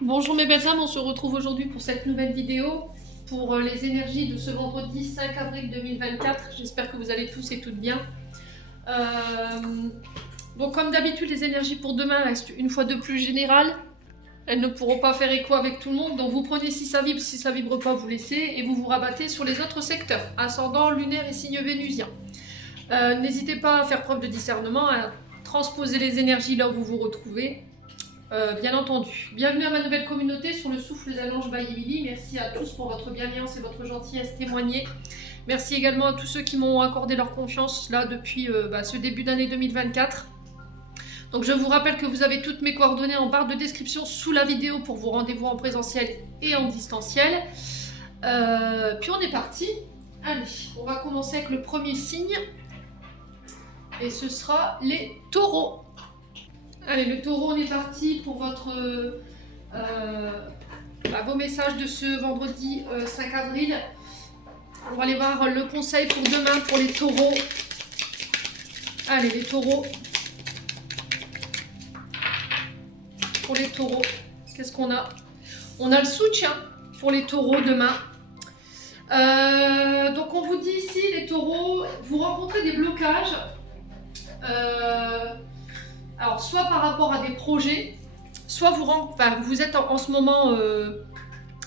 Bonjour mes belles âmes, on se retrouve aujourd'hui pour cette nouvelle vidéo pour les énergies de ce vendredi 5 avril 2024. J'espère que vous allez tous et toutes bien. Donc comme d'habitude, les énergies pour demain restent une fois de plus générales. Elles ne pourront pas faire écho avec tout le monde, donc vous prenez si ça vibre pas, vous laissez et vous vous rabattez sur les autres secteurs, ascendant, lunaire et signe vénusien. N'hésitez pas à faire preuve de discernement, à transposer les énergies là où vous vous retrouvez. Bien entendu. Bienvenue à ma nouvelle communauté sur le souffle d'un ange by Emily. Merci à tous pour votre bienveillance et votre gentillesse témoignée. Merci également à tous ceux qui m'ont accordé leur confiance là depuis ce début d'année 2024. Donc je vous rappelle que vous avez toutes mes coordonnées en barre de description sous la vidéo pour vos rendez-vous en présentiel et en distanciel. Puis on est parti. Allez, on va commencer avec le premier signe. Et ce sera les taureaux. Allez, le taureau, on est parti pour vos messages de ce vendredi 5 avril. On va aller voir le conseil pour demain pour les taureaux. Allez, les taureaux. Pour les taureaux, qu'est-ce qu'on a? On a le soutien pour les taureaux demain. Donc on vous dit ici, les taureaux, vous rencontrez des blocages. Alors, soit par rapport à des projets, soit vous êtes en ce moment,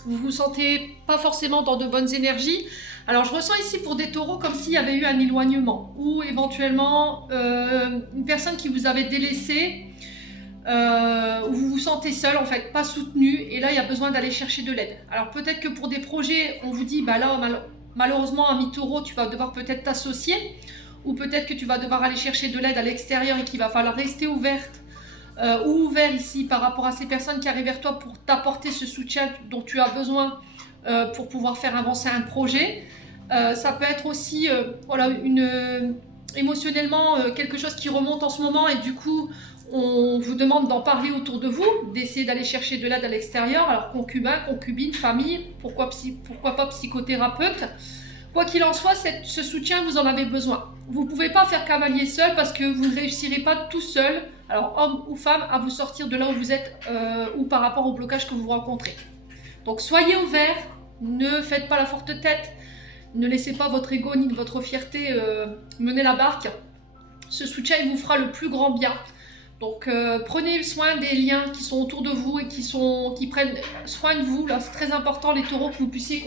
vous vous sentez pas forcément dans de bonnes énergies. Alors, je ressens ici pour des taureaux comme s'il y avait eu un éloignement ou éventuellement une personne qui vous avait délaissé, où vous vous sentez seul, en fait, pas soutenu. Et là, il y a besoin d'aller chercher de l'aide. Alors, peut-être que pour des projets, on vous dit, bah là, malheureusement, ami taureau, tu vas devoir peut-être t'associer. Ou peut-être que tu vas devoir aller chercher de l'aide à l'extérieur et qu'il va falloir rester ouverte ou ouvert ici par rapport à ces personnes qui arrivent vers toi pour t'apporter ce soutien dont tu as besoin pour pouvoir faire avancer un projet. Ça peut être aussi émotionnellement quelque chose qui remonte en ce moment et du coup on vous demande d'en parler autour de vous, d'essayer d'aller chercher de l'aide à l'extérieur. Alors concubin, concubine, famille, pourquoi pas psychothérapeute. Quoi qu'il en soit, ce soutien, vous en avez besoin. Vous ne pouvez pas faire cavalier seul parce que vous ne réussirez pas tout seul, alors homme ou femme, à vous sortir de là où vous êtes ou par rapport au blocage que vous rencontrez. Donc soyez ouverts, ne faites pas la forte tête, ne laissez pas votre ego ni votre fierté mener la barque. Ce soutien, il vous fera le plus grand bien. Donc prenez soin des liens qui sont autour de vous et qui prennent soin de vous. Là, c'est très important, les taureaux, que vous puissiez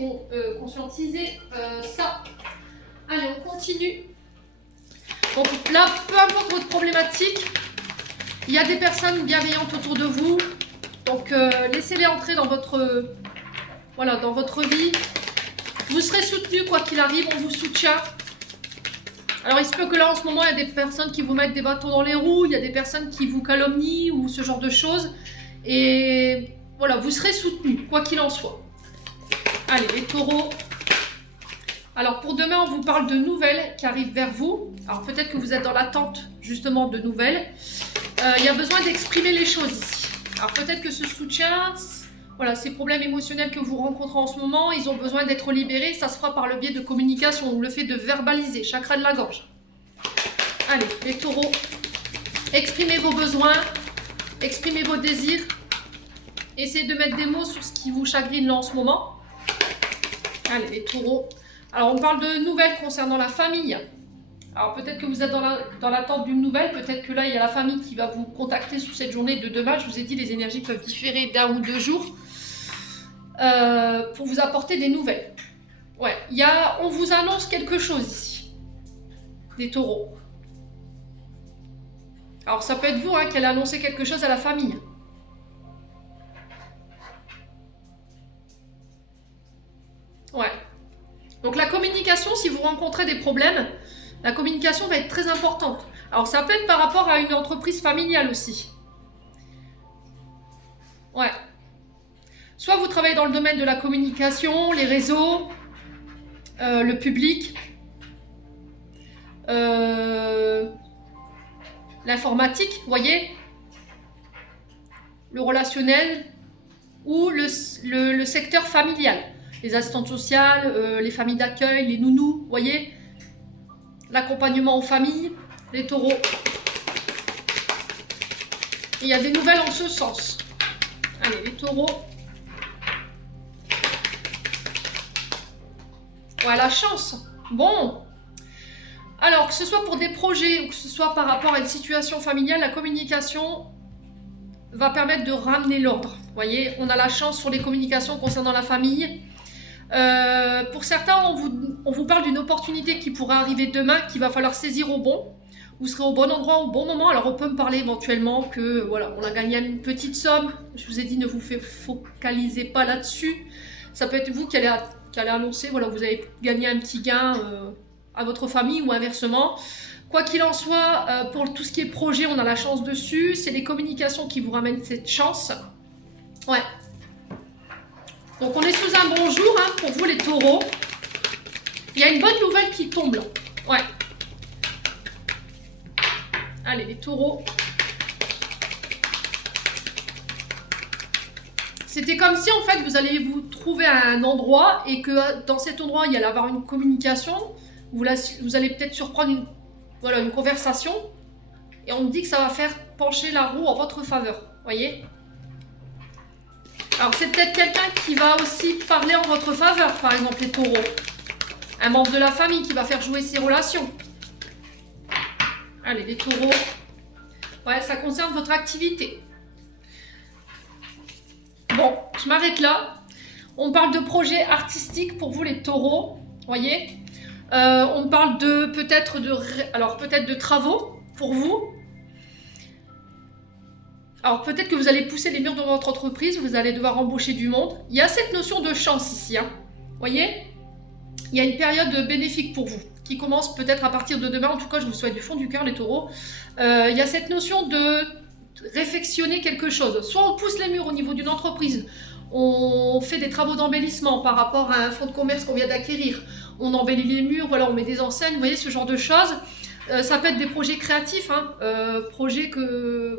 conscientiser ça. Allez, on continue. Donc là, peu importe votre problématique, il y a des personnes bienveillantes autour de vous. Donc laissez-les entrer dans votre vie. Vous serez soutenu quoi qu'il arrive, on vous soutient. Alors il se peut que là en ce moment il y a des personnes qui vous mettent des bâtons dans les roues, il y a des personnes qui vous calomnient ou ce genre de choses. Et voilà, vous serez soutenus, quoi qu'il en soit. Allez, les taureaux. Alors pour demain, on vous parle de nouvelles qui arrivent vers vous. Alors peut-être que vous êtes dans l'attente justement de nouvelles. Il y a besoin d'exprimer les choses ici. Alors peut-être que ce soutien, voilà, ces problèmes émotionnels que vous rencontrez en ce moment, ils ont besoin d'être libérés. Ça se fera par le biais de communication ou le fait de verbaliser, chakra de la gorge. Allez, les taureaux, exprimez vos besoins, exprimez vos désirs. Essayez de mettre des mots sur ce qui vous chagrine là en ce moment. Allez, les taureaux. Alors, on parle de nouvelles concernant la famille. Alors, peut-être que vous êtes dans l'attente d'une nouvelle. Peut-être que là, il y a la famille qui va vous contacter sous cette journée de demain. Je vous ai dit, les énergies peuvent différer d'1 ou 2 jours pour vous apporter des nouvelles. Ouais, on vous annonce quelque chose ici, les taureaux. Alors, ça peut être vous qui allez annoncer quelque chose à la famille. Ouais. Donc la communication, si vous rencontrez des problèmes, la communication va être très importante. Alors ça peut être par rapport à une entreprise familiale aussi. Ouais. Soit vous travaillez dans le domaine de la communication, les réseaux, le public, l'informatique, vous voyez, le relationnel ou le secteur familial. Les assistantes sociales, les familles d'accueil, les nounous, vous voyez, l'accompagnement aux familles, les taureaux. Il y a des nouvelles en ce sens. Allez, les taureaux. Ouais, la chance. Bon. Alors, que ce soit pour des projets ou que ce soit par rapport à une situation familiale, la communication va permettre de ramener l'ordre. Vous voyez, on a la chance sur les communications concernant la famille. Pour certains, on vous parle d'une opportunité qui pourrait arriver demain, qu'il va falloir saisir au bon. Vous serez au bon endroit, au bon moment. Alors, on peut me parler éventuellement que, voilà, on a gagné une petite somme. Je vous ai dit, ne vous focalisez pas là-dessus. Ça peut être vous qui allez annoncer, voilà, vous avez gagné un petit gain à votre famille ou inversement. Quoi qu'il en soit, pour tout ce qui est projet, on a la chance dessus. C'est les communications qui vous ramènent cette chance. Ouais. Donc on est sous un bon jour hein, pour vous les taureaux. Il y a une bonne nouvelle qui tombe là. Ouais. Allez les taureaux. C'était comme si en fait vous allez vous trouver à un endroit et que dans cet endroit il y allait avoir une communication. Vous allez peut-être surprendre une conversation. Et on me dit que ça va faire pencher la roue en votre faveur. Voyez ? Alors c'est peut-être quelqu'un qui va aussi parler en votre faveur, par exemple les taureaux. Un membre de la famille qui va faire jouer ses relations. Allez les taureaux. Ouais, ça concerne votre activité. Bon, je m'arrête là. On parle de projets artistiques pour vous les taureaux. Voyez ? On parle peut-être de travaux pour vous. Alors peut-être que vous allez pousser les murs de votre entreprise, vous allez devoir embaucher du monde. Il y a cette notion de chance ici. Hein. Voyez ? Il y a une période bénéfique pour vous, qui commence peut-être à partir de demain. En tout cas, je vous souhaite du fond du cœur, les taureaux. Il y a cette notion de réfectionner quelque chose. Soit on pousse les murs au niveau d'une entreprise, on fait des travaux d'embellissement par rapport à un fonds de commerce qu'on vient d'acquérir. On embellit les murs, voilà, on met des enseignes, vous voyez, ce genre de choses. Ça peut être des projets créatifs, hein, un produit que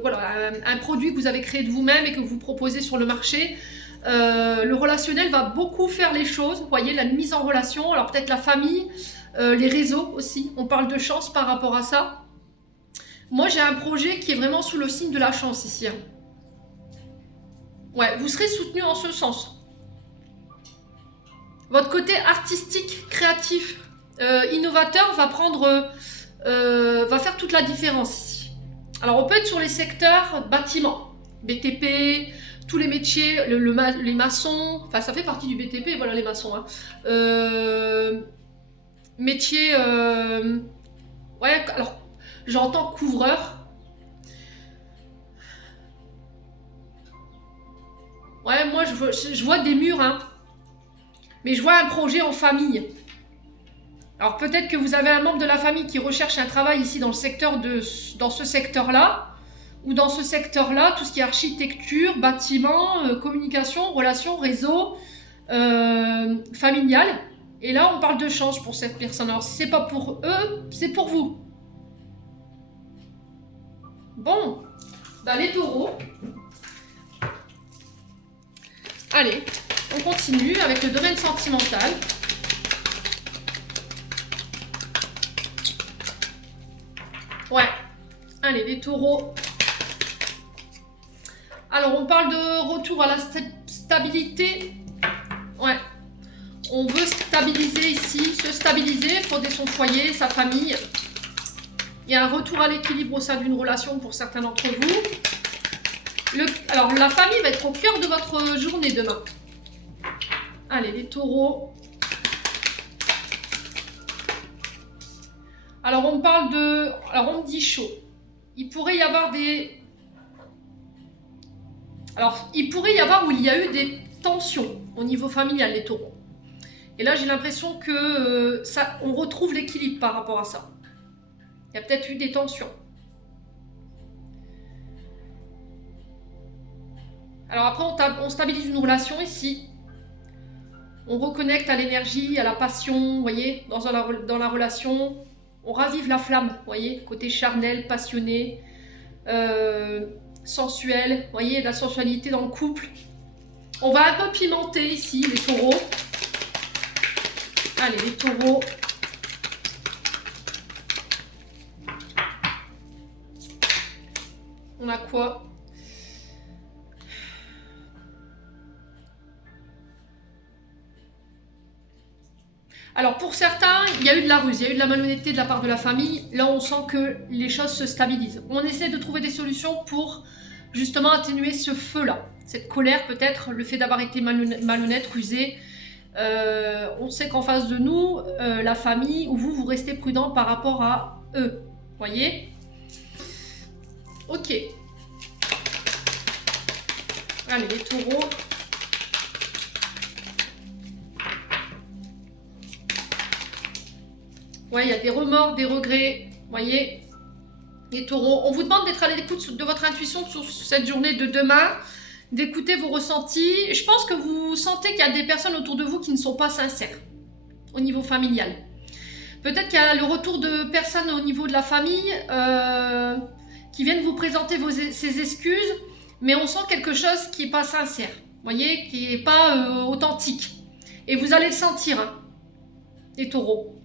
vous avez créé de vous-même et que vous proposez sur le marché. Le relationnel va beaucoup faire les choses, vous voyez, la mise en relation, alors peut-être la famille, les réseaux aussi, on parle de chance par rapport à ça. Moi j'ai un projet qui est vraiment sous le signe de la chance ici. Hein. Ouais, vous serez soutenu en ce sens. Votre côté artistique, créatif, innovateur va faire toute la différence ici. Alors on peut être sur les secteurs bâtiments, BTP, tous les métiers, les maçons, enfin ça fait partie du BTP, voilà les maçons. Hein. Métiers, ouais, alors j'entends couvreur. Ouais, moi je vois des murs, hein. Mais je vois un projet en famille. Alors peut-être que vous avez un membre de la famille qui recherche un travail ici dans ce secteur-là, ou dans ce secteur-là, tout ce qui est architecture, bâtiment, communication, relations, réseau, familial. Et là, on parle de chance pour cette personne. Alors si c'est pas pour eux, c'est pour vous. Bon, bah les taureaux. Allez, on continue avec le domaine sentimental. Ouais, allez, les taureaux. Alors, on parle de retour à la stabilité. Ouais, on veut stabiliser ici, se stabiliser, fonder son foyer, sa famille. Il y a un retour à l'équilibre au sein d'une relation pour certains d'entre vous. Alors, la famille va être au cœur de votre journée demain. Allez, les taureaux. Alors, on parle de... Alors, on me dit chaud. Il pourrait y avoir des... Alors, il pourrait y avoir où il y a eu des tensions au niveau familial, les taureaux. Et là, j'ai l'impression que on retrouve l'équilibre par rapport à ça. Il y a peut-être eu des tensions. Alors après, on stabilise une relation ici. On reconnecte à l'énergie, à la passion, vous voyez, dans la relation. On ravive la flamme, vous voyez, côté charnel, passionné, sensuel, vous voyez, de la sensualité dans le couple. On va un peu pimenter ici, les taureaux. Allez, les taureaux. On a quoi ? Alors pour certains, il y a eu de la ruse, il y a eu de la malhonnêteté de la part de la famille. Là, on sent que les choses se stabilisent. On essaie de trouver des solutions pour justement atténuer ce feu-là. Cette colère peut-être, le fait d'avoir été malhonnête, rusé. On sait qu'en face de nous, la famille, ou vous restez prudent par rapport à eux. Voyez? Ok. Allez, les taureaux. Ouais, il y a des remords, des regrets. Voyez, les taureaux. On vous demande d'être à l'écoute de votre intuition sur cette journée de demain, d'écouter vos ressentis. Je pense que vous sentez qu'il y a des personnes autour de vous qui ne sont pas sincères au niveau familial. Peut-être qu'il y a le retour de personnes au niveau de la famille qui viennent vous présenter ces excuses, mais on sent quelque chose qui n'est pas sincère, voyez, qui n'est pas authentique. Et vous allez le sentir, hein, les taureaux.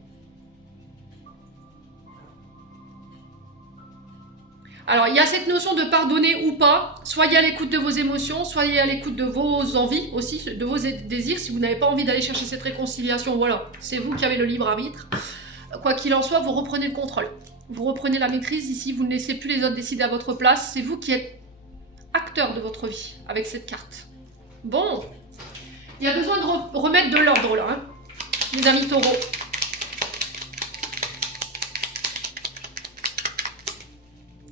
Alors, il y a cette notion de pardonner ou pas. Soyez à l'écoute de vos émotions, soyez à l'écoute de vos envies aussi, de vos désirs. Si vous n'avez pas envie d'aller chercher cette réconciliation, voilà, c'est vous qui avez le libre arbitre. Quoi qu'il en soit, vous reprenez le contrôle. Vous reprenez la maîtrise ici, vous ne laissez plus les autres décider à votre place. C'est vous qui êtes acteur de votre vie avec cette carte. Bon, il y a besoin de remettre de l'ordre là, hein, les amis taureaux.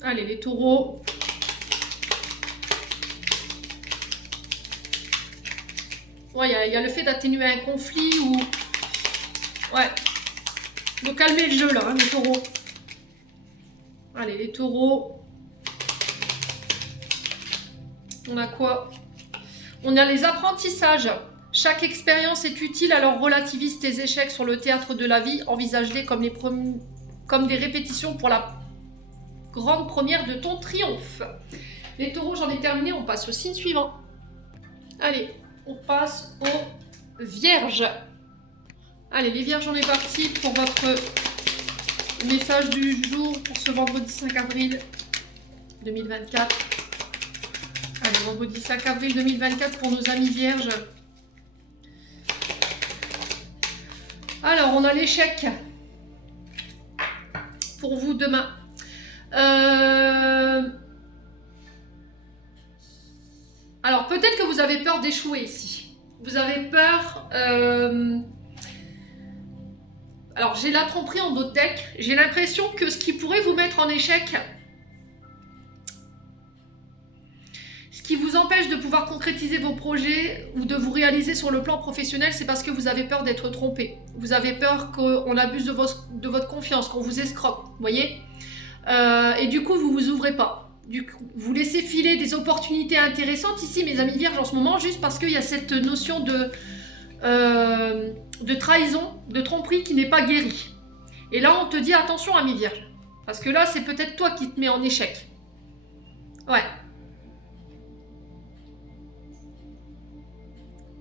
Allez, les taureaux. Ouais, il y a le fait d'atténuer un conflit ou... Ouais. De calmer le jeu, là, hein, les taureaux. Allez, les taureaux. On a quoi? On a les apprentissages. Chaque expérience est utile, alors relativise tes échecs sur le théâtre de la vie. Envisage-les comme des répétitions pour la grande première de ton triomphe. Les taureaux, j'en ai terminé, on passe au signe suivant. Allez, on passe aux vierges. Allez, les vierges, on est parti pour votre message du jour pour ce vendredi 5 avril 2024. Allez, vendredi 5 avril 2024 pour nos amis vierges. Alors, on a l'échec pour vous demain. Alors, peut-être que vous avez peur d'échouer ici. Vous avez peur... Alors, j'ai la tromperie en d'autres decks. J'ai l'impression que ce qui pourrait vous mettre en échec, ce qui vous empêche de pouvoir concrétiser vos projets ou de vous réaliser sur le plan professionnel, c'est parce que vous avez peur d'être trompé. Vous avez peur qu'on abuse de votre confiance, qu'on vous escroque, vous voyez ? Et du coup, vous vous ouvrez pas. Du coup, vous laissez filer des opportunités intéressantes ici, mes amis vierges, en ce moment, juste parce qu'il y a cette notion de trahison, de tromperie qui n'est pas guérie. Et là, on te dit attention, ami vierge, parce que là, c'est peut-être toi qui te mets en échec. Ouais.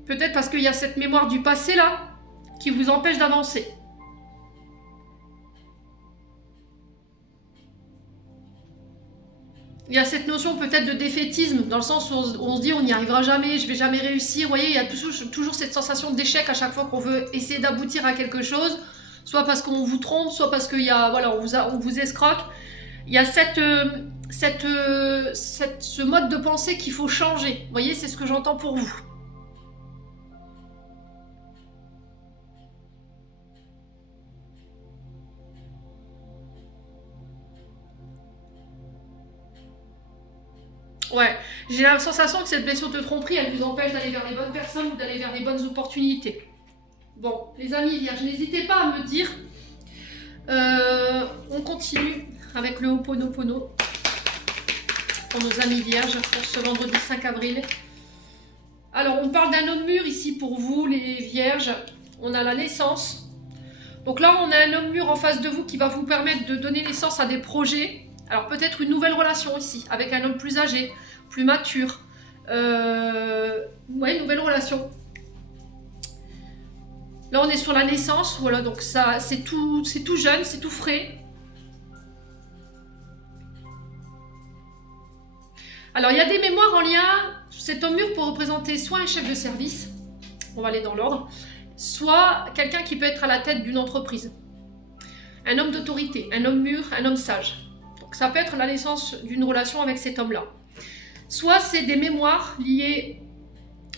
Peut-être parce qu'il y a cette mémoire du passé, là, qui vous empêche d'avancer. Il y a cette notion peut-être de défaitisme, dans le sens où on se dit on n'y arrivera jamais, je vais jamais réussir. Vous voyez, il y a toujours cette sensation d'échec à chaque fois qu'on veut essayer d'aboutir à quelque chose, soit parce qu'on vous trompe, soit parce qu'il y a, voilà, on vous escroque. Il y a ce mode de pensée qu'il faut changer. Vous voyez, c'est ce que j'entends pour vous. Ouais, j'ai la sensation que cette blessure de tromperie, elle vous empêche d'aller vers les bonnes personnes ou d'aller vers les bonnes opportunités. Bon, les amis vierges, n'hésitez pas à me dire. On continue avec le Ho'oponopono pour nos amis vierges pour ce vendredi 5 avril. Alors, on parle d'un homme mûr ici pour vous, les vierges. On a la naissance. Donc là, on a un homme mûr en face de vous qui va vous permettre de donner naissance à des projets. Alors peut-être une nouvelle relation ici, avec un homme plus âgé, plus mature. Ouais, nouvelle relation. Là, on est sur la naissance, voilà, donc ça, c'est tout jeune, c'est tout frais. Alors, il y a des mémoires en lien. Cet homme mûr peut représenter soit un chef de service, on va aller dans l'ordre, soit quelqu'un qui peut être à la tête d'une entreprise. Un homme d'autorité, un homme mûr, un homme sage. Donc ça peut être la naissance d'une relation avec cet homme-là. Soit c'est des mémoires liées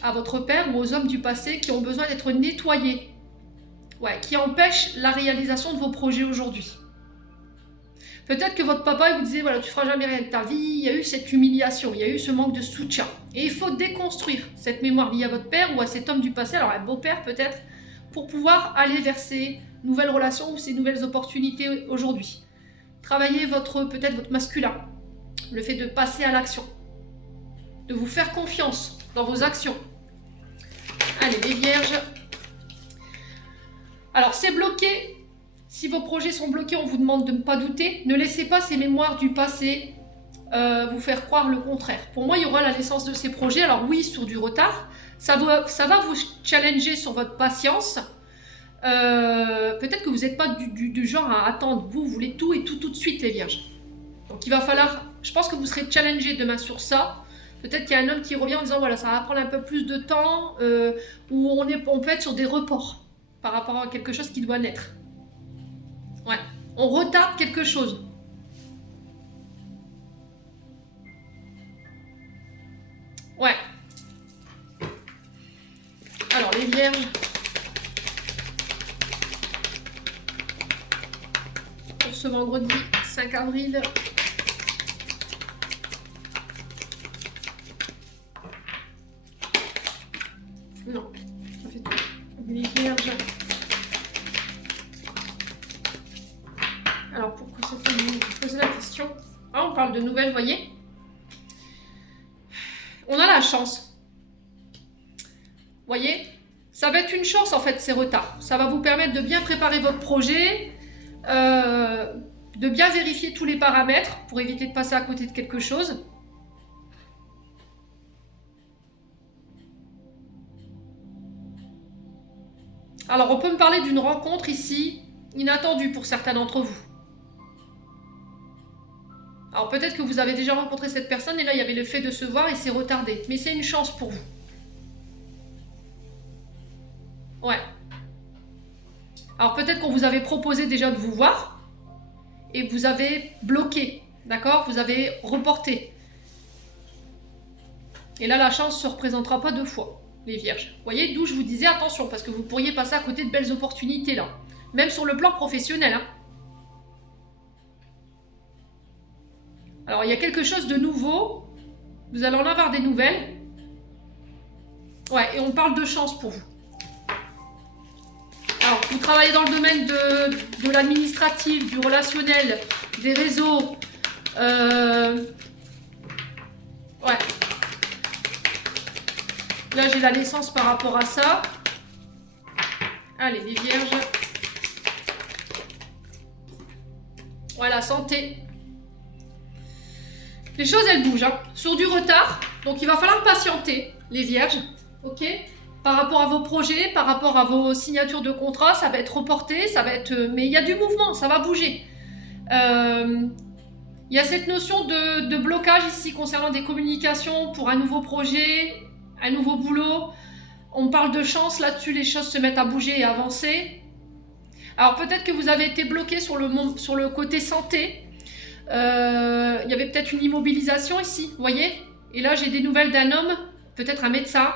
à votre père ou aux hommes du passé qui ont besoin d'être nettoyés, qui empêchent la réalisation de vos projets aujourd'hui. Peut-être que votre papa il vous disait, voilà, tu feras jamais rien de ta vie, il y a eu cette humiliation, il y a eu ce manque de soutien. Et il faut déconstruire cette mémoire liée à votre père ou à cet homme du passé, alors un beau-père peut-être, pour pouvoir aller vers ces nouvelles relations ou ces nouvelles opportunités aujourd'hui. Travaillez peut-être votre masculin, le fait de passer à l'action, de vous faire confiance dans vos actions. Allez, les vierges. Alors, c'est bloqué. Si vos projets sont bloqués, on vous demande de ne pas douter. Ne laissez pas ces mémoires du passé vous faire croire le contraire. Pour moi, il y aura la naissance de ces projets. Alors oui, sur du retard. Ça va vous challenger sur votre patience. Peut-être que vous n'êtes pas du genre à attendre. Vous voulez tout et tout de suite, les vierges. Donc il va falloir... Je pense que vous serez challengés demain sur ça. Peut-être qu'il y a un homme qui revient en disant, voilà, ça va prendre un peu plus de temps. Ou on peut être sur des reports par rapport à quelque chose qui doit naître. Ouais, on retarde quelque chose. Ouais. Alors, les vierges. Pour ce vendredi 5 avril. Non, ça fait tout. Les vierges. Alors, pourquoi c'est vous poser la question? Ah, on parle de nouvelles, voyez. On a la chance. Voyez, ça va être une chance en fait, ces retards. Ça va vous permettre de bien préparer votre projet, de bien vérifier tous les paramètres pour éviter de passer à côté de quelque chose. Alors, on peut me parler d'une rencontre ici, inattendue pour certains d'entre vous. Alors peut-être que vous avez déjà rencontré cette personne et là il y avait le fait de se voir et c'est retardé. Mais c'est une chance pour vous. Ouais. Alors peut-être qu'on vous avait proposé déjà de vous voir et vous avez bloqué. D'accord? Vous avez reporté. Et là la chance ne se représentera pas deux fois, les vierges. Vous voyez, d'où je vous disais attention parce que vous pourriez passer à côté de belles opportunités là. Même sur le plan professionnel. Hein. Alors, il y a quelque chose de nouveau. Vous allez en avoir des nouvelles. Ouais, et on parle de chance pour vous. Alors, vous travaillez dans le domaine de l'administratif, du relationnel, des réseaux. Ouais. Là, j'ai la naissance par rapport à ça. Allez, les vierges. Voilà, santé. Les choses, elles bougent, hein. Sur du retard. Donc, il va falloir patienter, les vierges. OK? Par rapport à vos projets, par rapport à vos signatures de contrat, ça va être reporté, ça va être... Mais il y a du mouvement, ça va bouger. Il y a cette notion de blocage ici concernant des communications pour un nouveau projet, un nouveau boulot. On parle de chance là-dessus, les choses se mettent à bouger et à avancer. Alors, peut-être que vous avez été bloqué sur le côté santé. Il y avait peut-être une immobilisation ici, vous voyez? Et là, j'ai des nouvelles d'un homme, peut-être un médecin,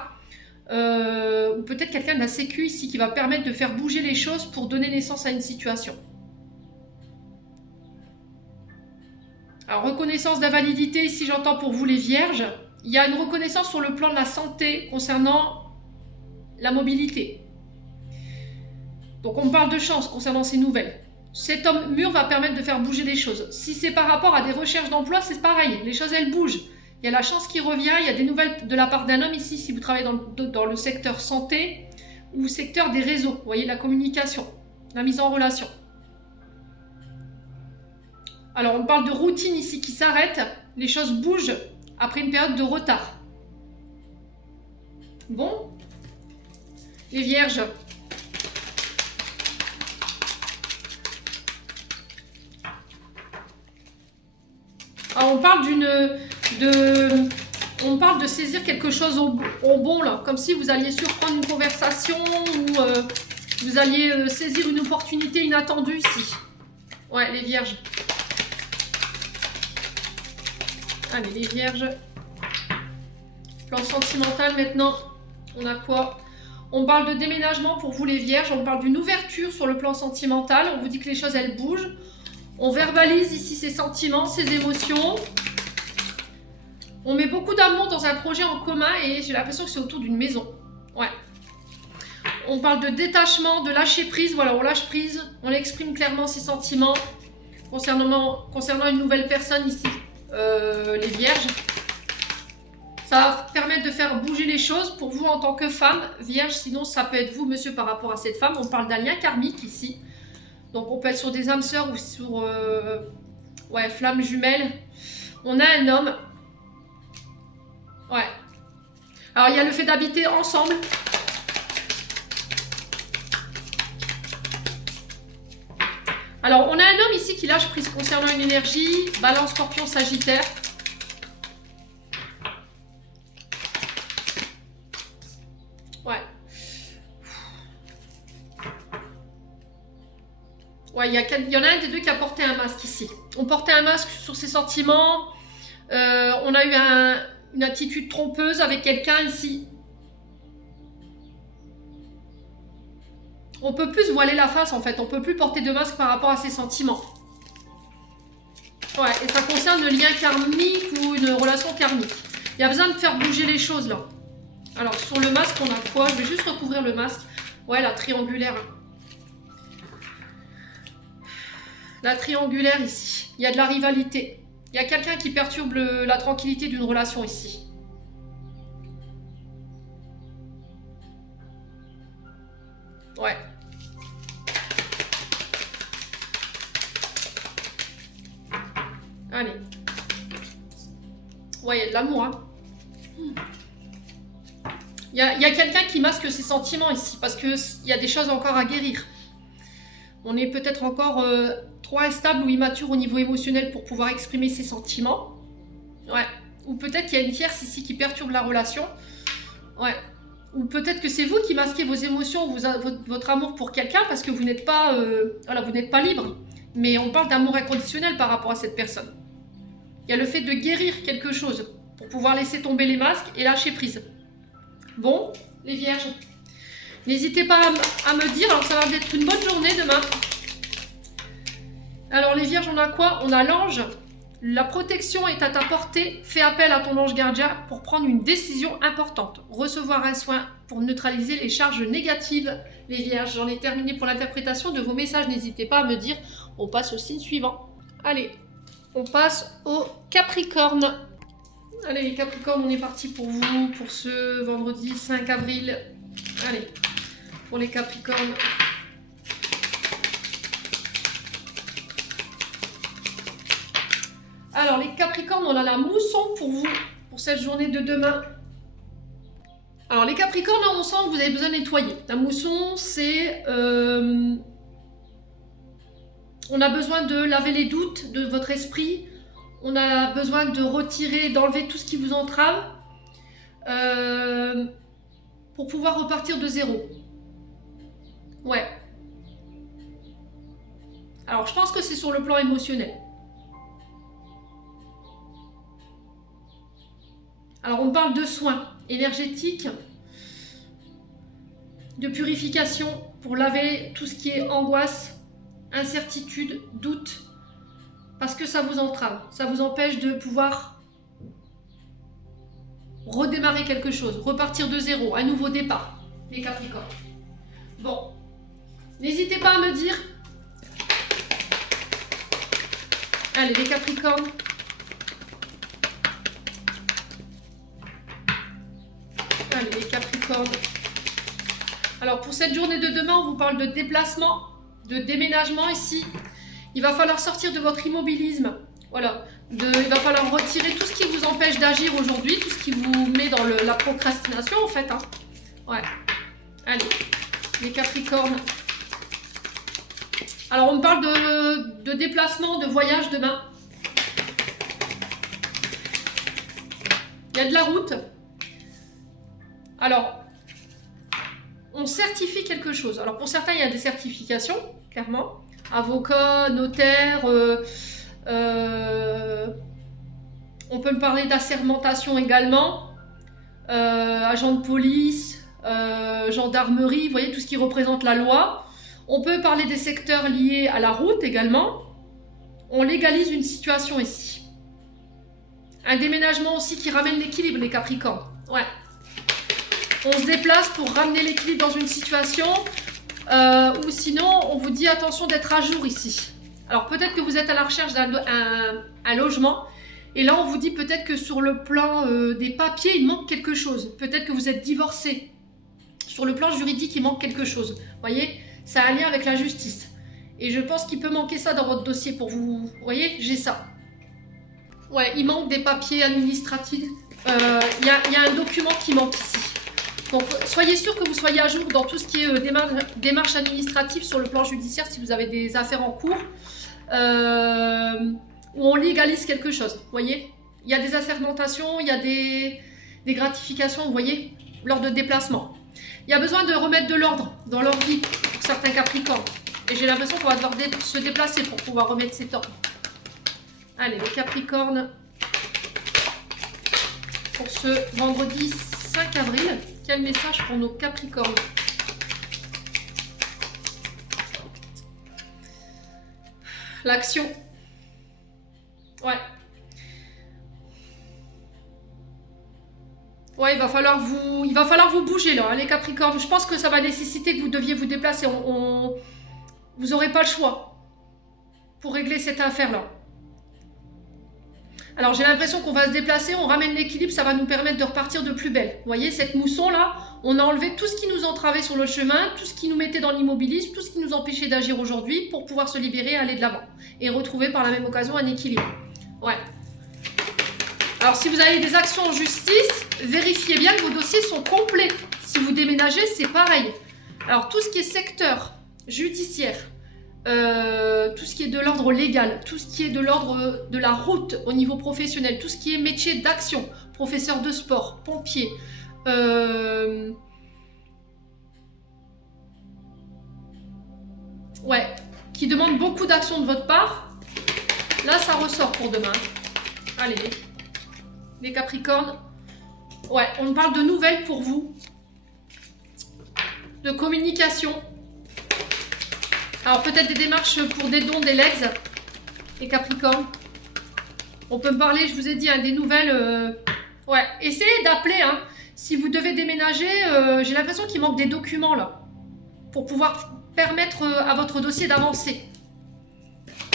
ou peut-être quelqu'un de la sécu ici qui va permettre de faire bouger les choses pour donner naissance à une situation. Alors, reconnaissance d'invalidité, ici j'entends pour vous les vierges. Il y a une reconnaissance sur le plan de la santé concernant la mobilité. Donc, on parle de chance concernant ces nouvelles. Cet homme mûr va permettre de faire bouger les choses. Si c'est par rapport à des recherches d'emploi, c'est pareil. Les choses, elles bougent. Il y a la chance qui revient. Il y a des nouvelles de la part d'un homme ici, si vous travaillez dans le secteur santé ou secteur des réseaux. Vous voyez, la communication, la mise en relation. Alors, on parle de routine ici qui s'arrête. Les choses bougent après une période de retard. Bon. Les vierges. Alors, on parle On parle de saisir quelque chose au bon, là. Comme si vous alliez surprendre une conversation ou vous alliez saisir une opportunité inattendue ici. Ouais, les vierges. Allez, les vierges. Plan sentimental maintenant. On a quoi? On parle de déménagement pour vous les vierges. On parle d'une ouverture sur le plan sentimental. On vous dit que les choses, elles bougent. On verbalise ici ses sentiments, ses émotions. On met beaucoup d'amour dans un projet en commun et j'ai l'impression que c'est autour d'une maison. Ouais. On parle de détachement, de lâcher prise. Voilà, on lâche prise. On exprime clairement ses sentiments concernant une nouvelle personne ici, les vierges. Ça va permettre de faire bouger les choses pour vous en tant que femme, vierge. Sinon, ça peut être vous, monsieur, par rapport à cette femme. On parle d'un lien karmique ici. Donc, on peut être sur des âmes sœurs ou sur ouais, flammes jumelles. On a un homme. Ouais. Alors, il y a le fait d'habiter ensemble. Alors, on a un homme ici qui lâche prise concernant une énergie. Balance, Scorpion, Sagittaire. Ouais. Ouais, il y en a un des deux qui a porté un masque ici. On portait un masque sur ses sentiments. On a eu une attitude trompeuse avec quelqu'un ici. On peut plus se voiler la face en fait. On peut plus porter de masque par rapport à ses sentiments. Ouais, et ça concerne le lien karmique ou une relation karmique. Il y a besoin de faire bouger les choses là. Alors, sur le masque, on a quoi? Je vais juste recouvrir le masque. Ouais, la triangulaire. La triangulaire ici. Il y a de la rivalité. Il y a quelqu'un qui perturbe la tranquillité d'une relation ici. Ouais. Allez. Ouais, il y a de l'amour, hein. Il y a quelqu'un qui masque ses sentiments ici, parce qu'il y a des choses encore à guérir. On est peut-être encore trop instable ou immature au niveau émotionnel pour pouvoir exprimer ses sentiments. Ouais. Ou peut-être qu'il y a une tierce ici qui perturbe la relation. Ouais. Ou peut-être que c'est vous qui masquez vos émotions, votre amour pour quelqu'un, parce que vous n'êtes pas, voilà, vous n'êtes pas libre. Mais on parle d'amour inconditionnel par rapport à cette personne. Il y a le fait de guérir quelque chose, pour pouvoir laisser tomber les masques et lâcher prise. Bon, les vierges, n'hésitez pas à me dire, alors ça va être une bonne journée demain. Alors les vierges, on a quoi? On a l'ange. La protection est à ta portée. Fais appel à ton ange gardien pour prendre une décision importante. Recevoir un soin pour neutraliser les charges négatives. Les vierges, j'en ai terminé pour l'interprétation de vos messages. N'hésitez pas à me dire. On passe au signe suivant. Allez, on passe au Capricorne. Allez les Capricornes, on est parti pour vous pour ce vendredi 5 avril. Allez, pour les Capricornes. Alors les Capricornes, on a la mousson pour vous, pour cette journée de demain. Alors les Capricornes, on sent que vous avez besoin de nettoyer. La mousson, c'est... on a besoin de laver les doutes de votre esprit. On a besoin de retirer, d'enlever tout ce qui vous entrave. Pour pouvoir repartir de zéro. Ouais. Alors je pense que c'est sur le plan émotionnel. Alors on parle de soins énergétiques, de purification pour laver tout ce qui est angoisse, incertitude, doute, parce que ça vous entrave, ça vous empêche de pouvoir redémarrer quelque chose, repartir de zéro, un nouveau départ, les Capricornes. Bon, n'hésitez pas à me dire. Allez les Capricornes. Allez les Capricornes. Alors pour cette journée de demain, on vous parle de déplacement, de déménagement ici. Il va falloir sortir de votre immobilisme. Voilà. Il va falloir retirer tout ce qui vous empêche d'agir aujourd'hui, tout ce qui vous met dans la procrastination en fait. Hein. Ouais. Allez, les Capricornes. Alors on me parle de déplacement, de voyage demain. Il y a de la route. Alors, on certifie quelque chose. Alors, pour certains, il y a des certifications, clairement. Avocat, notaire, on peut me parler d'assermentation également, agent de police, gendarmerie, vous voyez, tout ce qui représente la loi. On peut parler des secteurs liés à la route également. On légalise une situation ici. Un déménagement aussi qui ramène l'équilibre, les Capricornes. Ouais. On se déplace pour ramener l'équilibre dans une situation, ou sinon, on vous dit attention d'être à jour ici. Alors peut-être que vous êtes à la recherche d'un logement, et là on vous dit peut-être que sur le plan des papiers, il manque quelque chose. Peut-être que vous êtes divorcé. Sur le plan juridique, il manque quelque chose. Vous voyez, ça a un lien avec la justice. Et je pense qu'il peut manquer ça dans votre dossier pour vous. Vous voyez, j'ai ça. Ouais, il manque des papiers administratifs. Il y a un document qui manque ici. Donc, soyez sûr que vous soyez à jour dans tout ce qui est démarche administrative sur le plan judiciaire si vous avez des affaires en cours où on légalise quelque chose. Vous voyez, il y a des assermentations, il y a des gratifications, vous voyez, lors de déplacements. Il y a besoin de remettre de l'ordre dans leur vie pour certains Capricornes. Et j'ai l'impression qu'on va devoir se déplacer pour pouvoir remettre cet ordre. Allez, les Capricornes, pour ce vendredi 5 avril, quel message pour nos Capricornes? L'action. Ouais. Ouais, il va falloir vous bouger là, hein, les Capricornes. Je pense que ça va nécessiter que vous deviez vous déplacer. Vous n'aurez pas le choix pour régler cette affaire-là. Alors j'ai l'impression qu'on va se déplacer, on ramène l'équilibre, ça va nous permettre de repartir de plus belle. Vous voyez, cette mousson-là, on a enlevé tout ce qui nous entravait sur le chemin, tout ce qui nous mettait dans l'immobilisme, tout ce qui nous empêchait d'agir aujourd'hui pour pouvoir se libérer et aller de l'avant. Et retrouver par la même occasion un équilibre. Ouais. Alors si vous avez des actions en justice, vérifiez bien que vos dossiers sont complets. Si vous déménagez, c'est pareil. Alors tout ce qui est secteur judiciaire, tout ce qui est de l'ordre légal, tout ce qui est de l'ordre de la route au niveau professionnel, tout ce qui est métier d'action, professeur de sport, pompier, ouais, qui demande beaucoup d'action de votre part, là ça ressort pour demain. Allez, les Capricornes, ouais, on me parle de nouvelles pour vous, de communication. Alors peut-être des démarches pour des dons, des legs, les Capricornes. On peut me parler, je vous ai dit, hein, des nouvelles. Ouais, essayez d'appeler. Hein. Si vous devez déménager, j'ai l'impression qu'il manque des documents là. Pour pouvoir permettre à votre dossier d'avancer.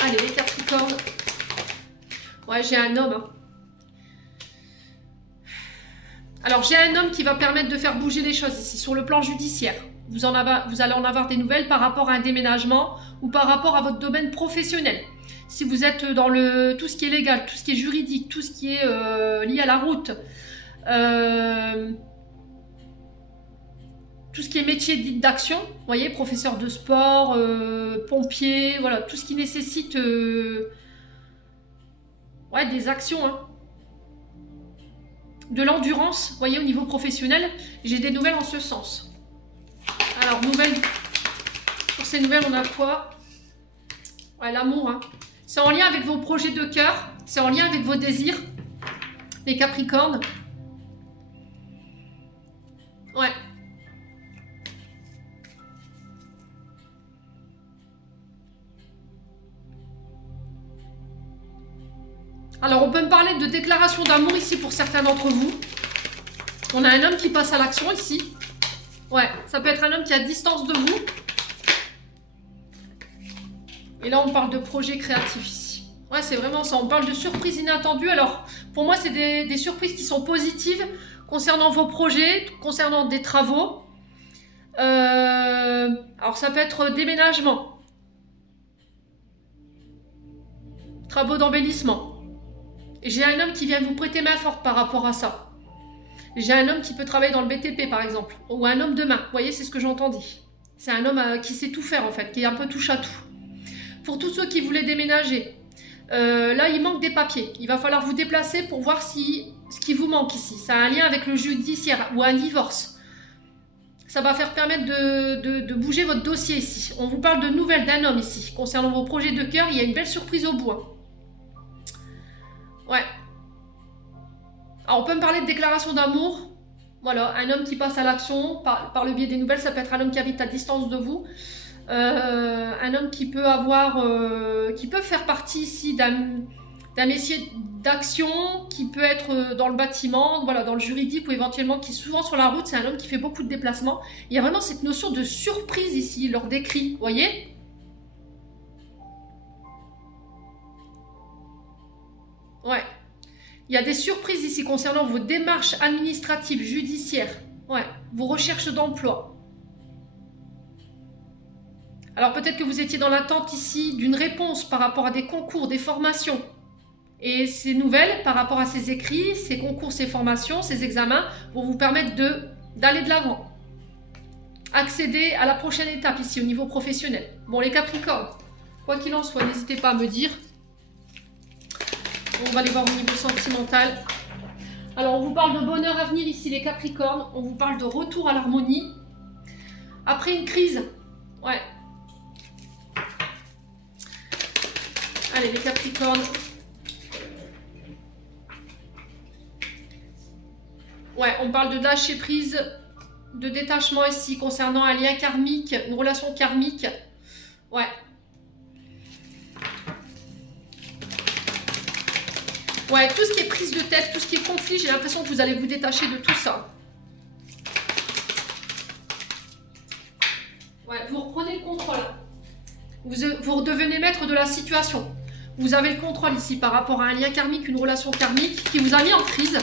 Allez, les Capricornes. Ouais, j'ai un homme. Hein. Alors j'ai un homme qui va permettre de faire bouger les choses ici, sur le plan judiciaire. Vous allez en avoir des nouvelles par rapport à un déménagement ou par rapport à votre domaine professionnel. Si vous êtes dans tout ce qui est légal, tout ce qui est juridique, tout ce qui est lié à la route, tout ce qui est métier dit d'action, vous voyez, professeur de sport, pompier, voilà, tout ce qui nécessite ouais, des actions, hein. De l'endurance, vous voyez, au niveau professionnel, j'ai des nouvelles en ce sens. Alors, nouvelles. Sur ces nouvelles, on a quoi? Ouais, l'amour. Hein. C'est en lien avec vos projets de cœur. C'est en lien avec vos désirs. Les Capricornes. Ouais. Alors, on peut me parler de déclaration d'amour ici pour certains d'entre vous. On a un homme qui passe à l'action ici. Ouais, ça peut être un homme qui est à distance de vous. Et là, on parle de projet créatif ici. Ouais, c'est vraiment ça. On parle de surprises inattendues. Alors, pour moi, c'est des surprises qui sont positives concernant vos projets, concernant des travaux. Alors, ça peut être déménagement. Travaux d'embellissement. Et j'ai un homme qui vient vous prêter main forte par rapport à ça. J'ai un homme qui peut travailler dans le BTP, par exemple. Ou un homme de main. Vous voyez, c'est ce que j'entends dire. C'est un homme qui sait tout faire, en fait. Qui est un peu touche à tout. Pour tous ceux qui voulaient déménager, là, il manque des papiers. Il va falloir vous déplacer pour voir si ce qui vous manque ici. Ça a un lien avec le judiciaire ou un divorce. Ça va faire permettre de bouger votre dossier ici. On vous parle de nouvelles d'un homme ici. Concernant vos projets de cœur, il y a une belle surprise au bout. Hein. Ouais. Alors, on peut me parler de déclaration d'amour. Voilà, un homme qui passe à l'action par le biais des nouvelles. Ça peut être un homme qui habite à distance de vous. Un homme qui peut avoir, qui peut faire partie ici d'un métier d'action, qui peut être dans le bâtiment, voilà, dans le juridique ou éventuellement qui est souvent sur la route. C'est un homme qui fait beaucoup de déplacements. Il y a vraiment cette notion de surprise ici lors des cris, vous voyez? Ouais. Il y a des surprises ici concernant vos démarches administratives, judiciaires, ouais, vos recherches d'emploi. Alors peut-être que vous étiez dans l'attente ici d'une réponse par rapport à des concours, des formations. Et ces nouvelles, par rapport à ces écrits, ces concours, ces formations, ces examens, vont vous permettre d'aller de l'avant. Accéder à la prochaine étape ici au niveau professionnel. Bon, les Capricornes, quoi qu'il en soit, n'hésitez pas à me dire. On va aller voir au niveau sentimental. Alors, on vous parle de bonheur à venir ici, les Capricornes. On vous parle de retour à l'harmonie. Après une crise, ouais. Allez, les Capricornes. Ouais, on parle de lâcher prise, de détachement ici concernant un lien karmique, une relation karmique. Ouais. Ouais, tout ce qui est prise de tête, tout ce qui est conflit, j'ai l'impression que vous allez vous détacher de tout ça. Ouais, vous reprenez le contrôle. Vous redevenez maître de la situation. Vous avez le contrôle ici par rapport à un lien karmique, une relation karmique qui vous a mis en crise.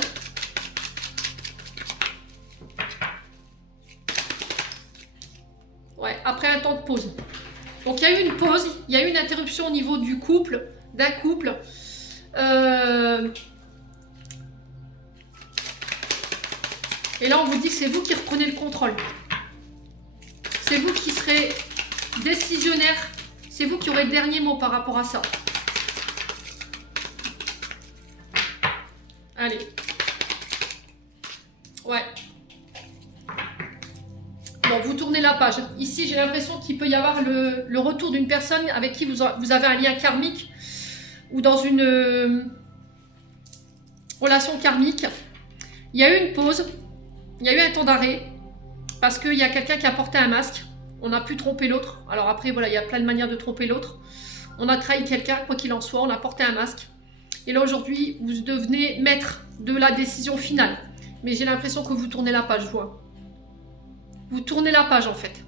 Ouais, après un temps de pause. Donc il y a eu une pause, il y a eu une interruption au niveau du couple, d'un couple. Et là on vous dit que c'est vous qui reprenez le contrôle. C'est vous qui serez décisionnaire. C'est vous qui aurez le dernier mot par rapport à ça. Allez. Ouais. Bon, vous tournez la page. Ici, j'ai l'impression qu'il peut y avoir le retour d'une personne avec qui vous avez un lien karmique ou dans une relation karmique. Il y a eu une pause, il y a eu un temps d'arrêt parce qu'il y a quelqu'un qui a porté un masque. On a pu tromper l'autre. Alors après, voilà, il y a plein de manières de tromper l'autre. On a trahi quelqu'un, quoi qu'il en soit, on a porté un masque. Et là, aujourd'hui, vous devenez maître de la décision finale. Mais j'ai l'impression que vous tournez la page, je vois. Vous tournez la page, en fait.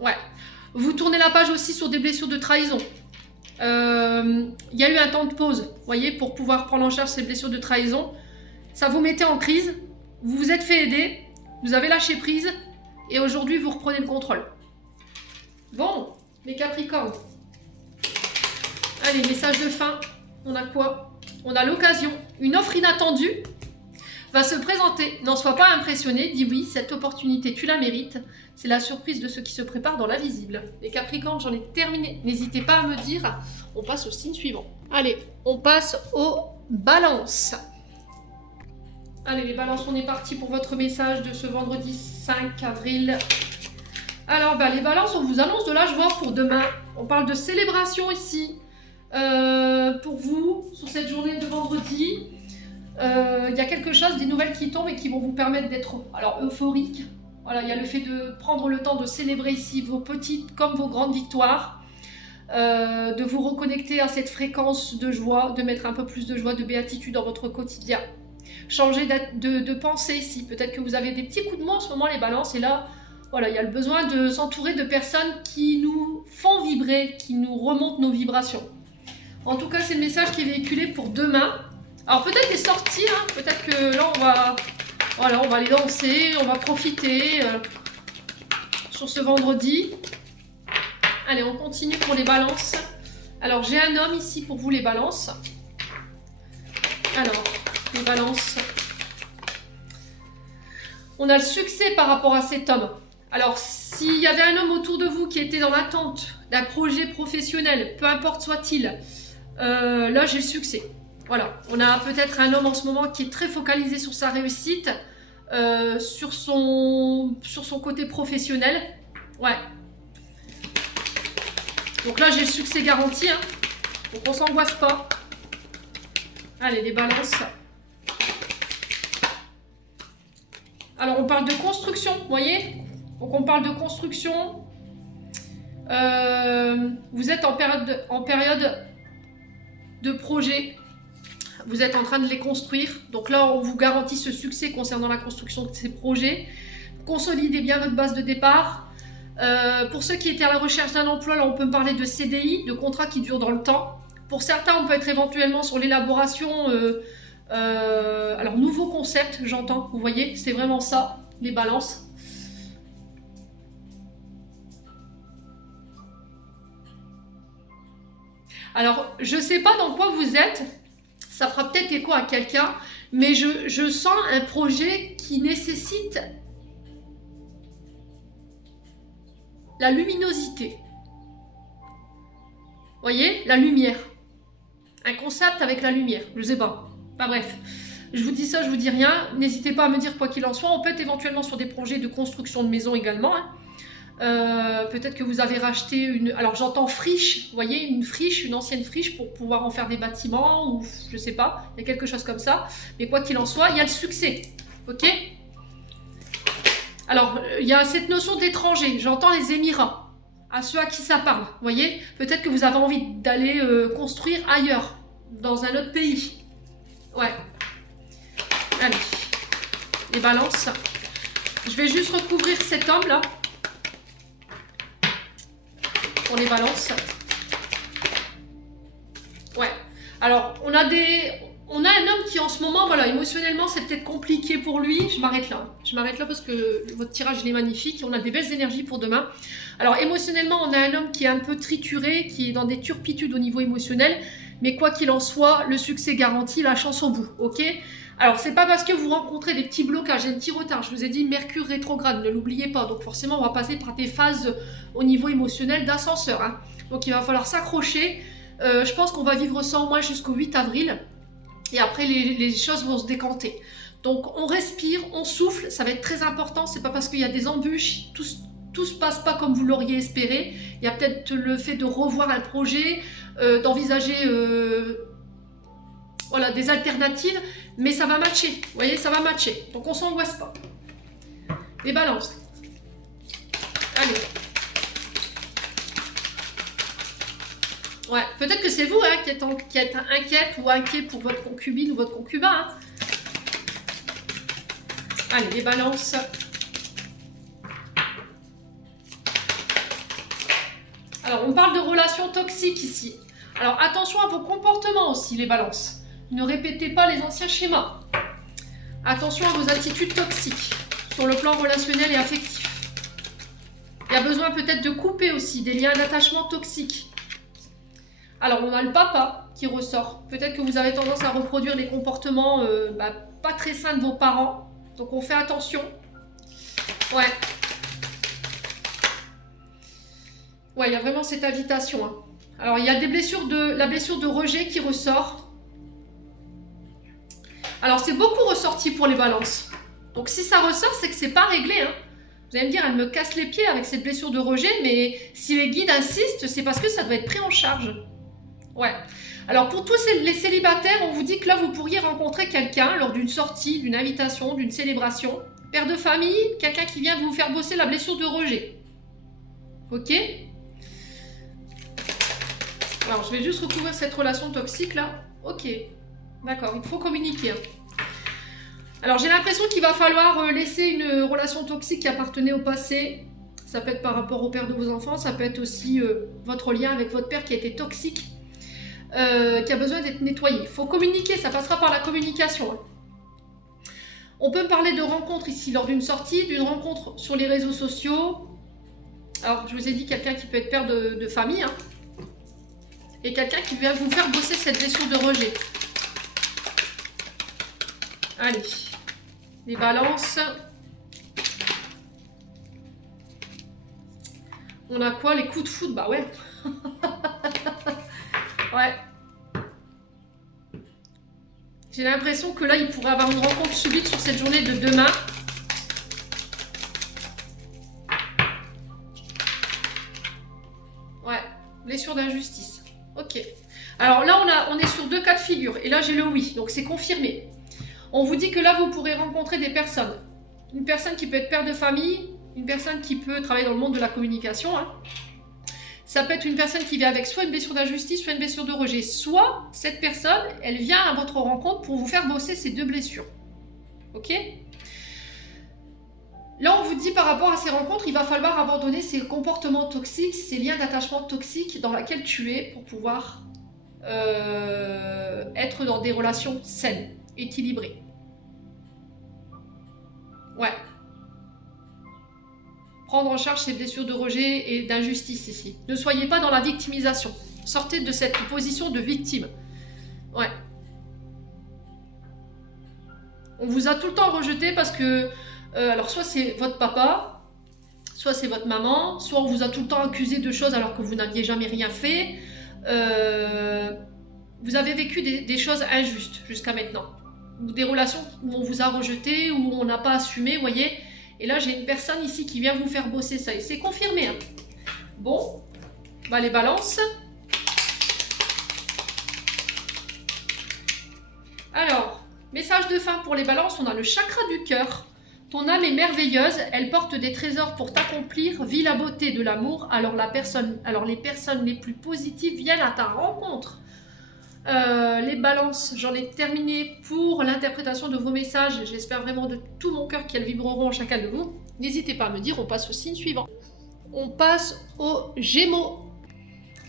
Ouais. Vous tournez la page aussi sur des blessures de trahison. Il y a eu un temps de pause, vous voyez, pour pouvoir prendre en charge ces blessures de trahison. Ça vous mettait en crise. Vous vous êtes fait aider. Vous avez lâché prise. Et aujourd'hui, vous reprenez le contrôle. Bon, les Capricornes. Allez, message de fin. On a quoi? On a l'occasion. Une offre inattendue va se présenter. N'en sois pas impressionné. Dis oui, cette opportunité, tu la mérites. C'est la surprise de ceux qui se préparent dans l'invisible. Les Capricornes, j'en ai terminé. N'hésitez pas à me dire. On passe au signe suivant. Allez, on passe aux balances. Allez, les balances, on est parti pour votre message de ce vendredi 5 avril. Alors, les balances, on vous annonce de la joie pour demain. On parle de célébration ici. Pour vous, sur cette journée de vendredi. Il y a quelque chose, des nouvelles qui tombent et qui vont vous permettre d'être euphorique. Voilà, il y a le fait de prendre le temps de célébrer ici vos petites comme vos grandes victoires. De vous reconnecter à cette fréquence de joie, de mettre un peu plus de joie, de béatitude dans votre quotidien. Changer de pensée ici. Peut-être que vous avez des petits coups de mou en ce moment, les balances. Et là, voilà, il y a le besoin de s'entourer de personnes qui nous font vibrer, qui nous remontent nos vibrations. En tout cas, c'est le message qui est véhiculé pour demain. Alors peut-être des sorties, hein. Peut-être que là, on va aller danser, on va profiter sur ce vendredi. Allez, on continue pour les balances. Alors, j'ai un homme ici pour vous, les balances. Alors, les balances. On a le succès par rapport à cet homme. Alors, s'il y avait un homme autour de vous qui était dans l'attente d'un projet professionnel, peu importe soit-il, là, j'ai le succès. Voilà, on a peut-être un homme en ce moment qui est très focalisé sur sa réussite, sur son côté professionnel. Ouais. Donc là, j'ai le succès garanti, hein. Donc on s'angoisse pas. Allez, les balances. Alors, on parle de construction, vous voyez? Donc, on parle de construction. Vous êtes en période de projet. Vous êtes en train de les construire. Donc là, on vous garantit ce succès concernant la construction de ces projets. Consolidez bien votre base de départ. Pour ceux qui étaient à la recherche d'un emploi, là, on peut parler de CDI, de contrats qui durent dans le temps. Pour certains, on peut être éventuellement sur l'élaboration... alors, nouveau concept, j'entends, vous voyez, c'est vraiment ça, les balances. Alors, je sais pas dans quoi vous êtes, ça fera peut-être écho à quelqu'un, mais je sens un projet qui nécessite la luminosité. Vous voyez, la lumière. Un concept avec la lumière, je sais pas. Enfin bref, je vous dis ça, je vous dis rien. N'hésitez pas à me dire quoi qu'il en soit. On peut être éventuellement sur des projets de construction de maison également, hein. Peut-être que vous avez racheté une... Alors j'entends friche, vous voyez, une friche, une ancienne friche pour pouvoir en faire des bâtiments ou je sais pas, il y a quelque chose comme ça. Mais quoi qu'il en soit, il y a le succès, ok? Alors, il y a cette notion d'étranger, j'entends les Émirats, à ceux à qui ça parle, vous voyez? Peut-être que vous avez envie d'aller construire ailleurs, dans un autre pays. Ouais. Allez, les balances. Je vais juste recouvrir cet homme là. Pour les balances. Ouais. Alors, on a un homme qui en ce moment, voilà, émotionnellement, c'est peut-être compliqué pour lui. Je m'arrête là. Je m'arrête là parce que votre tirage, il est magnifique. On a des belles énergies pour demain. Alors, émotionnellement, on a un homme qui est un peu trituré, qui est dans des turpitudes au niveau émotionnel. Mais quoi qu'il en soit, le succès garantit, la chance au bout. Ok? Alors, c'est pas parce que vous rencontrez des petits blocages, un petit retard. Je vous ai dit Mercure rétrograde, ne l'oubliez pas. Donc, forcément, on va passer par des phases au niveau émotionnel d'ascenseur, hein. Donc, il va falloir s'accrocher. Je pense qu'on va vivre ça au moins jusqu'au 8 avril. Et après, les choses vont se décanter. Donc, on respire, on souffle. Ça va être très important. C'est pas parce qu'il y a des embûches, tout se passe pas comme vous l'auriez espéré. Il y a peut-être le fait de revoir un projet, d'envisager voilà, des alternatives. Mais ça va matcher. Vous voyez, ça va matcher. Donc, on s'angoisse pas. Les balances. Allez. Ouais, peut-être que c'est vous hein, qui êtes inquiète ou inquiet pour votre concubine ou votre concubin. Hein. Allez, les balances. Alors, on parle de relations toxiques ici. Alors, attention à vos comportements aussi, les balances. Ne répétez pas les anciens schémas. Attention à vos attitudes toxiques sur le plan relationnel et affectif. Il y a besoin peut-être de couper aussi des liens d'attachement toxiques. Alors, on a le papa qui ressort. Peut-être que vous avez tendance à reproduire les comportements pas très sains de vos parents. Donc, on fait attention. Ouais. Ouais, il y a vraiment cette invitation. Hein. Alors, il y a la blessure de rejet qui ressort. Alors, c'est beaucoup ressorti pour les balances. Donc, si ça ressort, c'est que c'est pas réglé. Hein. Vous allez me dire, elle me casse les pieds avec cette blessure de rejet, mais si les guides insistent, c'est parce que ça doit être pris en charge. Ouais. Alors pour tous les célibataires, on vous dit que là vous pourriez rencontrer quelqu'un lors d'une sortie, d'une invitation, d'une célébration. Père de famille, quelqu'un qui vient vous faire bosser la blessure de rejet. Ok? Alors je vais juste recouvrir cette relation toxique là. Ok. D'accord, il faut communiquer. Alors j'ai l'impression qu'il va falloir laisser une relation toxique qui appartenait au passé. Ça peut être par rapport au père de vos enfants, ça peut être aussi votre lien avec votre père qui a été toxique. Qui a besoin d'être nettoyé. Il faut communiquer, ça passera par la communication. Hein. On peut parler de rencontres ici, lors d'une sortie, d'une rencontre sur les réseaux sociaux. Alors, je vous ai dit quelqu'un qui peut être père de famille. Hein, et quelqu'un qui vient vous faire bosser cette blessure de rejet. Allez, les balances. On a quoi? Les coups de foudre? Bah ouais. Ouais. J'ai l'impression que là, il pourrait avoir une rencontre subite sur cette journée de demain. Ouais, blessure d'injustice. Ok. Alors là, on est sur 2 cas de figure. Et là, j'ai le oui. Donc, c'est confirmé. On vous dit que là, vous pourrez rencontrer des personnes. Une personne qui peut être père de famille, une personne qui peut travailler dans le monde de la communication. Hein. Ça peut être une personne qui vient avec soit une blessure d'injustice, soit une blessure de rejet. Soit cette personne, elle vient à votre rencontre pour vous faire bosser ces 2 blessures. Ok ? Là, on vous dit par rapport à ces rencontres, il va falloir abandonner ces comportements toxiques, ces liens d'attachement toxiques dans lesquels tu es pour pouvoir être dans des relations saines, équilibrées. Ouais. Prendre en charge ces blessures de rejet et d'injustice ici. Ne soyez pas dans la victimisation. Sortez de cette position de victime. Ouais. On vous a tout le temps rejeté parce que... alors soit c'est votre papa, soit c'est votre maman, soit on vous a tout le temps accusé de choses alors que vous n'aviez jamais rien fait. Vous avez vécu des choses injustes jusqu'à maintenant. Ou des relations où on vous a rejeté, où on n'a pas assumé, vous voyez. Et là, j'ai une personne ici qui vient vous faire bosser ça. Et c'est confirmé. Hein. Bon, bah les balances. Alors, message de fin pour les balances. On a le chakra du cœur. Ton âme est merveilleuse. Elle porte des trésors pour t'accomplir. Vis la beauté de l'amour. Alors les personnes les plus positives viennent à ta rencontre. Les balances, j'en ai terminé pour l'interprétation de vos messages. J'espère vraiment de tout mon cœur qu'elles vibreront en chacun de vous. N'hésitez pas à me dire, on passe au signe suivant. On passe aux Gémeaux.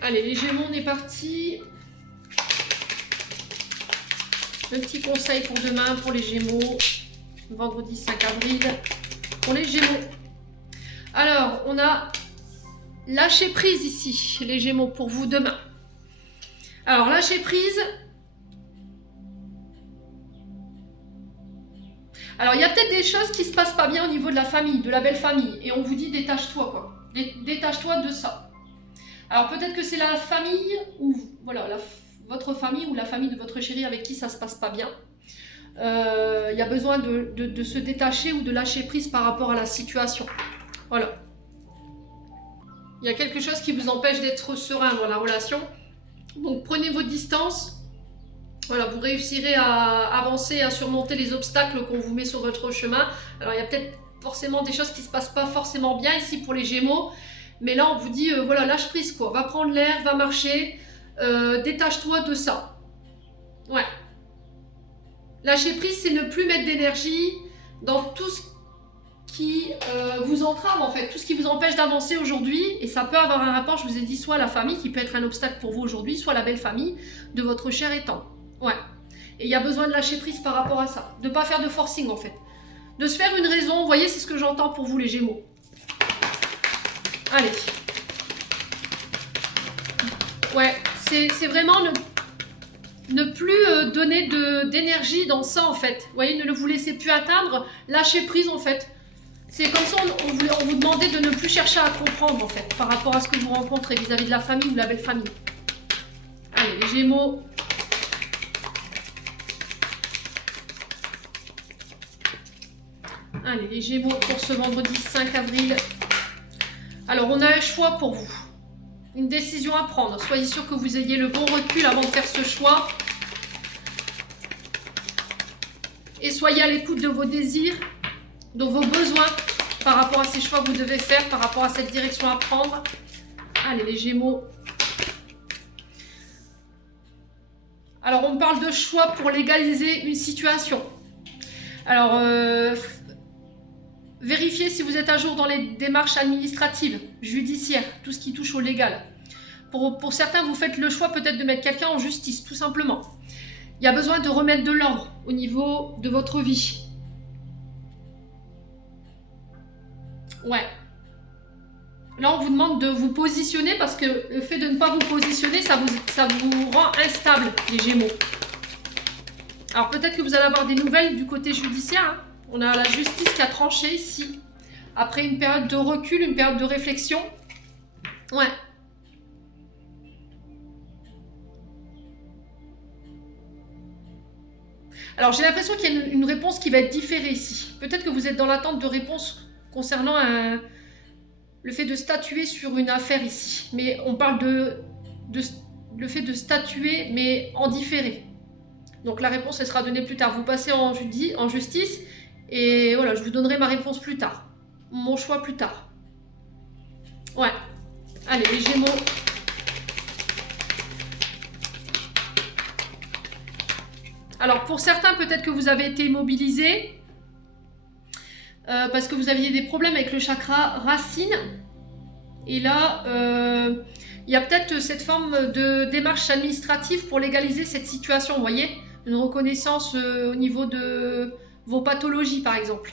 Allez, les Gémeaux, on est parti. Le petit conseil pour demain, pour les Gémeaux. Vendredi 5 avril. Pour les Gémeaux. Alors, on a lâché prise ici, les Gémeaux, pour vous demain. Alors, lâcher prise. Alors, il y a peut-être des choses qui se passent pas bien au niveau de la famille, de la belle famille. Et on vous dit, détache-toi, quoi. Détache-toi de ça. Alors, peut-être que c'est la famille, ou voilà, votre famille, ou la famille de votre chéri avec qui ça se passe pas bien. Il y a besoin de se détacher ou de lâcher prise par rapport à la situation. Voilà. Il y a quelque chose qui vous empêche d'être serein dans la relation. Donc prenez vos distances, voilà, vous réussirez à avancer, à surmonter les obstacles qu'on vous met sur votre chemin. Alors il y a peut-être forcément des choses qui ne se passent pas forcément bien ici pour les Gémeaux, mais là on vous dit, voilà, lâche prise quoi, va prendre l'air, va marcher, détache-toi de ça. Ouais. Lâcher prise, c'est ne plus mettre d'énergie dans tout ce qui vous entrave en fait, tout ce qui vous empêche d'avancer aujourd'hui, et ça peut avoir un rapport, je vous ai dit, soit la famille qui peut être un obstacle pour vous aujourd'hui, soit la belle famille de votre cher étant. Ouais. Et il y a besoin de lâcher prise par rapport à ça, de ne pas faire de forcing en fait, de se faire une raison, vous voyez, c'est ce que j'entends pour vous les Gémeaux. Allez. Ouais, c'est vraiment ne plus donner d'énergie dans ça en fait, vous voyez, ne vous laissez plus atteindre, lâcher prise en fait. C'est comme ça, on vous demandait de ne plus chercher à comprendre, en fait, par rapport à ce que vous rencontrez vis-à-vis de la famille ou de la belle famille. Allez, les Gémeaux. Allez, les Gémeaux pour ce vendredi 5 avril. Alors, on a un choix pour vous. Une décision à prendre. Soyez sûr que vous ayez le bon recul avant de faire ce choix. Et soyez à l'écoute de vos désirs, de vos besoins par rapport à ces choix que vous devez faire, par rapport à cette direction à prendre. Allez, les Gémeaux. Alors, on parle de choix pour légaliser une situation. Alors, vérifiez si vous êtes à jour dans les démarches administratives, judiciaires, tout ce qui touche au légal. Pour certains, vous faites le choix peut-être de mettre quelqu'un en justice, tout simplement. Il y a besoin de remettre de l'ordre au niveau de votre vie. Ouais. Là, on vous demande de vous positionner parce que le fait de ne pas vous positionner, ça vous rend instable, les Gémeaux. Alors, peut-être que vous allez avoir des nouvelles du côté judiciaire. Hein. On a la justice qui a tranché ici. Après une période de recul, une période de réflexion. Ouais. Alors, j'ai l'impression qu'il y a une réponse qui va être différée ici. Peut-être que vous êtes dans l'attente de réponses concernant le fait de statuer sur une affaire ici. Mais on parle le fait de statuer, mais en différé. Donc, la réponse, elle sera donnée plus tard. Vous passez en justice et voilà, je vous donnerai ma réponse plus tard. Mon choix plus tard. Ouais. Allez, les Gémeaux. Alors, pour certains, peut-être que vous avez été immobilisé parce que vous aviez des problèmes avec le chakra racine. Et là, il y a peut-être cette forme de démarche administrative pour légaliser cette situation, vous voyez? Une reconnaissance au niveau de vos pathologies, par exemple.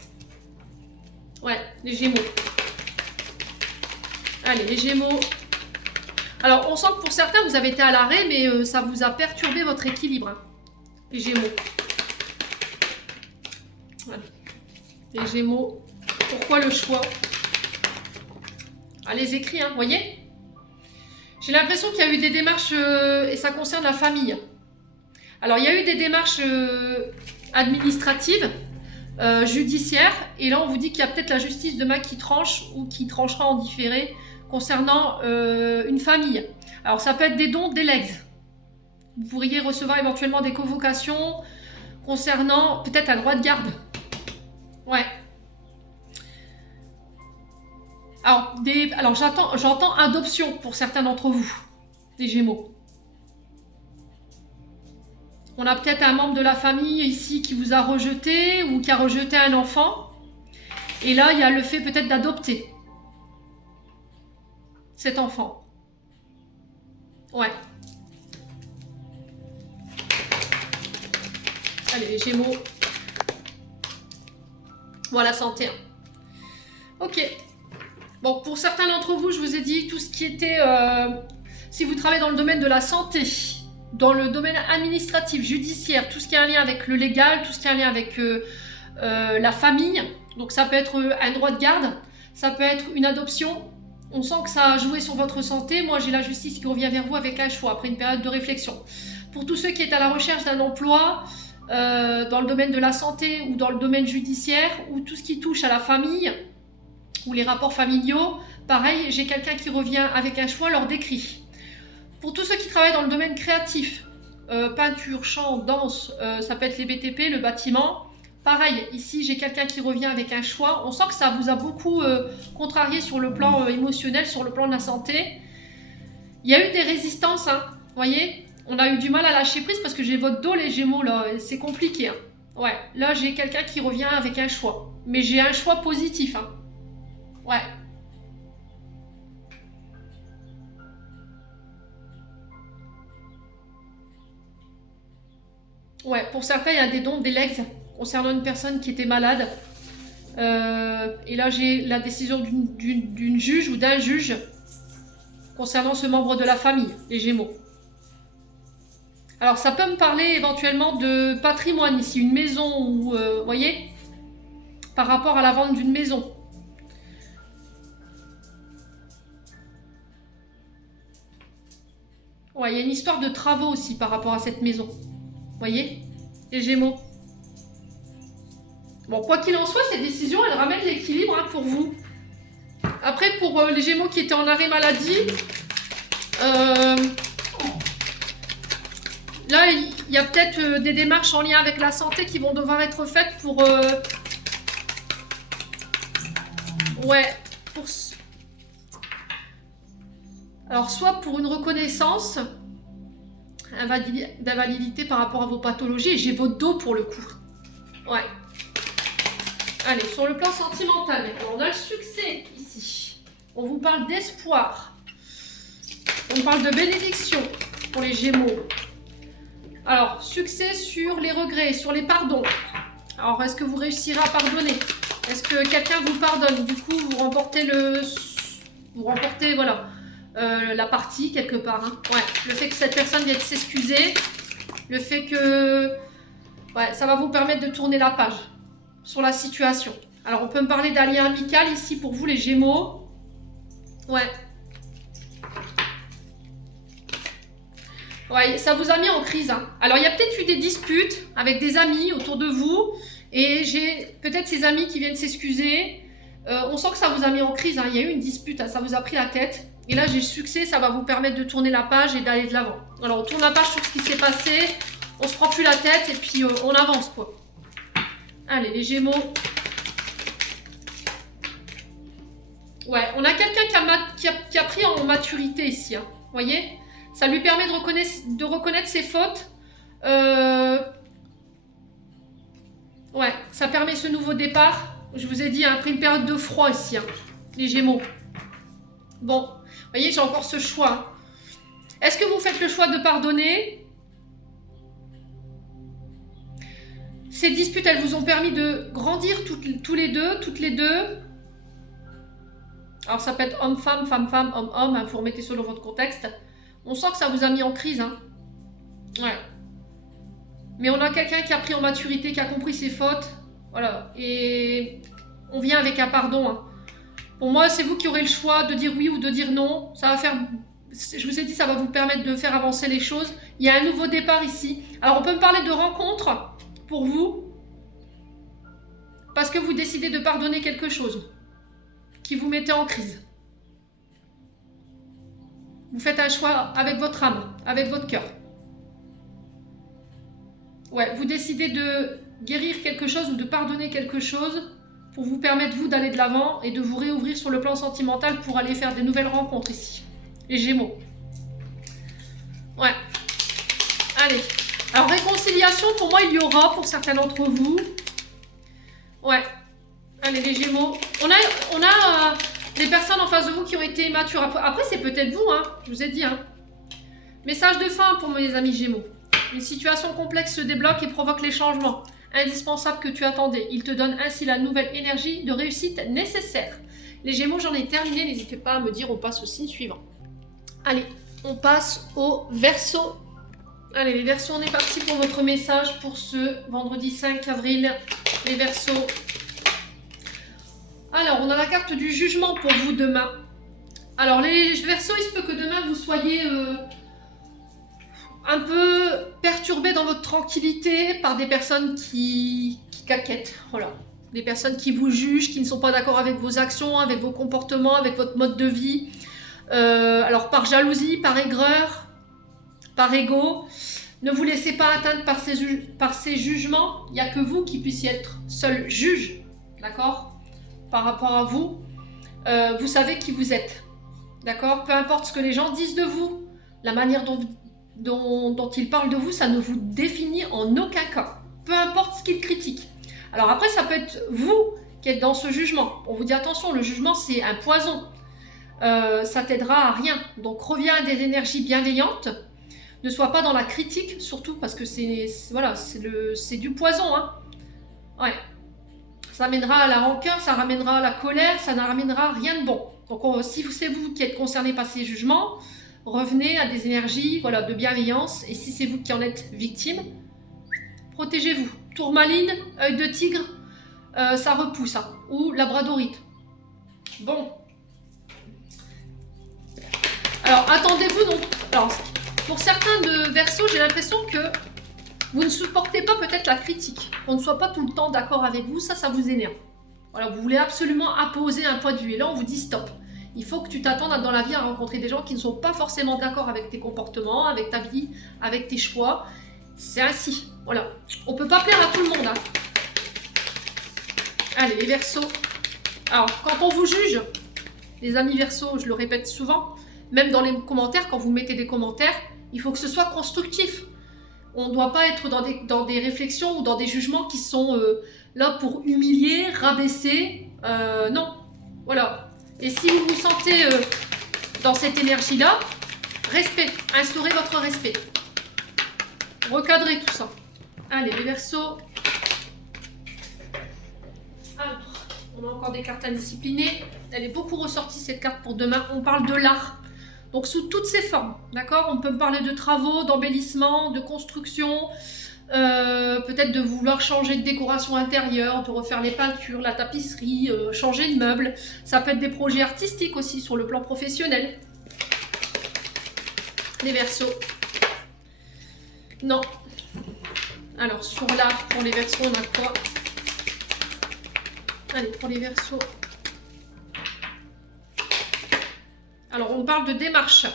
Ouais, les Gémeaux. Allez, les Gémeaux. Alors, on sent que pour certains, vous avez été à l'arrêt, mais ça vous a perturbé votre équilibre. Hein. Les Gémeaux. Voilà. Les Gémeaux. Pourquoi le choix? Ah, les écrits, hein, vous voyez? J'ai l'impression qu'il y a eu des démarches, et ça concerne la famille. Alors, il y a eu des démarches administratives, judiciaires, et là, on vous dit qu'il y a peut-être la justice demain qui tranche, ou qui tranchera en différé, concernant une famille. Alors, ça peut être des dons, des legs. Vous pourriez recevoir éventuellement des convocations concernant peut-être un droit de garde. Ouais. Alors j'entends adoption pour certains d'entre vous, les Gémeaux. On a peut-être un membre de la famille ici qui vous a rejeté ou qui a rejeté un enfant. Et là, il y a le fait peut-être d'adopter cet enfant. Ouais. Allez, les Gémeaux. Voilà, santé. Ok. Bon, pour certains d'entre vous, je vous ai dit tout ce qui était... si vous travaillez dans le domaine de la santé, dans le domaine administratif, judiciaire, tout ce qui a un lien avec le légal, tout ce qui a un lien avec la famille, donc ça peut être un droit de garde, ça peut être une adoption, on sent que ça a joué sur votre santé. Moi, j'ai la justice qui revient vers vous avec un choix, après une période de réflexion. Pour tous ceux qui sont à la recherche d'un emploi, dans le domaine de la santé ou dans le domaine judiciaire, ou tout ce qui touche à la famille, ou les rapports familiaux, pareil, j'ai quelqu'un qui revient avec un choix lors d'écrit. Pour tous ceux qui travaillent dans le domaine créatif, peinture, chant, danse, ça peut être les BTP, le bâtiment, pareil, ici j'ai quelqu'un qui revient avec un choix. On sent que ça vous a beaucoup contrarié sur le plan émotionnel, sur le plan de la santé. Il y a eu des résistances, hein, vous voyez, on a eu du mal à lâcher prise parce que j'ai votre dos, les Gémeaux, là, c'est compliqué. Hein. Ouais, là j'ai quelqu'un qui revient avec un choix, mais j'ai un choix positif, hein. Ouais. Ouais, pour certains, il y a des dons, des legs concernant une personne qui était malade. Et là, j'ai la décision d'une juge ou d'un juge concernant ce membre de la famille, les Gémeaux. Alors, ça peut me parler éventuellement de patrimoine ici, une maison ou, vous voyez, par rapport à la vente d'une maison. Ouais, il y a une histoire de travaux aussi par rapport à cette maison. Vous voyez, les Gémeaux. Bon, quoi qu'il en soit, cette décision, elle ramène l'équilibre hein, pour vous. Après, pour les Gémeaux qui étaient en arrêt maladie, là, il y a peut-être des démarches en lien avec la santé qui vont devoir être faites pour... ouais, pour... Alors, soit pour une reconnaissance d'invalidité par rapport à vos pathologies, et j'ai votre dos pour le coup. Ouais. Allez, sur le plan sentimental, maintenant, on a le succès ici. On vous parle d'espoir. On parle de bénédiction pour les Gémeaux. Alors, succès sur les regrets, sur les pardons. Alors, est-ce que vous réussirez à pardonner? Est-ce que quelqu'un vous pardonne? Du coup, vous remportez voilà, la partie quelque part. Hein. Ouais, le fait que cette personne vienne s'excuser, le fait que ouais, ça va vous permettre de tourner la page sur la situation. Alors, on peut me parler d'un lien amical ici pour vous, les Gémeaux. Ouais. Ouais, ça vous a mis en crise. Hein. Alors, il y a peut-être eu des disputes avec des amis autour de vous. Et j'ai peut-être ces amis qui viennent s'excuser. On sent que ça vous a mis en crise. Hein. Il y a eu une dispute, hein, ça vous a pris la tête. Et là, j'ai le succès, ça va vous permettre de tourner la page et d'aller de l'avant. Alors, on tourne la page sur ce qui s'est passé. On se prend plus la tête et puis on avance, quoi. Allez, les Gémeaux. Ouais, on a quelqu'un qui a pris en maturité ici. Hein. Vous voyez? Ça lui permet de reconnaître ses fautes. Ouais, ça permet ce nouveau départ. Je vous ai dit, hein, après une période de froid ici, hein, les Gémeaux. Bon, vous voyez, j'ai encore ce choix. Hein. Est-ce que vous faites le choix de pardonner? Ces disputes, elles vous ont permis de grandir toutes les deux. Alors, ça peut être homme-femme, femme-femme, homme-homme. Hein, vous remettez selon votre contexte. On sent que ça vous a mis en crise. Hein. Ouais. Mais on a quelqu'un qui a pris en maturité, qui a compris ses fautes. Voilà. Et on vient avec un pardon. Hein. Pour moi, c'est vous qui aurez le choix de dire oui ou de dire non. Ça va faire... Je vous ai dit, ça va vous permettre de faire avancer les choses. Il y a un nouveau départ ici. Alors, on peut me parler de rencontre pour vous. Parce que vous décidez de pardonner quelque chose qui vous mettait en crise. Vous faites un choix avec votre âme, avec votre cœur. Ouais, vous décidez de guérir quelque chose ou de pardonner quelque chose pour vous permettre, vous, d'aller de l'avant et de vous réouvrir sur le plan sentimental pour aller faire des nouvelles rencontres ici. Les Gémeaux. Ouais. Allez. Alors, réconciliation, pour moi, il y aura pour certains d'entre vous. Ouais. Allez, les Gémeaux. On a des personnes en face de vous qui ont été immatures. Après, c'est peut-être vous, hein. Je vous ai dit, hein. Message de fin pour mes amis Gémeaux. Une situation complexe se débloque et provoque les changements indispensables que tu attendais. Il te donne ainsi la nouvelle énergie de réussite nécessaire. Les Gémeaux, j'en ai terminé. N'hésitez pas à me dire, on passe au signe suivant. Allez, on passe au Verseau. Allez, les Verseaux, on est parti pour votre message pour ce vendredi 5 avril. Les Verseaux. Alors, on a la carte du jugement pour vous demain. Alors, les Verseaux, il se peut que demain, vous soyez un peu perturbés dans votre tranquillité par des personnes qui caquettent. Voilà. Des personnes qui vous jugent, qui ne sont pas d'accord avec vos actions, avec vos comportements, avec votre mode de vie. Alors, par jalousie, par aigreur, par ego. Ne vous laissez pas atteindre par ces jugements. Il n'y a que vous qui puissiez être seul juge. D'accord ? Par rapport à vous. Vous savez qui vous êtes. D'accord ? Peu importe ce que les gens disent de vous. La manière dont ils parlent de vous, ça ne vous définit en aucun cas. Peu importe ce qu'ils critiquent. Alors après, ça peut être vous qui êtes dans ce jugement. On vous dit attention, le jugement c'est un poison. Ça t'aidera à rien. Donc reviens à des énergies bienveillantes. Ne sois pas dans la critique, surtout parce que c'est du poison. Hein. Ouais. Ça amènera à la rancœur, ça ramènera à la colère, ça ne ramènera rien de bon. Donc si c'est vous qui êtes concerné par ces jugements, revenez à des énergies de bienveillance. Et si c'est vous qui en êtes victime, protégez-vous. Tourmaline, œil de tigre, ça repousse. Hein. Ou labradorite. Bon. Alors, attendez-vous donc. Alors, pour certains de Verseau, j'ai l'impression que vous ne supportez pas peut-être la critique. Qu'on ne soit pas tout le temps d'accord avec vous, ça vous énerve. Voilà, vous voulez absolument apposer un point de vue. Et là, on vous dit stop. Il faut que tu t'attendes dans la vie à rencontrer des gens qui ne sont pas forcément d'accord avec tes comportements, avec ta vie, avec tes choix. C'est ainsi. Voilà. On ne peut pas plaire à tout le monde. Hein. Allez, les Verseaux. Alors, quand on vous juge, les amis Verseaux, je le répète souvent, même dans les commentaires, quand vous mettez des commentaires, il faut que ce soit constructif. On ne doit pas être dans des réflexions ou dans des jugements qui sont là pour humilier, rabaisser. Non. Voilà. Et si vous vous sentez dans cette énergie-là, respect. Instaurez votre respect. Recadrez tout ça. Allez, les Verseaux. Alors, on a encore des cartes indisciplinées. Elle est beaucoup ressortie, cette carte, pour demain. On parle de l'art. Donc, sous toutes ses formes, d'accord ? On peut me parler de travaux, d'embellissement, de construction, peut-être de vouloir changer de décoration intérieure, de refaire les peintures, la tapisserie, changer de meubles. Ça peut être des projets artistiques aussi, sur le plan professionnel. Les Verseaux. Non. Alors, sur l'art, pour les Verseaux, on a quoi? Allez, pour les Verseaux. Alors, on parle de démarche.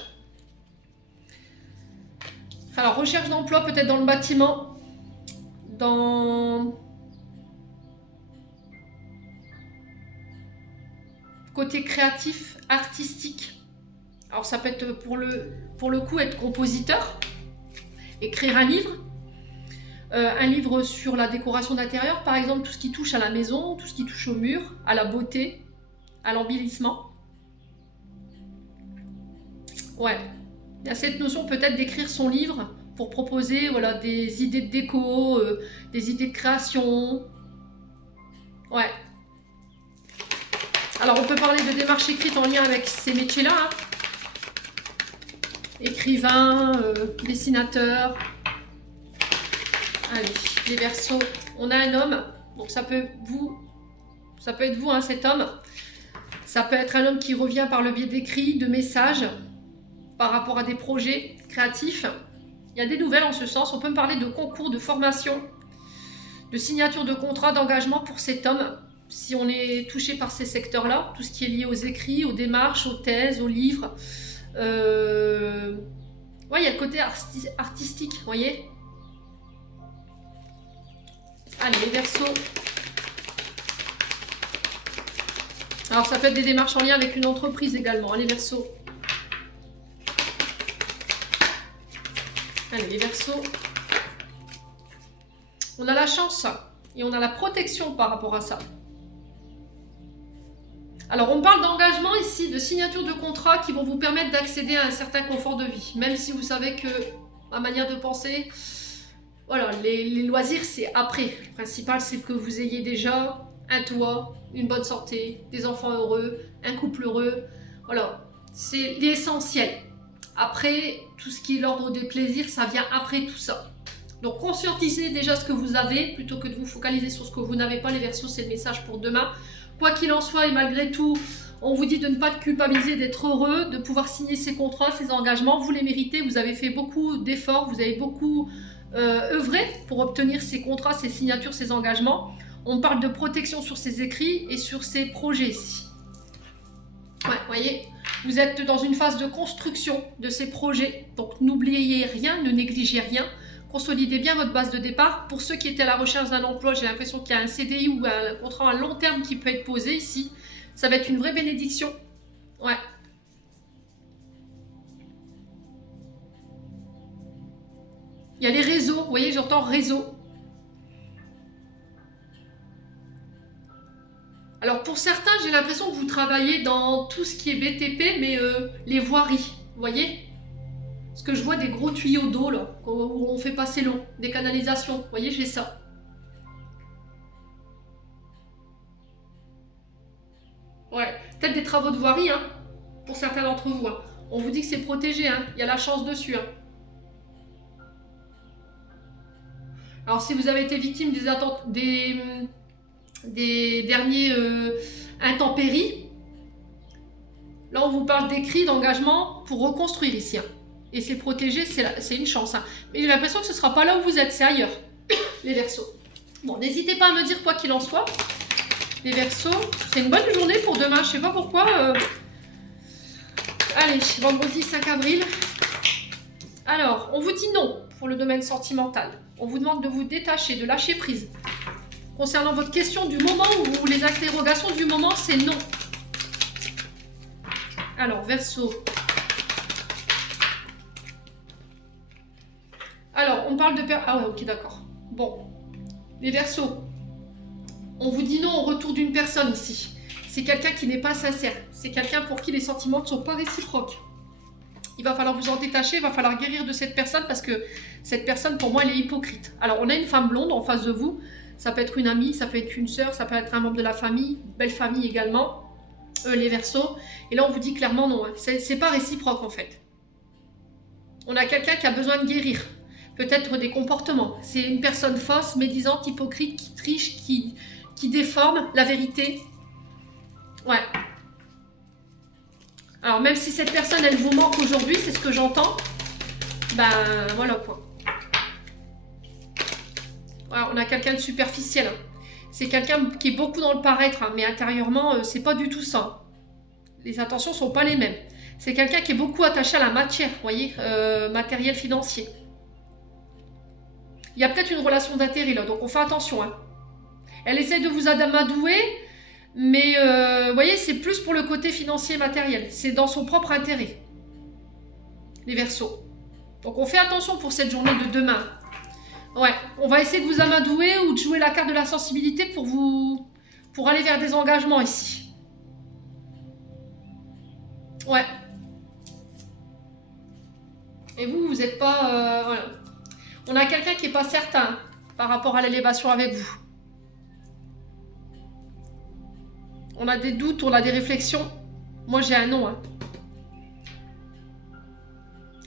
Alors, recherche d'emploi, peut-être dans le bâtiment. Dans... Côté créatif, artistique. Alors, ça peut être pour le coup être compositeur. Écrire un livre sur la décoration d'intérieur, par exemple, tout ce qui touche à la maison, tout ce qui touche au mur, à la beauté, à l'embellissement. Ouais, il y a cette notion peut-être d'écrire son livre pour proposer voilà, des idées de déco, des idées de création. Ouais. Alors on peut parler de démarche écrite en lien avec ces métiers-là. Hein. Écrivain, dessinateur. Allez, les Verseaux. On a un homme, donc ça peut être vous, hein, cet homme. Ça peut être un homme qui revient par le biais d'écrits, de messages, par rapport à des projets créatifs. Il y a des nouvelles en ce sens. On peut me parler de concours, de formation, de signature de contrat, d'engagement pour cet homme. Si on est touché par ces secteurs-là, tout ce qui est lié aux écrits, aux démarches, aux thèses, aux livres. Ouais, il y a le côté artistique, vous voyez. Allez, les Verseaux. Alors, ça peut être des démarches en lien avec une entreprise également, hein, les Verseaux. Allez, les Verseaux. On a la chance et on a la protection par rapport à ça. Alors, on parle d'engagement ici, de signature de contrats qui vont vous permettre d'accéder à un certain confort de vie. Même si vous savez que, ma manière de penser, voilà, les loisirs, c'est après. Le principal, c'est que vous ayez déjà un toit, une bonne santé, des enfants heureux, un couple heureux. Voilà, c'est l'essentiel. Après, tout ce qui est l'ordre des plaisirs, ça vient après tout ça. Donc, conscientisez déjà ce que vous avez, plutôt que de vous focaliser sur ce que vous n'avez pas. Les Verseaux, c'est le message pour demain. Quoi qu'il en soit, et malgré tout, on vous dit de ne pas culpabiliser, d'être heureux, de pouvoir signer ces contrats, ces engagements. Vous les méritez, vous avez fait beaucoup d'efforts, vous avez beaucoup œuvré pour obtenir ces contrats, ces signatures, ces engagements. On parle de protection sur ces écrits et sur ces projets ici. Ouais, vous voyez, vous êtes dans une phase de construction de ces projets. Donc, n'oubliez rien, ne négligez rien. Consolidez bien votre base de départ. Pour ceux qui étaient à la recherche d'un emploi, j'ai l'impression qu'il y a un CDI ou un contrat à long terme qui peut être posé ici. Ça va être une vraie bénédiction. Ouais. Il y a les réseaux. Vous voyez, j'entends réseau. Alors, pour certains, j'ai l'impression que vous travaillez dans tout ce qui est BTP, mais les voiries. Vous voyez ? Parce que je vois des gros tuyaux d'eau là, où on fait passer l'eau, des canalisations. Vous voyez, j'ai ça. Ouais, peut-être des travaux de voirie, hein, pour certains d'entre vous. Hein. On vous dit que c'est protégé, hein. Il y a la chance dessus. Hein. Alors, si vous avez été victime des derniers intempéries, là, on vous parle d'écrits, d'engagement pour reconstruire ici. Hein. Et c'est protégé, c'est une chance. Hein. Mais j'ai l'impression que ce ne sera pas là où vous êtes, c'est ailleurs, les Verseaux. Bon, n'hésitez pas à me dire quoi qu'il en soit. Les Verseaux, c'est une bonne journée pour demain, je ne sais pas pourquoi. Allez, vendredi 5 avril. Alors, on vous dit non pour le domaine sentimental. On vous demande de vous détacher, de lâcher prise. Concernant votre question du moment ou les interrogations du moment, c'est non. Alors, Verseau. Alors, on parle de... Ah ouais, ok, d'accord. Bon, les Verseaux, on vous dit non au retour d'une personne ici. C'est quelqu'un qui n'est pas sincère. C'est quelqu'un pour qui les sentiments ne sont pas réciproques. Il va falloir vous en détacher, il va falloir guérir de cette personne parce que cette personne, pour moi, elle est hypocrite. Alors, on a une femme blonde en face de vous. Ça peut être une amie, ça peut être une sœur, ça peut être un membre de la famille, belle famille également, les Verseaux. Et là, on vous dit clairement non. Hein. C'est pas réciproque, en fait. On a quelqu'un qui a besoin de guérir. Peut-être des comportements. C'est une personne fausse, médisante, hypocrite, qui triche, qui déforme la vérité. Ouais. Alors, même si cette personne, elle vous manque aujourd'hui, c'est ce que j'entends, ben voilà quoi. Voilà, on a quelqu'un de superficiel. Hein. C'est quelqu'un qui est beaucoup dans le paraître, hein, mais intérieurement, c'est pas du tout ça. Les intentions sont pas les mêmes. C'est quelqu'un qui est beaucoup attaché à la matière, vous voyez, matériel financier. Il y a peut-être une relation d'intérêt là, donc on fait attention. Hein. Elle essaie de vous amadouer, mais vous voyez, c'est plus pour le côté financier et matériel. C'est dans son propre intérêt, les Verseaux. Donc on fait attention pour cette journée de demain. Ouais, on va essayer de vous amadouer ou de jouer la carte de la sensibilité pour aller vers des engagements ici. Ouais. Et vous n'êtes pas... voilà. On a quelqu'un qui n'est pas certain par rapport à l'élévation avec vous. On a des doutes, on a des réflexions. Moi, j'ai un non. Hein.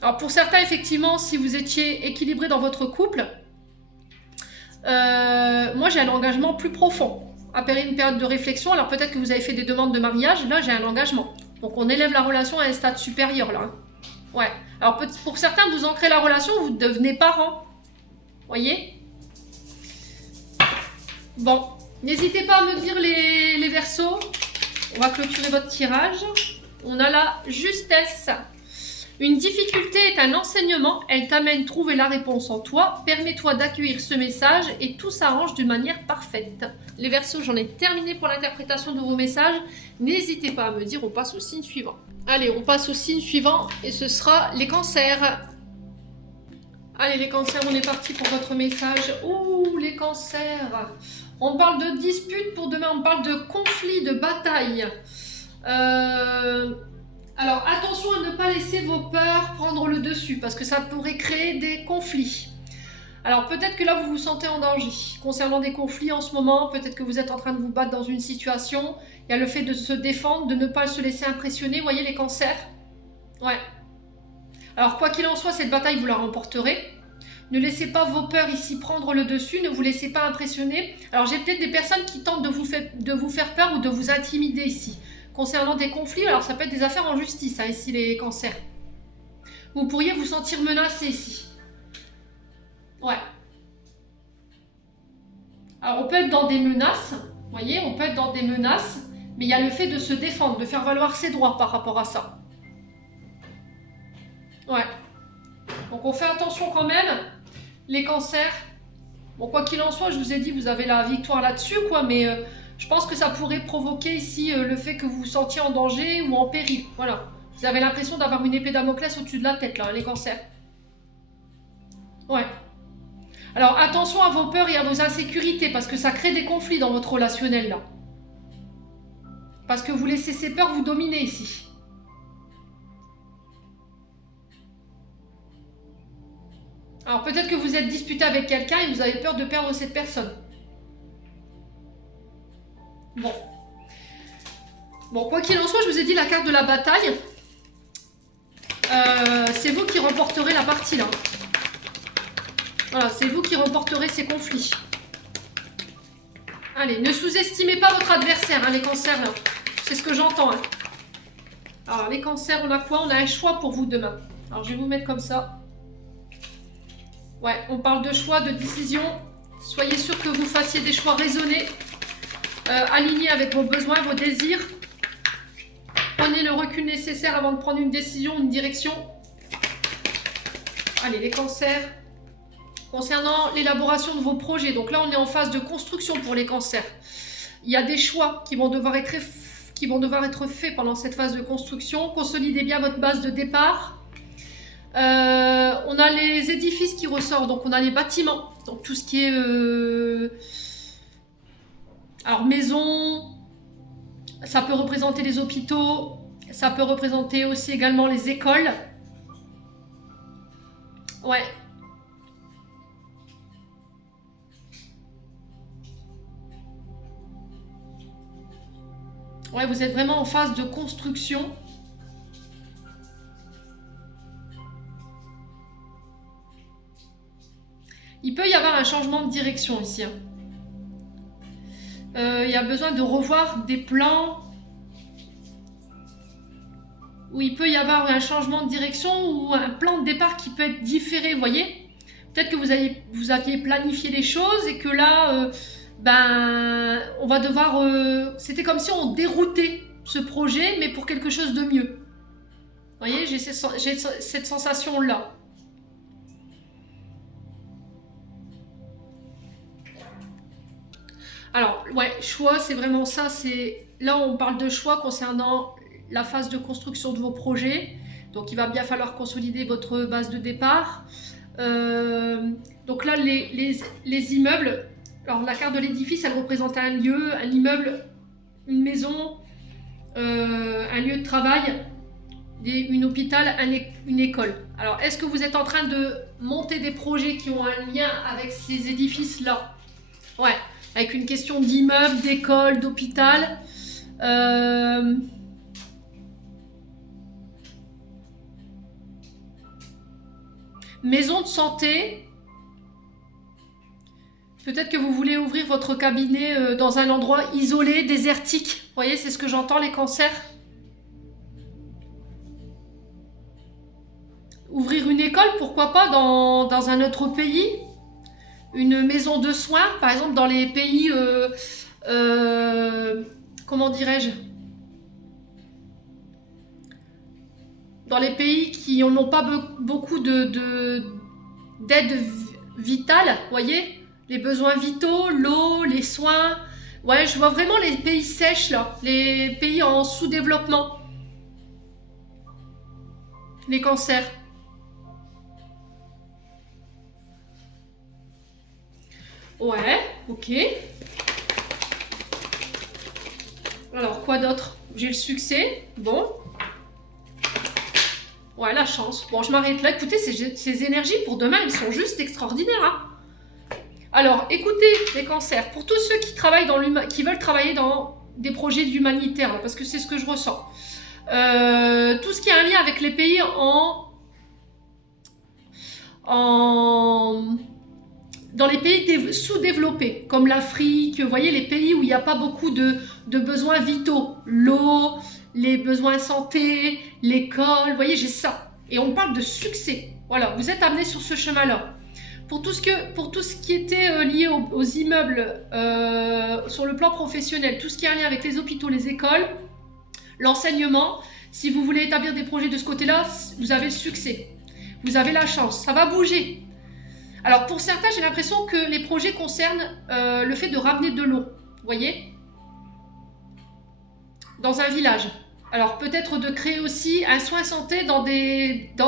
Alors, pour certains, effectivement, si vous étiez équilibré dans votre couple, moi, j'ai un engagement plus profond. Après une période de réflexion, alors peut-être que vous avez fait des demandes de mariage, là, j'ai un engagement. Donc, on élève la relation à un stade supérieur, là. Hein. Ouais. Alors, pour certains, vous ancrez la relation, vous devenez parents. Voyez? Bon. N'hésitez pas à me dire les Verseaux. On va clôturer votre tirage. On a la justesse. Une difficulté est un enseignement. Elle t'amène à trouver la réponse en toi. Permets-toi d'accueillir ce message et tout s'arrange d'une manière parfaite. Les Verseaux, j'en ai terminé pour l'interprétation de vos messages. N'hésitez pas à me dire, on passe au signe suivant. Allez, on passe au signe suivant et ce sera les cancers. Allez, les cancers, on est parti pour votre message. Ouh, les cancers. On parle de dispute pour demain, on parle de conflit, de bataille. Alors, attention à ne pas laisser vos peurs prendre le dessus, parce que ça pourrait créer des conflits. Alors, peut-être que là, vous vous sentez en danger. Concernant des conflits en ce moment, peut-être que vous êtes en train de vous battre dans une situation. Il y a le fait de se défendre, de ne pas se laisser impressionner. Vous voyez les cancers? Ouais. Alors, quoi qu'il en soit, cette bataille, vous la remporterez. Ne laissez pas vos peurs ici prendre le dessus, ne vous laissez pas impressionner. Alors j'ai peut-être des personnes qui tentent de vous faire peur ou de vous intimider ici. Concernant des conflits, alors ça peut être des affaires en justice, hein, ici les cancers. Vous pourriez vous sentir menacé ici. Ouais. Alors on peut être dans des menaces, vous voyez, on peut être dans des menaces, mais il y a le fait de se défendre, de faire valoir ses droits par rapport à ça. Ouais. Donc on fait attention quand même, les cancers. Bon, quoi qu'il en soit, je vous ai dit, vous avez la victoire là-dessus, quoi, mais je pense que ça pourrait provoquer ici le fait que vous vous sentiez en danger ou en péril. Voilà. Vous avez l'impression d'avoir une épée Damoclès au-dessus de la tête, là, les cancers. Ouais. Alors attention à vos peurs et à vos insécurités, parce que ça crée des conflits dans votre relationnel, là. Parce que vous laissez ces peurs vous dominer ici. Alors peut-être que vous êtes disputé avec quelqu'un et vous avez peur de perdre cette personne. Bon. Bon, quoi qu'il en soit, je vous ai dit la carte de la bataille. C'est vous qui remporterez la partie là. Voilà, c'est vous qui remporterez ces conflits. Allez, ne sous-estimez pas votre adversaire, hein, les cancers là. C'est ce que j'entends. Hein. Alors les cancers, on a quoi? On a un choix pour vous demain. Alors je vais vous mettre comme ça. Ouais, on parle de choix, de décision. Soyez sûr que vous fassiez des choix raisonnés, alignés avec vos besoins, vos désirs. Prenez le recul nécessaire avant de prendre une décision, une direction. Allez, les cancers. Concernant l'élaboration de vos projets, donc là on est en phase de construction pour les cancers. Il y a des choix qui vont devoir être faits pendant cette phase de construction. Consolidez bien votre base de départ. On a les édifices qui ressortent, donc on a les bâtiments, donc tout ce qui est alors maison, ça peut représenter les hôpitaux, ça peut représenter aussi également les écoles. Ouais. Ouais, vous êtes vraiment en phase de construction. Il peut y avoir un changement de direction ici. Il y a besoin de revoir des plans. Où il peut y avoir un changement de direction ou un plan de départ qui peut être différé, vous voyez. Peut-être que vous aviez planifié les choses et que là, ben, on va devoir... c'était comme si on déroutait ce projet, mais pour quelque chose de mieux. Vous voyez, j'ai cette sensation-là. Alors, ouais, choix, c'est vraiment ça. Là, on parle de choix concernant la phase de construction de vos projets. Donc, il va bien falloir consolider votre base de départ. Donc là, les immeubles, alors la carte de l'édifice, elle représente un lieu, un immeuble, une maison, un lieu de travail, une hôpital, une école. Alors, est-ce que vous êtes en train de monter des projets qui ont un lien avec ces édifices-là? Ouais, avec une question d'immeuble, d'école, d'hôpital. Maison de santé. Peut-être que vous voulez ouvrir votre cabinet dans un endroit isolé, désertique. Vous voyez, c'est ce que j'entends, les cancers. Ouvrir une école, pourquoi pas, dans un autre pays. Une maison de soins, par exemple, dans les pays... comment dirais-je? Dans les pays qui n'ont pas beaucoup d'aide vitale, vous voyez? Les besoins vitaux, l'eau, les soins. Ouais, je vois vraiment les pays sèches, là. Les pays en sous-développement. Les cancers. Ouais, ok. Alors, quoi d'autre? J'ai le succès. Bon. Ouais, la chance. Bon, je m'arrête là. Écoutez, ces énergies pour demain, elles sont juste extraordinaires, hein. Alors, écoutez, les cancers, pour tous ceux qui travaillent qui veulent travailler dans des projets d'humanitaire, parce que c'est ce que je ressens. Tout ce qui a un lien avec les pays dans les pays sous-développés, comme l'Afrique, vous voyez, les pays où il n'y a pas beaucoup de besoins vitaux, l'eau, les besoins santé, l'école, vous voyez, j'ai ça. Et on parle de succès. Voilà, vous êtes amenés sur ce chemin-là. Pour tout ce qui était lié aux immeubles sur le plan professionnel, tout ce qui est lié avec les hôpitaux, les écoles, l'enseignement, si vous voulez établir des projets de ce côté-là, vous avez le succès. Vous avez la chance, ça va bouger. Alors pour certains, j'ai l'impression que les projets concernent le fait de ramener de l'eau, vous voyez, dans un village. Alors peut-être de créer aussi un soin santé dans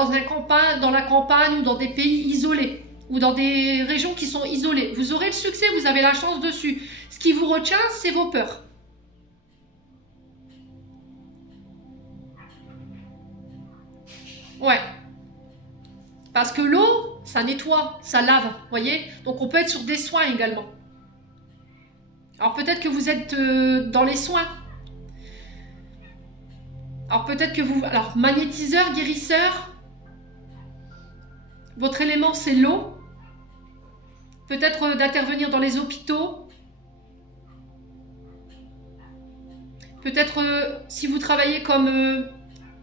la campagne ou dans des pays isolés ou dans des régions qui sont isolées. Vous aurez le succès, vous avez la chance dessus. Ce qui vous retient, c'est vos peurs. Ouais. Parce que l'eau, ça nettoie, ça lave, vous voyez. Donc on peut être sur des soins également. Alors peut-être que vous êtes dans les soins. Alors peut-être que vous... Alors magnétiseur, guérisseur. Votre élément, c'est l'eau. Peut-être d'intervenir dans les hôpitaux. Peut-être si vous travaillez comme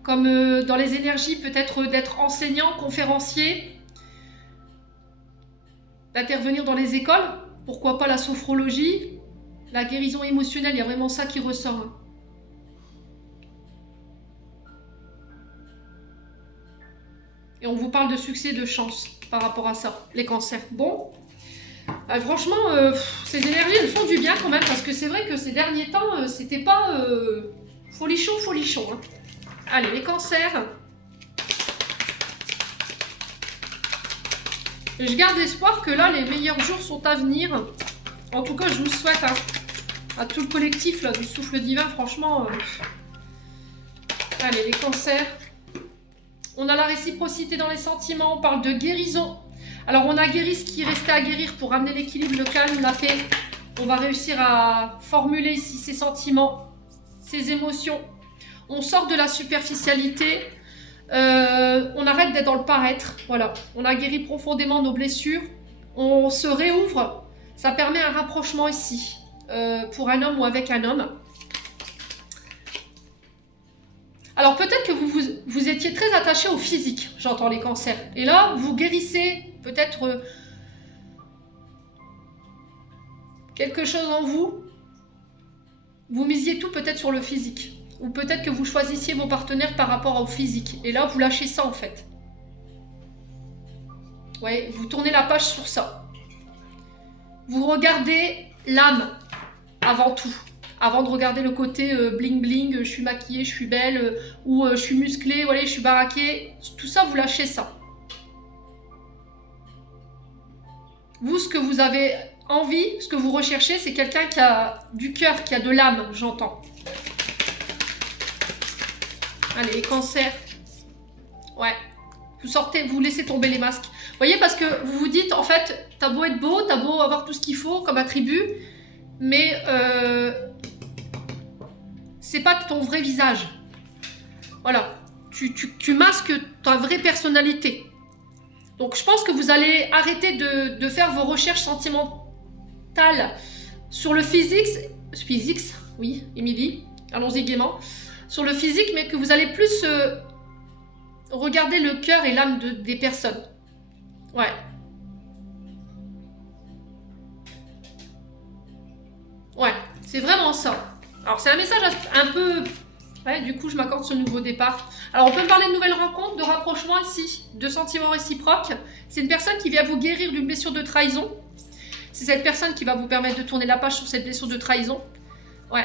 dans les énergies, peut-être d'être enseignant, conférencier. D'intervenir dans les écoles. Pourquoi pas la sophrologie, la guérison émotionnelle, il y a vraiment ça qui ressort. Hein. Et on vous parle de succès, de chance par rapport à ça, les cancers. Bon, franchement, ces énergies, elles font du bien quand même, parce que c'est vrai que ces derniers temps, c'était pas folichon. Hein. Allez, les cancers. Et je garde espoir que là, les meilleurs jours sont à venir. En tout cas, je vous le souhaite hein, à tout le collectif là, du souffle divin, franchement. Allez, les cancers. On a la réciprocité dans les sentiments, on parle de guérison. Alors, on a guéri ce qui restait à guérir pour ramener l'équilibre, le calme, la paix. On va réussir à formuler ici ces sentiments, ces émotions. On sort de la superficialité. On arrête d'être dans le paraître. Voilà. On a guéri profondément nos blessures. On se réouvre. Ça permet un rapprochement ici, pour un homme ou avec un homme. Alors peut-être que vous étiez très attaché au physique, j'entends les cancers. Et là, vous guérissez peut-être quelque chose en vous. Vous misiez tout peut-être sur le physique. Ou peut-être que vous choisissiez vos partenaires par rapport au physique. Et là, vous lâchez ça en fait. Ouais, vous tournez la page sur ça. Vous regardez l'âme avant tout. Avant de regarder le côté bling bling, je suis maquillée, je suis belle, ou je suis musclée, voilà, je suis baraquée. Tout ça, vous lâchez ça. Vous, ce que vous avez envie, ce que vous recherchez, c'est quelqu'un qui a du cœur, qui a de l'âme, j'entends. Allez, les cancers. Ouais. Vous sortez, vous laissez tomber les masques. Vous voyez, parce que vous vous dites, en fait, t'as beau être beau, t'as beau avoir tout ce qu'il faut comme attribut, mais c'est pas ton vrai visage. Voilà. Tu masques ta vraie personnalité. Donc, je pense que vous allez arrêter de faire vos recherches sentimentales sur le physique. Physique, oui, Émilie, allons-y gaiement. Sur le physique, mais que vous allez plus regarder le cœur et l'âme des personnes. Ouais. Ouais, c'est vraiment ça. Alors, c'est un message un peu... Ouais, du coup, je m'accorde ce nouveau départ. Alors, on peut me parler de nouvelles rencontres, de rapprochements ici, de sentiments réciproques. C'est une personne qui vient vous guérir d'une blessure de trahison. C'est cette personne qui va vous permettre de tourner la page sur cette blessure de trahison. Ouais.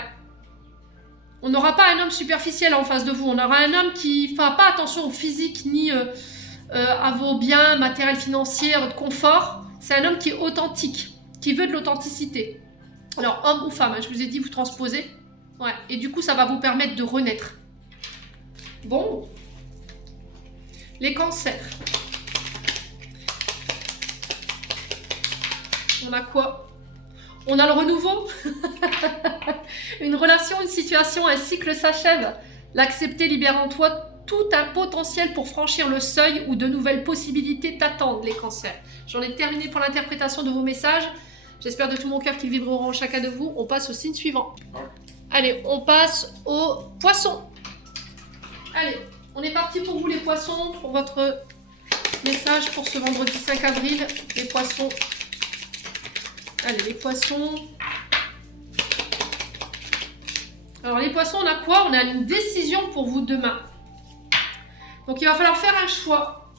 On n'aura pas un homme superficiel en face de vous. On aura un homme qui ne fera pas attention au physique ni à vos biens matériels, financiers, à votre confort. C'est un homme qui est authentique, qui veut de l'authenticité. Alors, homme ou femme, hein, je vous ai dit, vous transposez. Ouais. Et du coup, ça va vous permettre de renaître. Bon. Les cancers. On a quoi? On a le renouveau. Une relation, une situation, un cycle s'achève. L'accepter libère en toi tout un potentiel pour franchir le seuil où de nouvelles possibilités t'attendent, les cancers. J'en ai terminé pour l'interprétation de vos messages. J'espère de tout mon cœur qu'ils vibreront chacun de vous. On passe au signe suivant. Allez, on passe aux poissons. Allez, on est parti pour vous les poissons, pour votre message pour ce vendredi 5 avril. Les poissons. Allez, les poissons. Alors, les poissons, on a quoi? On a une décision pour vous demain. Donc, il va falloir faire un choix.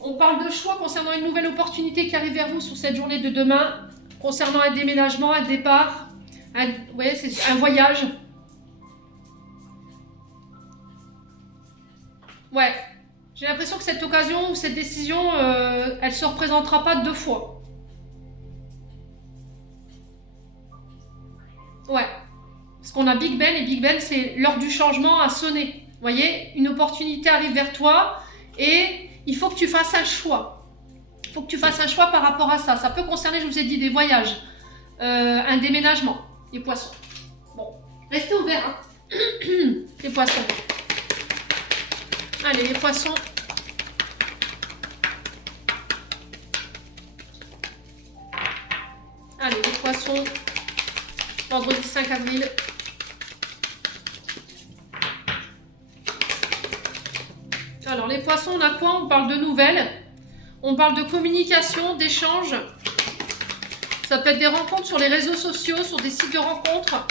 On parle de choix concernant une nouvelle opportunité qui arrive vers vous sur cette journée de demain, concernant un déménagement, un départ, vous voyez, c'est un voyage. Ouais, j'ai l'impression que cette occasion ou cette décision, elle ne se représentera pas deux fois. Ouais, parce qu'on a Big Ben et Big Ben, c'est l'heure du changement à sonner. Vous voyez, une opportunité arrive vers toi et il faut que tu fasses un choix. Il faut que tu fasses un choix par rapport à ça. Ça peut concerner, je vous ai dit, des voyages, un déménagement, les poissons. Bon, restez ouverts, hein. Les poissons. Allez, les poissons. Allez, les poissons. Vendredi 5 avril. Alors, les poissons, on a quoi? On parle de nouvelles. On parle de communication, d'échange. Ça peut être des rencontres sur les réseaux sociaux, sur des sites de rencontres.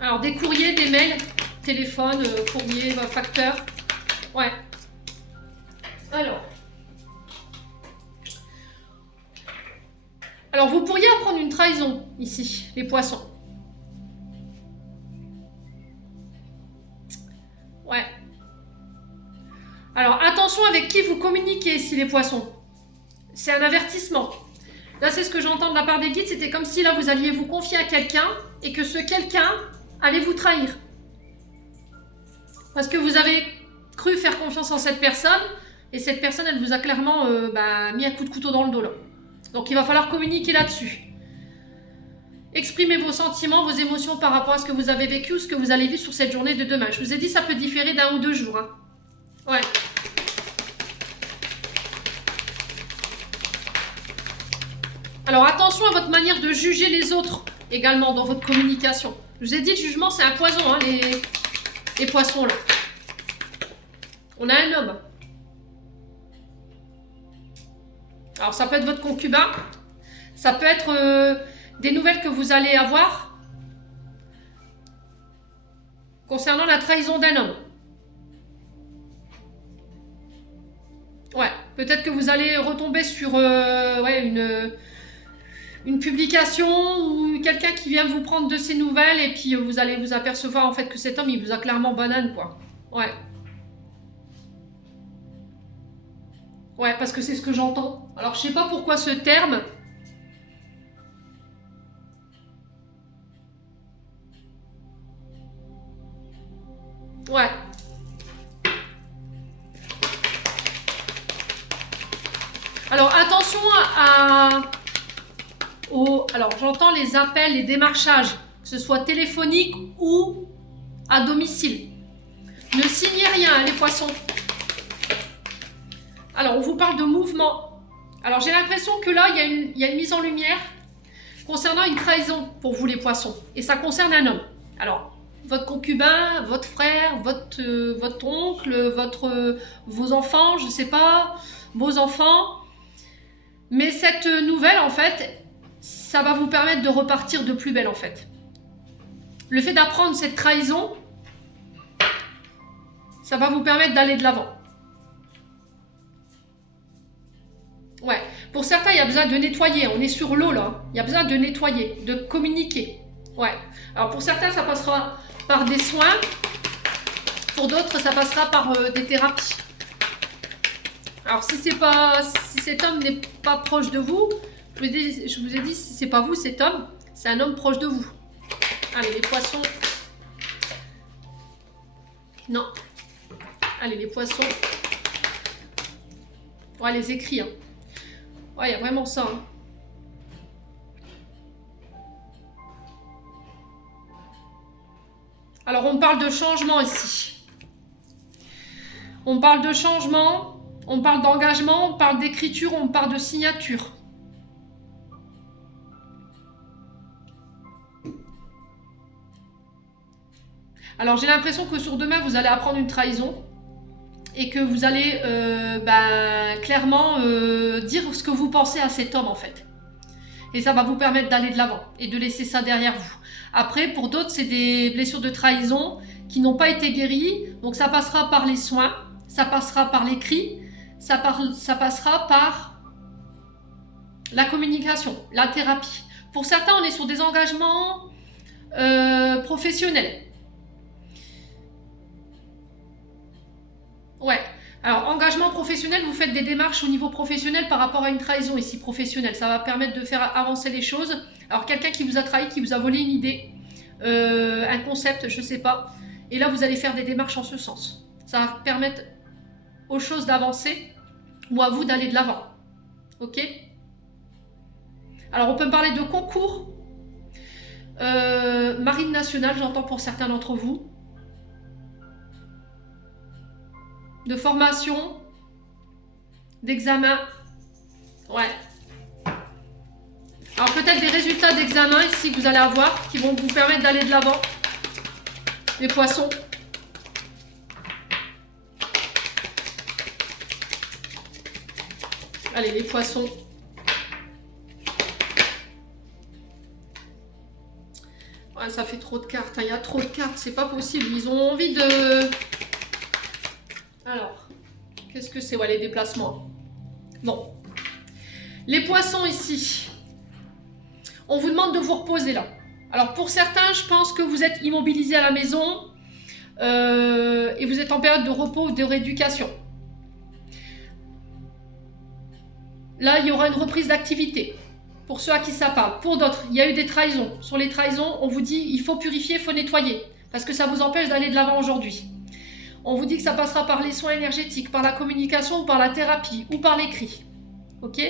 Alors, des courriers, des mails, téléphone, courrier, facteur. Ouais. Alors, vous pourriez apprendre une trahison, ici, les poissons. Ouais. Alors, attention avec qui vous communiquez ici, les poissons. C'est un avertissement. Là, c'est ce que j'entends de la part des guides. C'était comme si, là, vous alliez vous confier à quelqu'un et que ce quelqu'un allait vous trahir. Parce que vous avez cru faire confiance en cette personne et cette personne, elle vous a clairement mis un coup de couteau dans le dos, là. Donc, il va falloir communiquer là-dessus. Exprimez vos sentiments, vos émotions par rapport à ce que vous avez vécu ou ce que vous allez vivre sur cette journée de demain. Je vous ai dit, ça peut différer d'1 ou 2 jours. Hein. Ouais. Alors, attention à votre manière de juger les autres également dans votre communication. Je vous ai dit, le jugement, c'est un poison, hein, les poissons, là. On a un homme. Alors ça peut être votre concubin, ça peut être des nouvelles que vous allez avoir concernant la trahison d'un homme. Ouais, peut-être que vous allez retomber sur une publication ou quelqu'un qui vient vous prendre de ses nouvelles et puis vous allez vous apercevoir en fait que cet homme il vous a clairement banane quoi. Ouais. Ouais, parce que c'est ce que j'entends. Alors je sais pas pourquoi ce terme. Ouais. Alors attention alors j'entends les appels, les démarchages, que ce soit téléphonique ou à domicile. Ne signez rien, les poissons. Alors on vous parle de mouvement. Alors j'ai l'impression que là il y a une mise en lumière concernant une trahison pour vous les poissons. Et ça concerne un homme. Alors votre concubin, votre frère, votre oncle, vos enfants, je ne sais pas, vos enfants. Mais cette nouvelle, en fait, ça va vous permettre de repartir de plus belle, en fait. Le fait d'apprendre cette trahison, ça va vous permettre d'aller de l'avant. Ouais. Pour certains, il y a besoin de nettoyer. On est sur l'eau, là. Il y a besoin de nettoyer, de communiquer. Ouais. Alors, pour certains, ça passera par des soins. Pour d'autres, ça passera par des thérapies. Alors, si cet homme n'est pas proche de vous, je vous ai dit, si c'est pas vous, cet homme, c'est un homme proche de vous. Allez, les poissons. Non. Allez, les poissons. Ouais, les écrits. Hein. Ouais, il y a vraiment ça. Hein. Alors, on parle de changement ici. On parle de changement. On parle d'engagement, on parle d'écriture, on parle de signature. Alors j'ai l'impression que sur demain, vous allez apprendre une trahison et que vous allez clairement dire ce que vous pensez à cet homme en fait. Et ça va vous permettre d'aller de l'avant et de laisser ça derrière vous. Après, pour d'autres, c'est des blessures de trahison qui n'ont pas été guéries. Donc ça passera par les soins, ça passera par l'écrit. Ça passera par la communication, la thérapie. Pour certains, on est sur des engagements professionnels. Ouais. Alors, engagement professionnel, vous faites des démarches au niveau professionnel par rapport à une trahison ici professionnelle. Ça va permettre de faire avancer les choses. Alors, quelqu'un qui vous a trahi, qui vous a volé une idée, un concept, je ne sais pas. Et là, vous allez faire des démarches en ce sens. Ça va permettre aux choses d'avancer ou à vous d'aller de l'avant. Ok? Alors on peut parler de concours. Marine nationale, j'entends pour certains d'entre vous. De formation. D'examen. Ouais. Alors peut-être des résultats d'examen ici que vous allez avoir qui vont vous permettre d'aller de l'avant. Les poissons. Allez, les poissons. Ouais, ça fait trop de cartes. Hein. Il y a trop de cartes, c'est pas possible. Ils ont envie de... Alors, qu'est-ce que c'est? Ouais, les déplacements. Bon. Les poissons ici. On vous demande de vous reposer là. Alors, pour certains, je pense que vous êtes immobilisés à la maison et vous êtes en période de repos ou de rééducation. Là, il y aura une reprise d'activité. Pour ceux à qui ça parle. Pour d'autres, il y a eu des trahisons. Sur les trahisons, on vous dit il faut purifier, il faut nettoyer. Parce que ça vous empêche d'aller de l'avant aujourd'hui. On vous dit que ça passera par les soins énergétiques, par la communication, ou par la thérapie, ou par l'écrit. Ok?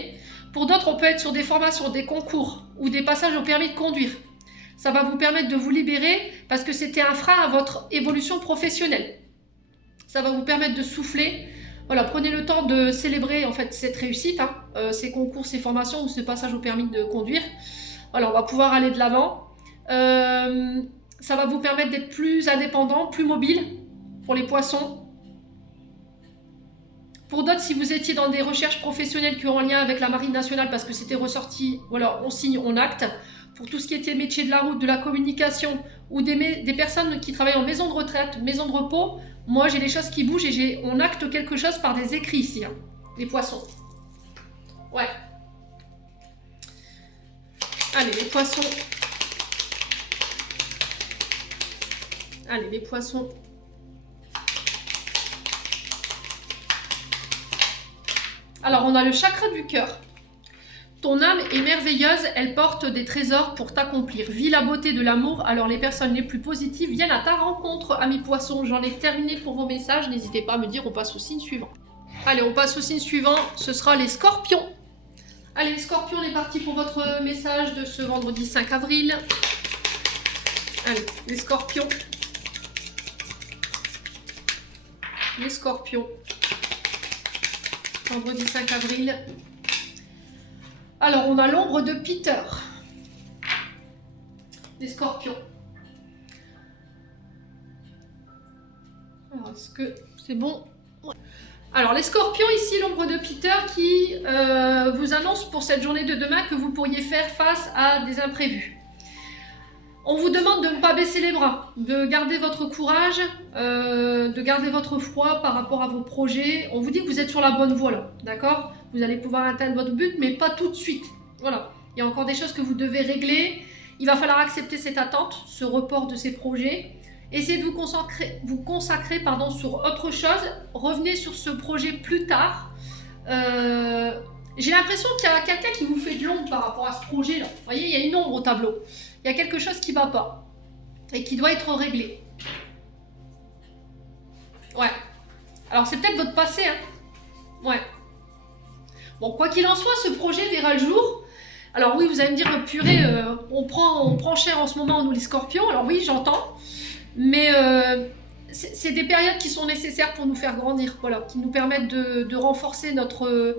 Pour d'autres, on peut être sur des formations, des concours, ou des passages au permis de conduire. Ça va vous permettre de vous libérer parce que c'était un frein à votre évolution professionnelle. Ça va vous permettre de souffler. Voilà, prenez le temps de célébrer en fait cette réussite, hein, ces concours, ces formations ou ce passage au permis de conduire. Voilà, on va pouvoir aller de l'avant. Ça va vous permettre d'être plus indépendant, plus mobile pour les poissons. Pour d'autres, si vous étiez dans des recherches professionnelles qui ont un lien avec la Marine nationale parce que c'était ressorti, voilà, on signe, on acte. Pour tout ce qui était métier de la route, de la communication ou des personnes qui travaillent en maison de retraite, maison de repos, moi j'ai les choses qui bougent et on acte quelque chose par des écrits ici, hein, les poissons. Ouais. Allez, les poissons. Allez, les poissons. Alors, on a le chakra du cœur. Ton âme est merveilleuse, elle porte des trésors pour t'accomplir. Vis la beauté de l'amour, alors les personnes les plus positives viennent à ta rencontre, amis poissons. J'en ai terminé pour vos messages, n'hésitez pas à me dire, on passe au signe suivant. Allez, on passe au signe suivant, ce sera les scorpions. Allez, les scorpions, on est parti pour votre message de ce vendredi 5 avril. Allez, les scorpions. Les scorpions. Vendredi 5 avril. Alors, on a l'ombre de Peter. Les scorpions. Alors, est-ce que c'est bon? Ouais. Alors, les scorpions, ici, l'ombre de Peter qui vous annonce pour cette journée de demain que vous pourriez faire face à des imprévus. On vous demande de ne pas baisser les bras, de garder votre courage, de garder votre foi par rapport à vos projets. On vous dit que vous êtes sur la bonne voie là, d'accord? Vous allez pouvoir atteindre votre but, mais pas tout de suite. Voilà, il y a encore des choses que vous devez régler. Il va falloir accepter cette attente, ce report de ces projets. Essayez de vous consacrer sur autre chose. Revenez sur ce projet plus tard. J'ai l'impression qu'il y a quelqu'un qui vous fait de l'ombre par rapport à ce projet-là. Vous voyez, il y a une ombre au tableau. Il y a quelque chose qui ne va pas et qui doit être réglé. Ouais. Alors, c'est peut-être votre passé, hein. Ouais. Bon, quoi qu'il en soit, ce projet verra le jour. Alors oui, vous allez me dire, purée, on prend cher en ce moment, nous les scorpions. Alors oui, j'entends. Mais c'est des périodes qui sont nécessaires pour nous faire grandir. Voilà, qui nous permettent de renforcer notre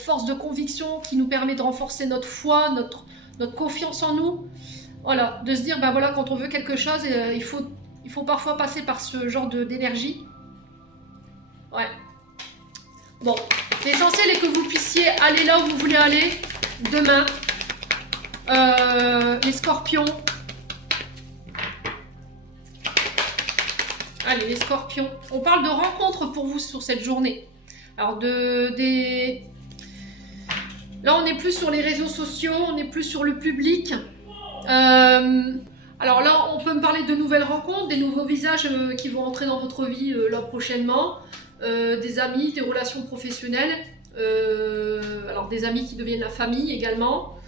force de conviction, qui nous permet de renforcer notre foi, notre confiance en nous. Voilà, de se dire, ben voilà, quand on veut quelque chose, il faut parfois passer par ce genre d'énergie. Ouais. Bon, l'essentiel est que vous puissiez aller là où vous voulez aller demain. Les scorpions. Allez, les scorpions. On parle de rencontres pour vous sur cette journée. Alors, là, on n'est plus sur les réseaux sociaux, on n'est plus sur le public. Alors là, on peut me parler de nouvelles rencontres, des nouveaux visages qui vont entrer dans votre vie là prochainement, des amis, des relations professionnelles, alors des amis qui deviennent la famille également.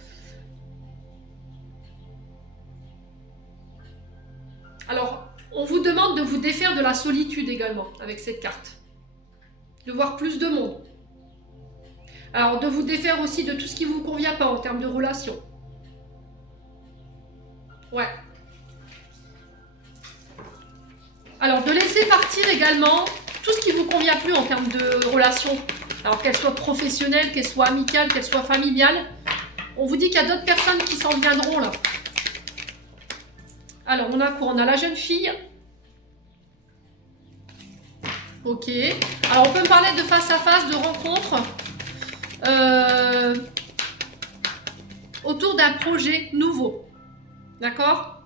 Alors, on vous demande de vous défaire de la solitude également avec cette carte, de voir plus de monde. Alors, de vous défaire aussi de tout ce qui ne vous convient pas en termes de relations. Ouais. Alors, de laisser partir également tout ce qui ne vous convient plus en termes de relations. Alors, qu'elles soient professionnelles, qu'elles soient amicales, qu'elles soient familiales. On vous dit qu'il y a d'autres personnes qui s'en viendront là. Alors, on a quoi? On a la jeune fille. Ok. Alors, on peut me parler de face à face, de rencontre. Autour d'un projet nouveau. D'accord?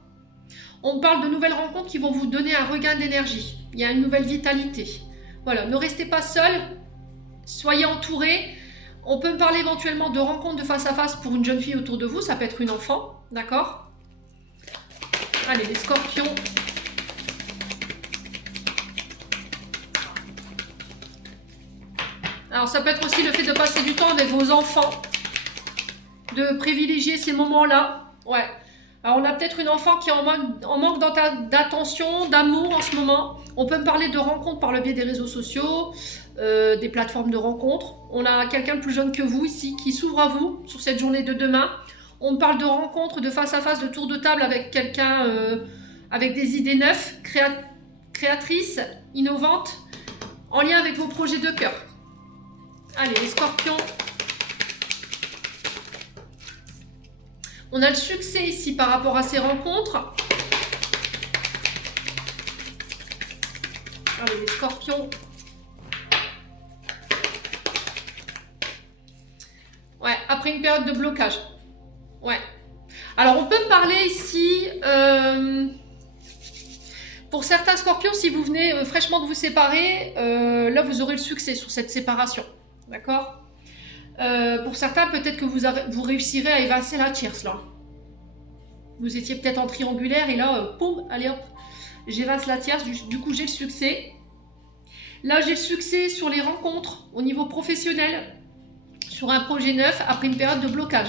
On parle de nouvelles rencontres qui vont vous donner un regain d'énergie. Il y a une nouvelle vitalité. Voilà, ne restez pas seul. Soyez entourés. On peut me parler éventuellement de rencontres de face à face pour une jeune fille autour de vous. Ça peut être une enfant. D'accord? Allez, les scorpions. Alors, ça peut être aussi le fait de passer du temps avec vos enfants. De privilégier ces moments-là. Ouais. Alors, on a peut-être une enfant qui est en manque d'attention, d'amour en ce moment. On peut me parler de rencontres par le biais des réseaux sociaux, des plateformes de rencontres. On a quelqu'un de plus jeune que vous ici qui s'ouvre à vous sur cette journée de demain. On me parle de rencontres, de face à face, de tour de table avec quelqu'un avec des idées neuves, créatrices, innovantes, en lien avec vos projets de cœur. Allez, les scorpions. On a le succès ici par rapport à ces rencontres. Allez, les scorpions. Ouais, après une période de blocage. Ouais. Alors, on peut me parler ici... pour certains scorpions, si vous venez fraîchement de vous séparer, là, vous aurez le succès sur cette séparation. D'accord. Pour certains, peut-être que vous réussirez à évincer la tierce, là. Vous étiez peut-être en triangulaire, et là, poum, allez hop, j'évince la tierce, du coup, j'ai le succès. Là, j'ai le succès sur les rencontres au niveau professionnel, sur un projet neuf, après une période de blocage.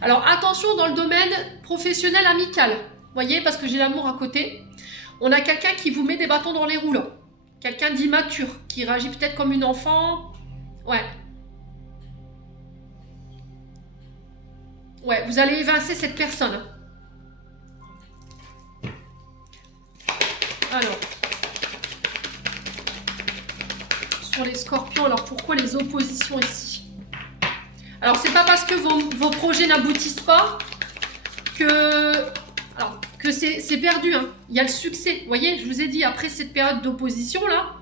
Alors, attention dans le domaine professionnel amical, vous voyez, parce que j'ai l'amour à côté. On a quelqu'un qui vous met des bâtons dans les roues, là. Quelqu'un d'immature, qui réagit peut-être comme une enfant. Ouais. Ouais, vous allez évincer cette personne. Alors. Sur les scorpions, alors pourquoi les oppositions ici? Alors, c'est pas parce que vos projets n'aboutissent pas que... Alors, que c'est perdu, hein. Il y a le succès. Vous voyez, je vous ai dit, après cette période d'opposition, là,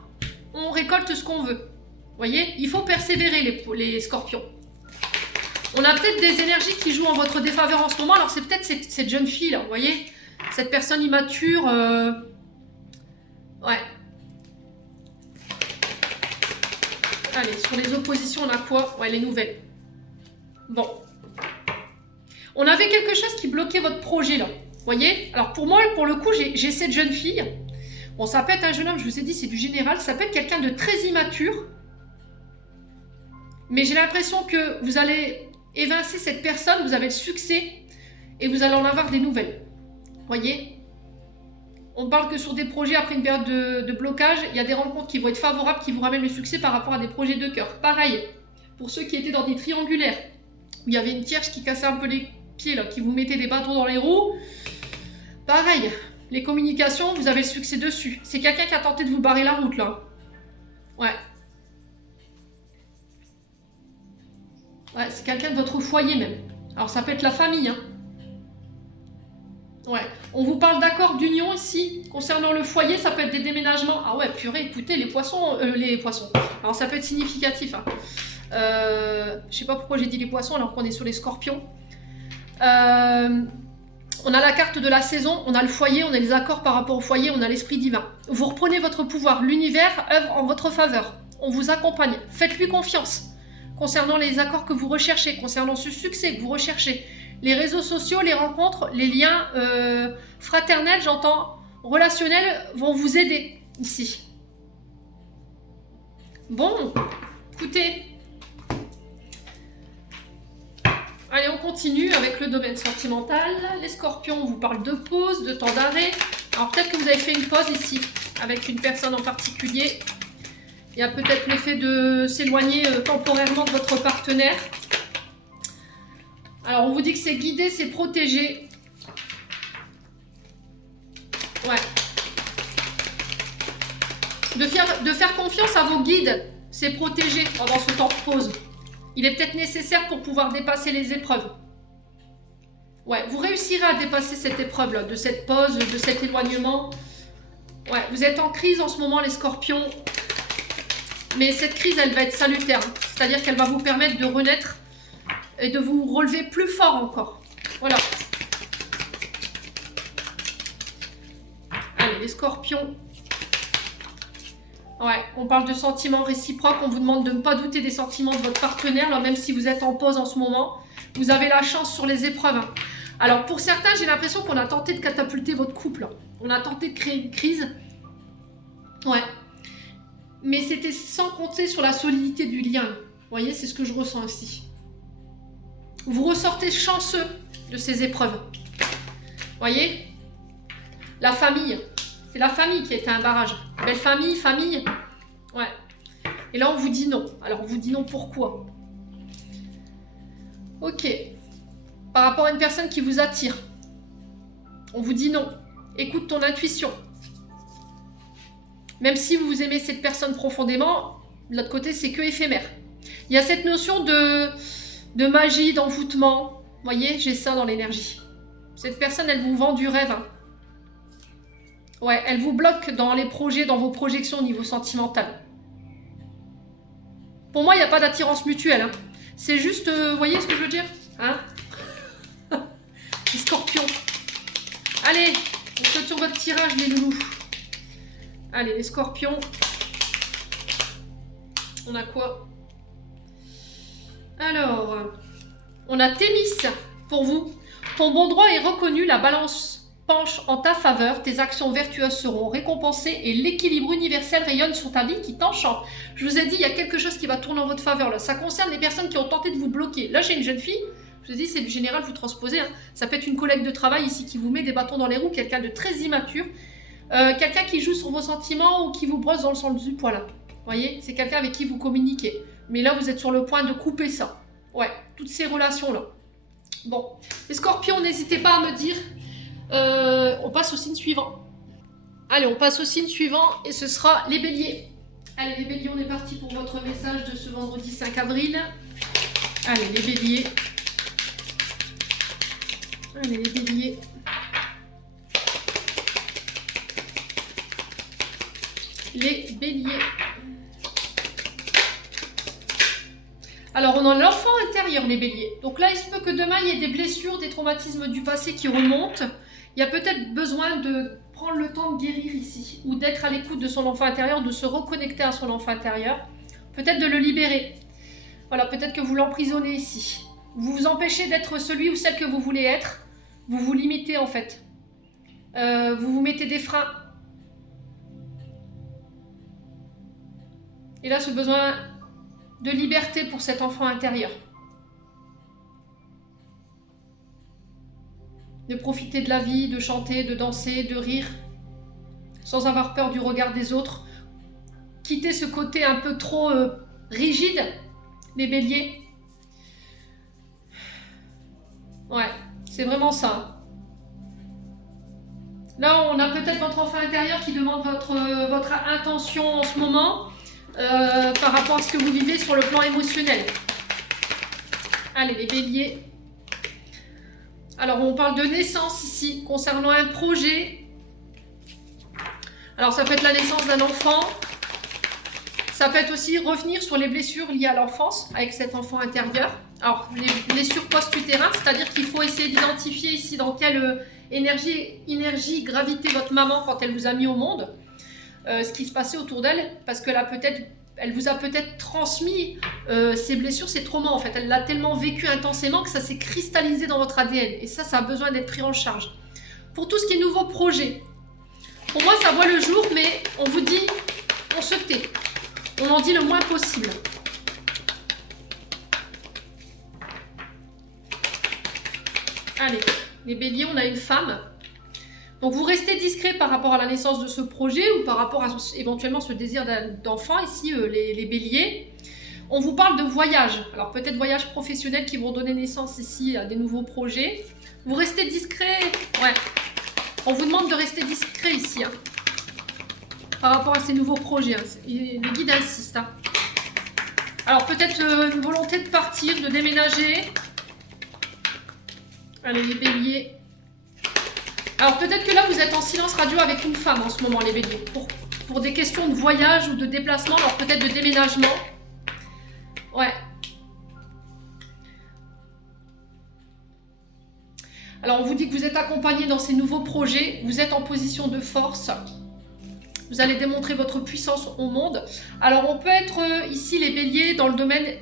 on récolte ce qu'on veut. Vous voyez, il faut persévérer, les scorpions. On a peut-être des énergies qui jouent en votre défaveur en ce moment. Alors, c'est peut-être cette jeune fille, là, vous voyez, cette personne immature. Ouais. Allez, sur les oppositions, on a quoi? Ouais, les nouvelles. Bon. On avait quelque chose qui bloquait votre projet, là. Vous voyez? Alors pour moi, pour le coup, j'ai cette jeune fille. Bon, ça peut être un jeune homme, je vous ai dit, c'est du général. Ça peut être quelqu'un de très immature. Mais j'ai l'impression que vous allez évincer cette personne, vous avez le succès et vous allez en avoir des nouvelles. Vous voyez? On parle que sur des projets après une période de blocage, il y a des rencontres qui vont être favorables, qui vous ramènent le succès par rapport à des projets de cœur. Pareil, pour ceux qui étaient dans des triangulaires, où il y avait une tierce qui cassait un peu les pieds, là, qui vous mettait des bâtons dans les roues. Pareil, les communications, vous avez le succès dessus. C'est quelqu'un qui a tenté de vous barrer la route, là. Ouais. Ouais, c'est quelqu'un de votre foyer, même. Alors, ça peut être la famille, hein. Ouais. On vous parle d'accord d'union ici. Concernant le foyer, ça peut être des déménagements. Ah ouais, purée, écoutez, les poissons... Alors, ça peut être significatif, hein. Je sais pas pourquoi j'ai dit les poissons, alors qu'on est sur les scorpions. On a la carte de la saison, on a le foyer, on a les accords par rapport au foyer, on a l'esprit divin. Vous reprenez votre pouvoir, l'univers œuvre en votre faveur. On vous accompagne, faites-lui confiance. Concernant les accords que vous recherchez, concernant ce succès que vous recherchez, les réseaux sociaux, les rencontres, les liens fraternels, j'entends, relationnels, vont vous aider ici. Bon, écoutez... Allez, on continue avec le domaine sentimental. Les scorpions, on vous parle de pause, de temps d'arrêt. Alors peut-être que vous avez fait une pause ici, avec une personne en particulier. Il y a peut-être le fait de s'éloigner temporairement de votre partenaire. Alors on vous dit que c'est guidé, c'est protégé. Ouais. De faire confiance à vos guides, c'est protégé pendant ce temps de pause. Il est peut-être nécessaire pour pouvoir dépasser les épreuves. Ouais, vous réussirez à dépasser cette épreuve-là, de cette pause, de cet éloignement. Ouais, vous êtes en crise en ce moment, les scorpions. Mais cette crise, elle va être salutaire. C'est-à-dire qu'elle va vous permettre de renaître et de vous relever plus fort encore. Voilà. Allez, les scorpions. Ouais, on parle de sentiments réciproques. On vous demande de ne pas douter des sentiments de votre partenaire, là, même si vous êtes en pause en ce moment. Vous avez la chance sur les épreuves. Alors, pour certains, j'ai l'impression qu'on a tenté de catapulter votre couple. On a tenté de créer une crise. Ouais. Mais c'était sans compter sur la solidité du lien. Vous voyez, c'est ce que je ressens ici. Vous ressortez chanceux de ces épreuves. Vous voyez? La famille. C'est la famille qui a été un barrage. Belle famille, famille. Ouais. Et là, on vous dit non. Alors, on vous dit non pourquoi? Ok. Par rapport à une personne qui vous attire. On vous dit non. Écoute ton intuition. Même si vous aimez cette personne profondément, de l'autre côté, c'est que éphémère. Il y a cette notion de magie, d'envoûtement. Vous voyez, j'ai ça dans l'énergie. Cette personne, elle vous vend du rêve. Hein. Ouais, elle vous bloque dans les projets, dans vos projections au niveau sentimental. Pour moi, il n'y a pas d'attirance mutuelle. Hein. C'est juste, vous voyez ce que je veux dire, hein? Les scorpions. Allez, on clôture votre tirage, les loulous. Allez, les scorpions. On a quoi? Alors, on a Thémis pour vous. Ton bon droit est reconnu, la balance penche en ta faveur, tes actions vertueuses seront récompensées et l'équilibre universel rayonne sur ta vie qui t'enchante. Je vous ai dit, il y a quelque chose qui va tourner en votre faveur là. Ça concerne les personnes qui ont tenté de vous bloquer. Là, j'ai une jeune fille, je vous ai dit, c'est du général, vous transposez. Hein. Ça peut être une collègue de travail ici qui vous met des bâtons dans les roues, quelqu'un de très immature, quelqu'un qui joue sur vos sentiments ou qui vous brosse dans le sens du poil. Vous voyez, c'est quelqu'un avec qui vous communiquez. Mais là, vous êtes sur le point de couper ça. Ouais, toutes ces relations-là. Bon, les scorpions, n'hésitez pas à me dire. On passe au signe suivant. Allez, on passe au signe suivant et ce sera les béliers. Allez, les béliers, on est parti pour votre message de ce vendredi 5 avril. Allez, les béliers. Allez, les béliers. Les béliers. Alors, on a l'enfant intérieur, les béliers. Donc là, il se peut que demain, il y ait des blessures, des traumatismes du passé qui remontent. Il y a peut-être besoin de prendre le temps de guérir ici, ou d'être à l'écoute de son enfant intérieur, de se reconnecter à son enfant intérieur, peut-être de le libérer. Voilà, peut-être que vous l'emprisonnez ici. Vous vous empêchez d'être celui ou celle que vous voulez être. Vous vous limitez en fait. Vous vous mettez des freins. Et là, ce besoin de liberté pour cet enfant intérieur. De profiter de la vie, de chanter, de danser, de rire, sans avoir peur du regard des autres. Quitter ce côté un peu trop rigide, les béliers. Ouais, c'est vraiment ça. Là, on a peut-être votre enfant intérieur qui demande votre intention en ce moment. Par rapport à ce que vous vivez sur le plan émotionnel. Allez, les béliers. Alors, on parle de naissance ici, concernant un projet. Alors, ça peut être la naissance d'un enfant. Ça peut être aussi revenir sur les blessures liées à l'enfance, avec cet enfant intérieur. Alors, les blessures post-utérin, c'est-à-dire qu'il faut essayer d'identifier ici dans quelle énergie gravité votre maman quand elle vous a mis au monde. Ce qui se passait autour d'elle, parce que là peut-être, elle vous a peut-être transmis ces blessures, ces traumas en fait. Elle l'a tellement vécu intensément que ça s'est cristallisé dans votre ADN. Et ça a besoin d'être pris en charge. Pour tout ce qui est nouveau projet, pour moi ça voit le jour, mais on vous dit, on se tait. On en dit le moins possible. Allez, les béliers, on a une femme. Donc vous restez discret par rapport à la naissance de ce projet ou par rapport à éventuellement ce désir d'enfant ici, les béliers. On vous parle de voyage. Alors peut-être voyages professionnels qui vont donner naissance ici à des nouveaux projets. Vous restez discret. Ouais. On vous demande de rester discret ici. Hein, par rapport à ces nouveaux projets. Hein. Les guides insistent. Hein. Alors peut-être une volonté de partir, de déménager. Allez les béliers. Alors peut-être que là vous êtes en silence radio avec une femme en ce moment les béliers. Pour des questions de voyage ou de déplacement, alors peut-être de déménagement. Ouais. Alors on vous dit que vous êtes accompagné dans ces nouveaux projets. Vous êtes en position de force. Vous allez démontrer votre puissance au monde. Alors on peut être ici les béliers dans le domaine...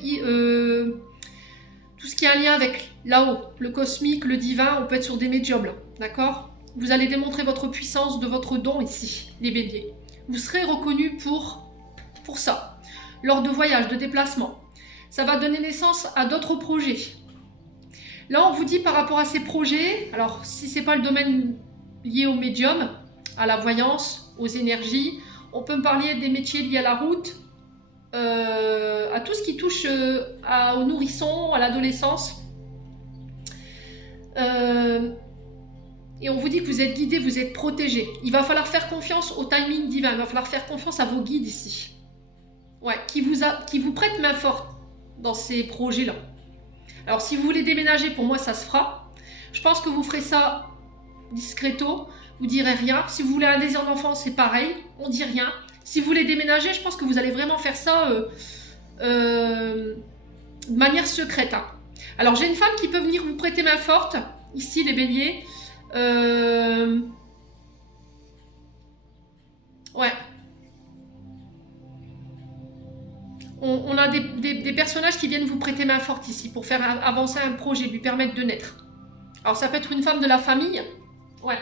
tout ce qui a un lien avec là-haut, le cosmique, le divin, on peut être sur des médiums, d'accord? Vous allez démontrer votre puissance de votre don ici, les béliers. Vous serez reconnus pour ça, lors de voyages, de déplacements. Ça va donner naissance à d'autres projets. Là, on vous dit par rapport à ces projets, alors si ce n'est pas le domaine lié au médium, à la voyance, aux énergies, on peut me parler des métiers liés à la route, à tout ce qui touche aux nourrissons, à l'adolescence. Et on vous dit que vous êtes guidé, vous êtes protégé. Il va falloir faire confiance au timing divin, il va falloir faire confiance à vos guides ici. Ouais, qui vous prêtent main forte dans ces projets-là. Alors si vous voulez déménager, pour moi ça se fera. Je pense que vous ferez ça discreto, vous direz rien. Si vous voulez un désir d'enfant, c'est pareil, on dit rien. Si vous voulez déménager, je pense que vous allez vraiment faire ça de manière secrète. Hein. Alors, j'ai une femme qui peut venir vous prêter main forte, ici, les béliers. Ouais. On a des personnages qui viennent vous prêter main forte ici pour faire avancer un projet, lui permettre de naître. Alors, ça peut être une femme de la famille. Ouais.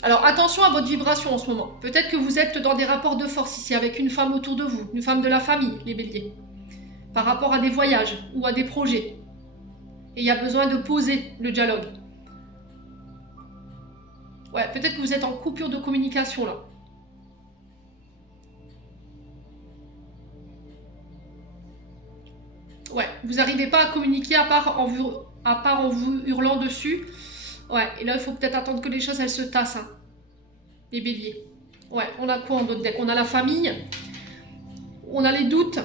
Alors attention à votre vibration en ce moment. Peut-être que vous êtes dans des rapports de force ici avec une femme autour de vous, une femme de la famille, les béliers, par rapport à des voyages ou à des projets. Et il y a besoin de poser le dialogue. Ouais, peut-être que vous êtes en coupure de communication là. Ouais, vous n'arrivez pas à communiquer à part en vous hurlant dessus. Ouais, et là il faut peut-être attendre que les choses elles se tassent. Hein. Les béliers. Ouais, on a quoi en d'autres decks? On a la famille. On a les doutes.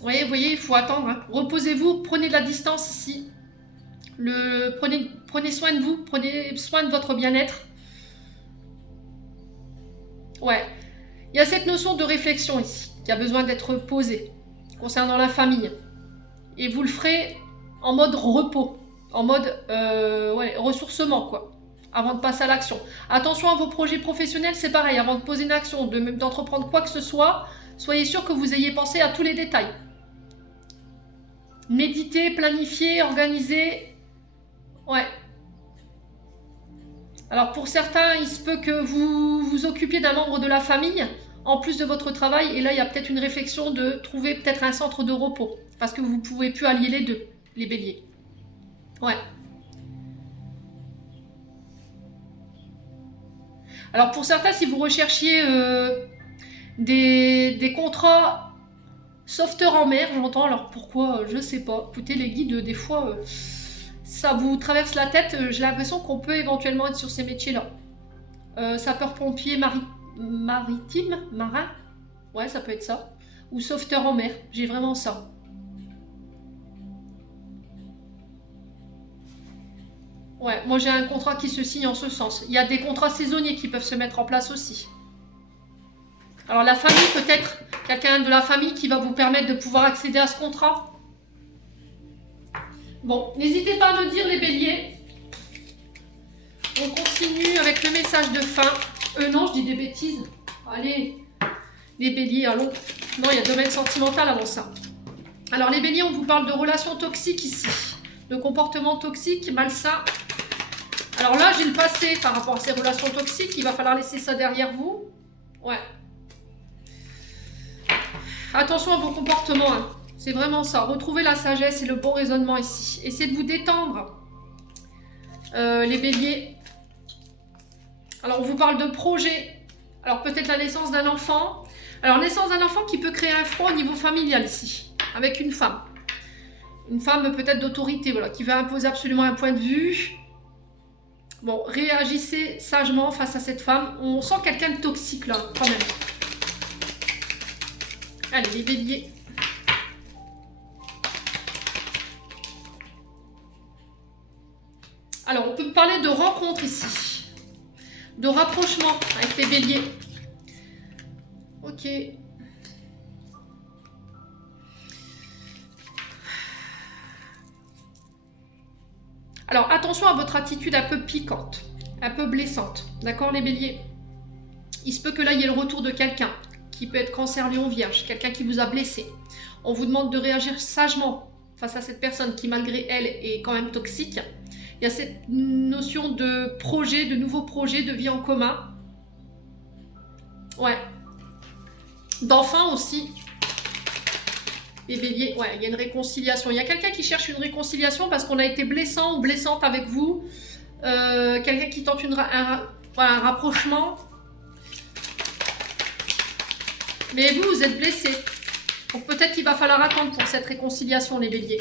Vous voyez, il faut attendre. Hein. Reposez-vous, prenez de la distance ici. Prenez soin de vous, prenez soin de votre bien-être. Ouais. Il y a cette notion de réflexion ici, qui a besoin d'être posée, concernant la famille. Et vous le ferez en mode repos, en mode ressourcement, quoi, avant de passer à l'action. Attention à vos projets professionnels, c'est pareil, avant de poser une action, d'entreprendre quoi que ce soit, soyez sûr que vous ayez pensé à tous les détails. Méditez, planifiez, organisez. Ouais. Alors pour certains, il se peut que vous vous occupiez d'un membre de la famille, en plus de votre travail, et là il y a peut-être une réflexion de trouver peut-être un centre de repos, parce que vous ne pouvez plus allier les deux, les béliers. Ouais. Alors pour certains, si vous recherchiez des contrats sauveteurs en mer, j'entends, alors pourquoi, je sais pas. Écoutez, les guides, des fois, ça vous traverse la tête, j'ai l'impression qu'on peut éventuellement être sur ces métiers-là. Sapeur-pompier maritime, marin, ouais, ça peut être ça. Ou sauveteur en mer, j'ai vraiment ça. Ouais, moi j'ai un contrat qui se signe en ce sens. Il y a des contrats saisonniers qui peuvent se mettre en place aussi. Alors la famille, peut-être quelqu'un de la famille qui va vous permettre de pouvoir accéder à ce contrat. Bon, n'hésitez pas à me dire les béliers. On continue avec le message de fin. Non, je dis des bêtises. Allez, les béliers, allons. Non, il y a domaine sentimental avant ça. Alors les béliers, on vous parle de relations toxiques ici. De comportements toxiques, malsains. Alors là, j'ai le passé par rapport à ces relations toxiques. Il va falloir laisser ça derrière vous. Ouais. Attention à vos comportements. Hein. C'est vraiment ça. Retrouvez la sagesse et le bon raisonnement ici. Essayez de vous détendre. Les béliers. Alors, on vous parle de projet. Alors, peut-être la naissance d'un enfant. Alors, naissance d'un enfant qui peut créer un froid au niveau familial ici. Avec une femme. Une femme peut-être d'autorité, voilà, qui va imposer absolument un point de vue. Bon, réagissez sagement face à cette femme. On sent quelqu'un de toxique, là, quand même. Allez, les béliers. Alors, on peut parler de rencontre ici. De rapprochement avec les béliers. Ok. Alors, attention à votre attitude un peu piquante, un peu blessante. D'accord, les béliers? Il se peut que là, il y ait le retour de quelqu'un qui peut être cancer, lion, vierge, quelqu'un qui vous a blessé. On vous demande de réagir sagement face à cette personne qui, malgré elle, est quand même toxique. Il y a cette notion de projet, de nouveaux projets, de vie en commun. Ouais. D'enfants aussi. Les béliers, ouais, il y a une réconciliation. Il y a quelqu'un qui cherche une réconciliation parce qu'on a été blessant ou blessante avec vous. Quelqu'un qui tente un rapprochement. Mais vous, vous êtes blessé. Donc peut-être qu'il va falloir attendre pour cette réconciliation, les béliers.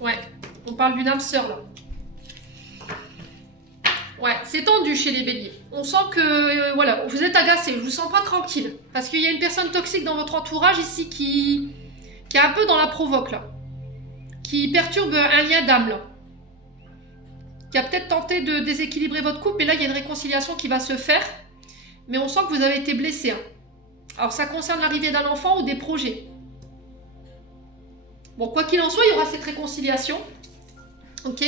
Ouais, on parle d'une âme sœur, là. Ouais, c'est tendu chez les béliers. On sent que, voilà, vous êtes agacé. Je vous sens pas tranquille. Parce qu'il y a une personne toxique dans votre entourage ici qui est un peu dans la provoque, là. Qui perturbe un lien d'âme, là. qui a peut-être tenté de déséquilibrer votre couple, mais là, il y a une réconciliation qui va se faire. Mais on sent que vous avez été blessé. Hein. Alors, ça concerne l'arrivée d'un enfant ou des projets. Bon, quoi qu'il en soit, il y aura cette réconciliation. Ok.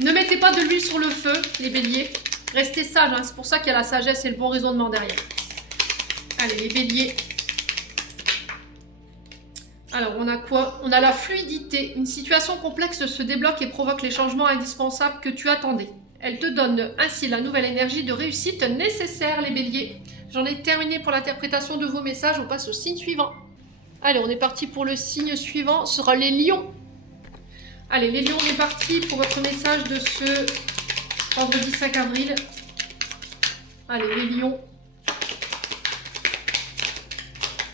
Ne mettez pas de l'huile sur le feu, les béliers. Restez sages, hein. C'est pour ça qu'il y a la sagesse et le bon raisonnement derrière. Allez, les béliers. Alors, on a quoi? On a la fluidité. Une situation complexe se débloque et provoque les changements indispensables que tu attendais. Elle te donne ainsi la nouvelle énergie de réussite nécessaire, les béliers. J'en ai terminé pour l'interprétation de vos messages. On passe au signe suivant. Allez, on est parti pour le signe suivant. Ce sera les lions. Allez, les lions, on est parti pour votre message de ce vendredi 5 avril. Allez, les lions.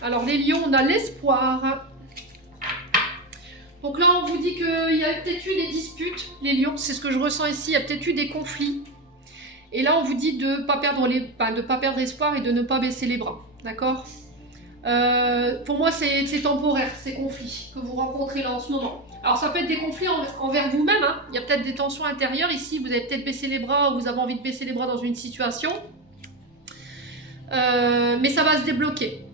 Alors, les lions, on a l'espoir. Donc là, on vous dit qu'il y a peut-être eu des disputes, les lions. C'est ce que je ressens ici. Il y a peut-être eu des conflits. Et là, on vous dit de ne pas perdre espoir et de ne pas baisser les bras. D'accord? Pour moi, c'est temporaire, ces conflits que vous rencontrez là en ce moment. Alors, ça peut être des conflits envers vous-même. Hein. Il y a peut-être des tensions intérieures. Ici, vous avez peut-être baissé les bras ou vous avez envie de baisser les bras dans une situation. Mais ça va se débloquer.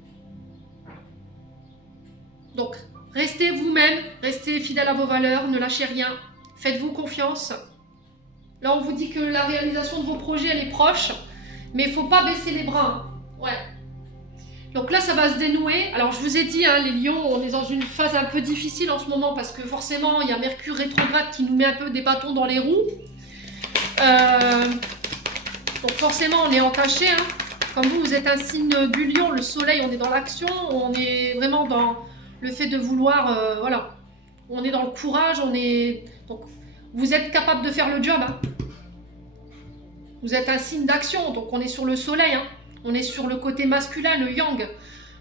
Donc, restez vous-même, restez fidèle à vos valeurs, ne lâchez rien. Faites-vous confiance. Là, on vous dit que la réalisation de vos projets, elle est proche. Mais il ne faut pas baisser les bras. Hein. Ouais. Donc là, ça va se dénouer. Alors, je vous ai dit, hein, les lions, on est dans une phase un peu difficile en ce moment parce que forcément, il y a Mercure rétrograde qui nous met un peu des bâtons dans les roues. Donc forcément, on est entaché. Hein. Comme vous êtes un signe du lion, le soleil, on est dans l'action. On est vraiment dans le fait de vouloir... voilà. On est dans le courage. Donc, vous êtes capable de faire le job. Hein. Vous êtes un signe d'action. Donc, on est sur le soleil. Hein. On est sur le côté masculin, le yang.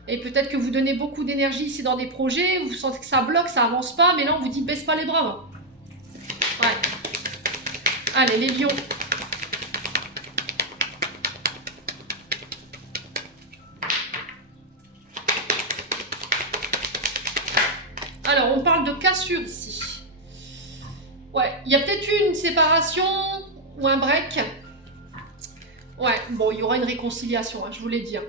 Et peut-être que vous donnez beaucoup d'énergie ici dans des projets. Vous sentez que ça bloque, ça avance pas. Mais là, on vous dit, baisse pas les bras. Ouais. Allez, les lions. Alors, on parle de cassure ici. Ouais, il y a peut-être eu une séparation ou un break. Ouais, bon, il y aura une réconciliation, hein, je vous l'ai dit. Hein.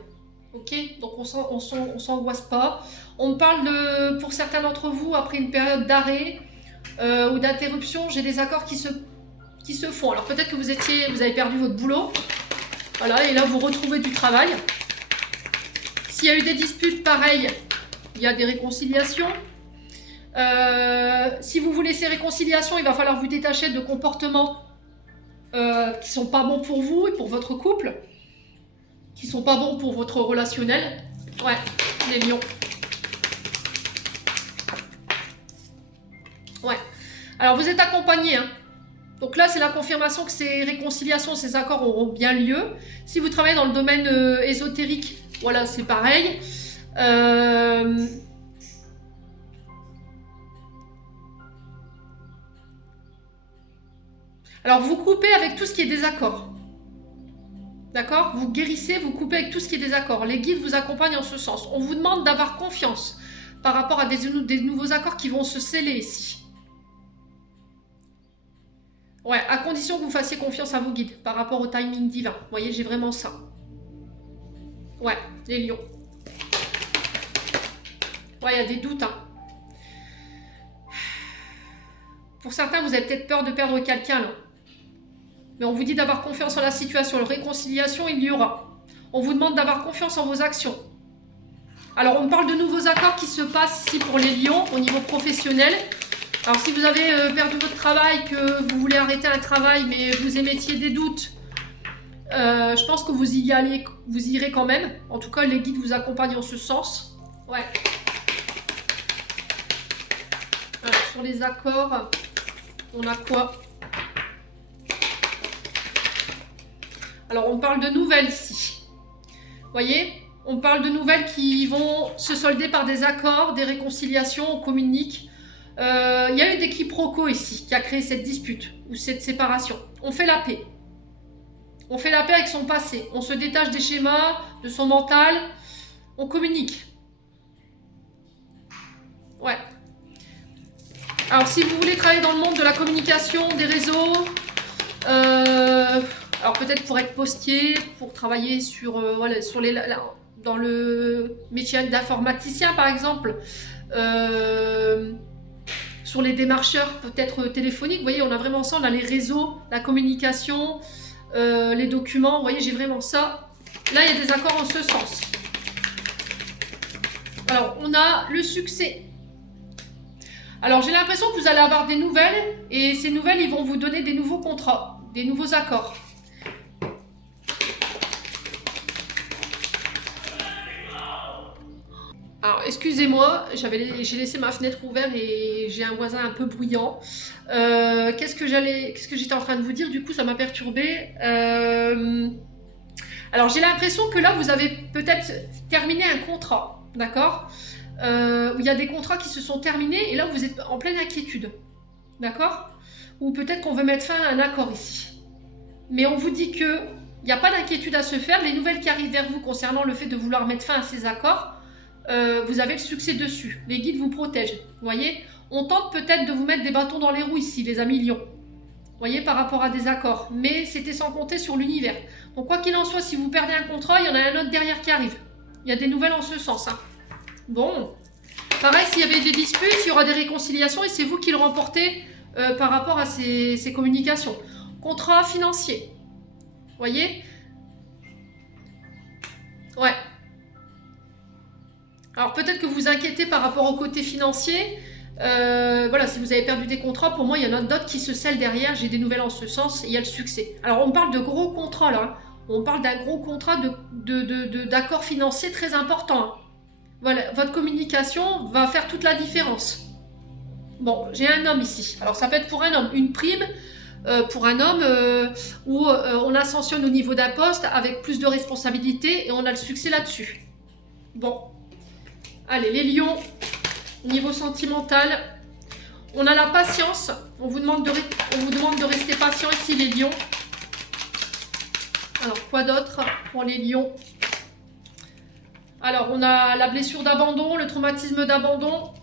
Ok, donc on s'angoisse pas. On me parle de, pour certains d'entre vous, après une période d'arrêt ou d'interruption, j'ai des accords qui se font. Alors peut-être que vous avez perdu votre boulot. Voilà, et là vous retrouvez du travail. S'il y a eu des disputes, pareil, il y a des réconciliations. Si vous voulez ces réconciliations, il va falloir vous détacher de comportements qui sont pas bons pour vous et pour votre couple, qui sont pas bons pour votre relationnel. Ouais, les lions. Ouais. Alors vous êtes accompagnés. Hein. Donc là, c'est la confirmation que ces réconciliations, ces accords auront bien lieu. Si vous travaillez dans le domaine ésotérique, voilà, c'est pareil. Alors, vous coupez avec tout ce qui est désaccord. D'accord? Vous guérissez, vous coupez avec tout ce qui est désaccord. Les guides vous accompagnent en ce sens. On vous demande d'avoir confiance par rapport à des nouveaux accords qui vont se sceller ici. Ouais, à condition que vous fassiez confiance à vos guides par rapport au timing divin. Vous voyez, j'ai vraiment ça. Ouais, les lions. Ouais, il y a des doutes. Hein. Pour certains, vous avez peut-être peur de perdre quelqu'un, là. Mais on vous dit d'avoir confiance en la situation. La réconciliation, il y aura. On vous demande d'avoir confiance en vos actions. Alors, on parle de nouveaux accords qui se passent ici pour les lions au niveau professionnel. Alors, si vous avez perdu votre travail, que vous voulez arrêter un travail, mais vous émettiez des doutes, je pense que vous irez quand même. En tout cas, les guides vous accompagnent en ce sens. Ouais. Alors, sur les accords, on a quoi ? Alors, on parle de nouvelles ici. Vous voyez ? On parle de nouvelles qui vont se solder par des accords, des réconciliations, on communique. Il y a eu des quiproquos ici qui a créé cette dispute ou cette séparation. On fait la paix. On fait la paix avec son passé. On se détache des schémas, de son mental. On communique. Ouais. Alors, si vous voulez travailler dans le monde de la communication, des réseaux, alors peut-être pour être postier, pour travailler sur, voilà, dans le métier d'informaticien par exemple, sur les démarcheurs peut-être téléphoniques, vous voyez, on a vraiment ça, on a les réseaux, la communication, les documents, vous voyez, j'ai vraiment ça. Là, il y a des accords en ce sens. Alors, on a le succès. Alors, j'ai l'impression que vous allez avoir des nouvelles, et ces nouvelles, ils vont vous donner des nouveaux contrats, des nouveaux accords. Alors, excusez-moi, j'ai laissé ma fenêtre ouverte et j'ai un voisin un peu bruyant. Qu'est-ce que j'étais en train de vous dire? Du coup, ça m'a perturbée. Alors, j'ai l'impression que là, vous avez peut-être terminé un contrat, d'accord? Où il y a des contrats qui se sont terminés et là, vous êtes en pleine inquiétude, d'accord? Ou peut-être qu'on veut mettre fin à un accord ici. Mais on vous dit qu'il n'y a pas d'inquiétude à se faire. Les nouvelles qui arrivent vers vous concernant le fait de vouloir mettre fin à ces accords, vous avez le succès dessus. Les guides vous protègent. Vous voyez, on tente peut-être de vous mettre des bâtons dans les roues ici, les amis lions. Vous voyez, par rapport à des accords. Mais c'était sans compter sur l'univers. Donc quoi qu'il en soit, si vous perdez un contrat, il y en a un autre derrière qui arrive. Il y a des nouvelles en ce sens. Hein. Bon. Pareil, s'il y avait des disputes, il y aura des réconciliations et c'est vous qui le remportez par rapport à ces communications. Contrat financier. Vous voyez? Ouais. Alors peut-être que vous vous inquiétez par rapport au côté financier. Voilà, si vous avez perdu des contrats, pour moi, il y en a d'autres qui se scellent derrière. J'ai des nouvelles en ce sens et il y a le succès. Alors on parle de gros contrats là. On parle d'un gros contrat d'accord financier très important. Hein. Voilà, votre communication va faire toute la différence. Bon, j'ai un homme ici. Alors ça peut être pour un homme, une prime pour un homme où on ascensionne au niveau d'un poste avec plus de responsabilités et on a le succès là-dessus. Bon. Allez, les lions, niveau sentimental, on a la patience. On vous demande de rester patient ici, les lions. Alors, quoi d'autre pour les lions? Alors, on a la blessure d'abandon, le traumatisme d'abandon.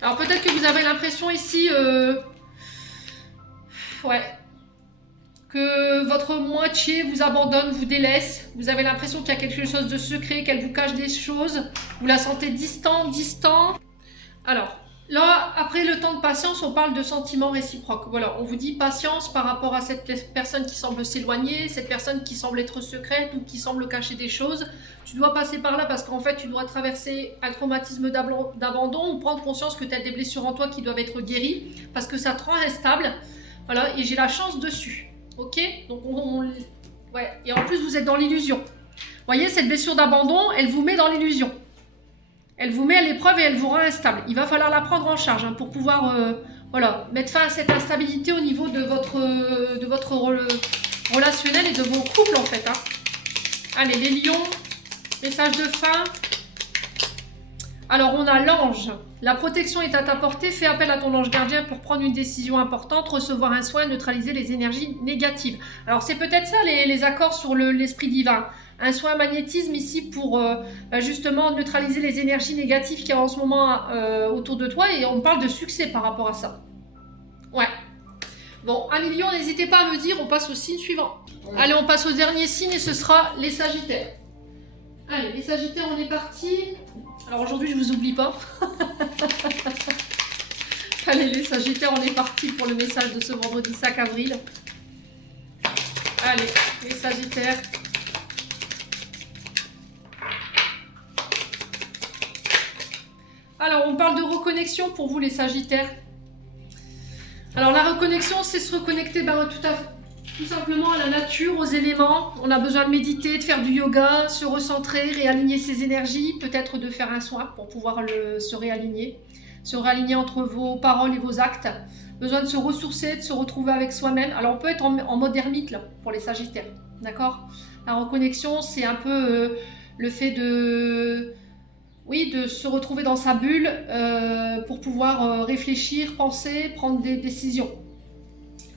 Alors, peut-être que vous avez l'impression ici, que votre moitié vous abandonne, vous délaisse. Vous avez l'impression qu'il y a quelque chose de secret, qu'elle vous cache des choses. Vous la sentez distant. Alors, là, après le temps de patience, on parle de sentiments réciproques. Voilà, on vous dit patience par rapport à cette personne qui semble s'éloigner, cette personne qui semble être secrète ou qui semble cacher des choses. Tu dois passer par là parce qu'en fait, tu dois traverser un traumatisme d'abandon ou prendre conscience que tu as des blessures en toi qui doivent être guéries parce que ça te rend instable. Voilà, et j'ai la chance dessus. Ok? Donc, ouais. Et en plus, vous êtes dans l'illusion. Vous voyez, cette blessure d'abandon, elle vous met dans l'illusion. Elle vous met à l'épreuve et elle vous rend instable. Il va falloir la prendre en charge hein, pour pouvoir voilà, mettre fin à cette instabilité au niveau de votre relationnel et de vos couples en fait. Hein. Allez, les lions, message de fin. Alors, on a l'ange. La protection est à ta portée. Fais appel à ton ange gardien pour prendre une décision importante, recevoir un soin, neutraliser les énergies négatives. Alors, c'est peut-être ça les accords sur l'esprit divin. Un soin magnétisme ici pour justement neutraliser les énergies négatives qu'il y a en ce moment autour de toi. Et on parle de succès par rapport à ça. Ouais. Bon, un million, n'hésitez pas à me dire. On passe au signe suivant. Ouais. Allez, on passe au dernier signe et ce sera les Sagittaires. Allez, les Sagittaires, on est parti. Alors aujourd'hui, je vous oublie pas. Allez, les Sagittaires, on est parti pour le message de ce vendredi 5 avril. Allez, les Sagittaires. Alors, on parle de reconnexion pour vous, les Sagittaires. Alors, la reconnexion, c'est se reconnecter tout simplement à la nature, aux éléments. On a besoin de méditer, de faire du yoga, se recentrer, réaligner ses énergies, peut-être de faire un soin pour pouvoir se réaligner entre vos paroles et vos actes. Besoin de se ressourcer, de se retrouver avec soi-même. Alors on peut être en mode ermite là, pour les Sagittaires, d'accord? La reconnexion, c'est un peu le fait de se retrouver dans sa bulle pour pouvoir réfléchir, penser, prendre des décisions.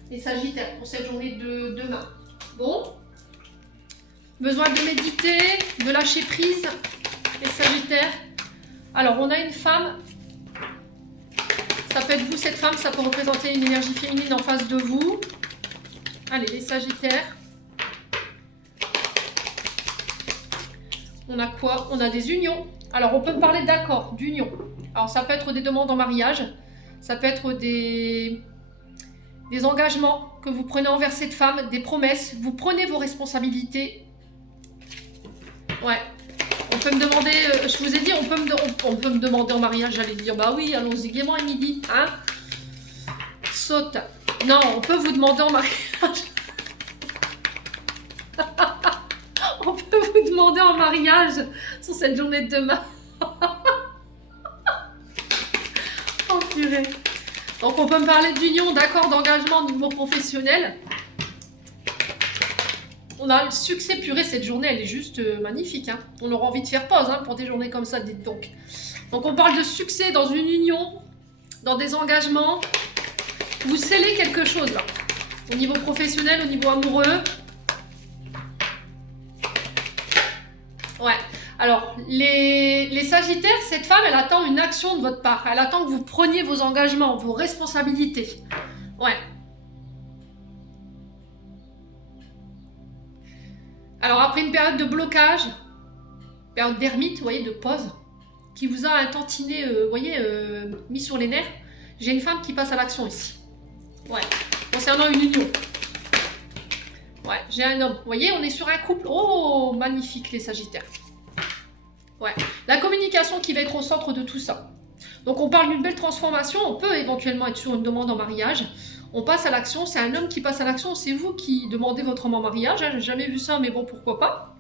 Les Sagittaires pour cette journée de demain. Bon. Besoin de méditer, de lâcher prise, les Sagittaires. Alors, on a une femme. Ça peut être vous, cette femme, ça peut représenter une énergie féminine en face de vous. Allez, les Sagittaires. On a quoi? On a des unions. Alors, on peut me parler d'accord, d'union. Alors, ça peut être des demandes en mariage. Ça peut être des engagements que vous prenez envers cette femme, des promesses. Vous prenez vos responsabilités. Ouais. On peut me demander, je vous ai dit, on peut me demander en mariage. J'allais dire, bah oui, allons-y gaiement et midi. Hein? Saute. Non, on peut vous demander en mariage. On peut vous demander en mariage sur cette journée de demain. Oh purée. Donc on peut me parler d'union, d'accord, d'engagement au niveau professionnel. On a le succès, purée, cette journée, elle est juste magnifique. Hein. On aura envie de faire pause pour des journées comme ça, dites donc. Donc on parle de succès dans une union, dans des engagements. Vous scellez quelque chose là, au niveau professionnel, au niveau amoureux. Ouais. Alors, les Sagittaires, cette femme, elle attend une action de votre part. Elle attend que vous preniez vos engagements, vos responsabilités. Ouais. Alors, après une période de blocage, période d'ermite, vous voyez, de pause, qui vous a un tantinet, vous voyez, mis sur les nerfs, j'ai une femme qui passe à l'action ici. Ouais. Concernant une union. Ouais, j'ai un homme. Vous voyez, on est sur un couple. Oh, magnifique, les Sagittaires. Ouais. La communication qui va être au centre de tout ça. Donc, on parle d'une belle transformation. On peut éventuellement être sur une demande en mariage. On passe à l'action. C'est un homme qui passe à l'action. C'est vous qui demandez votre homme en mariage. Hein. J'ai jamais vu ça, mais bon, pourquoi pas.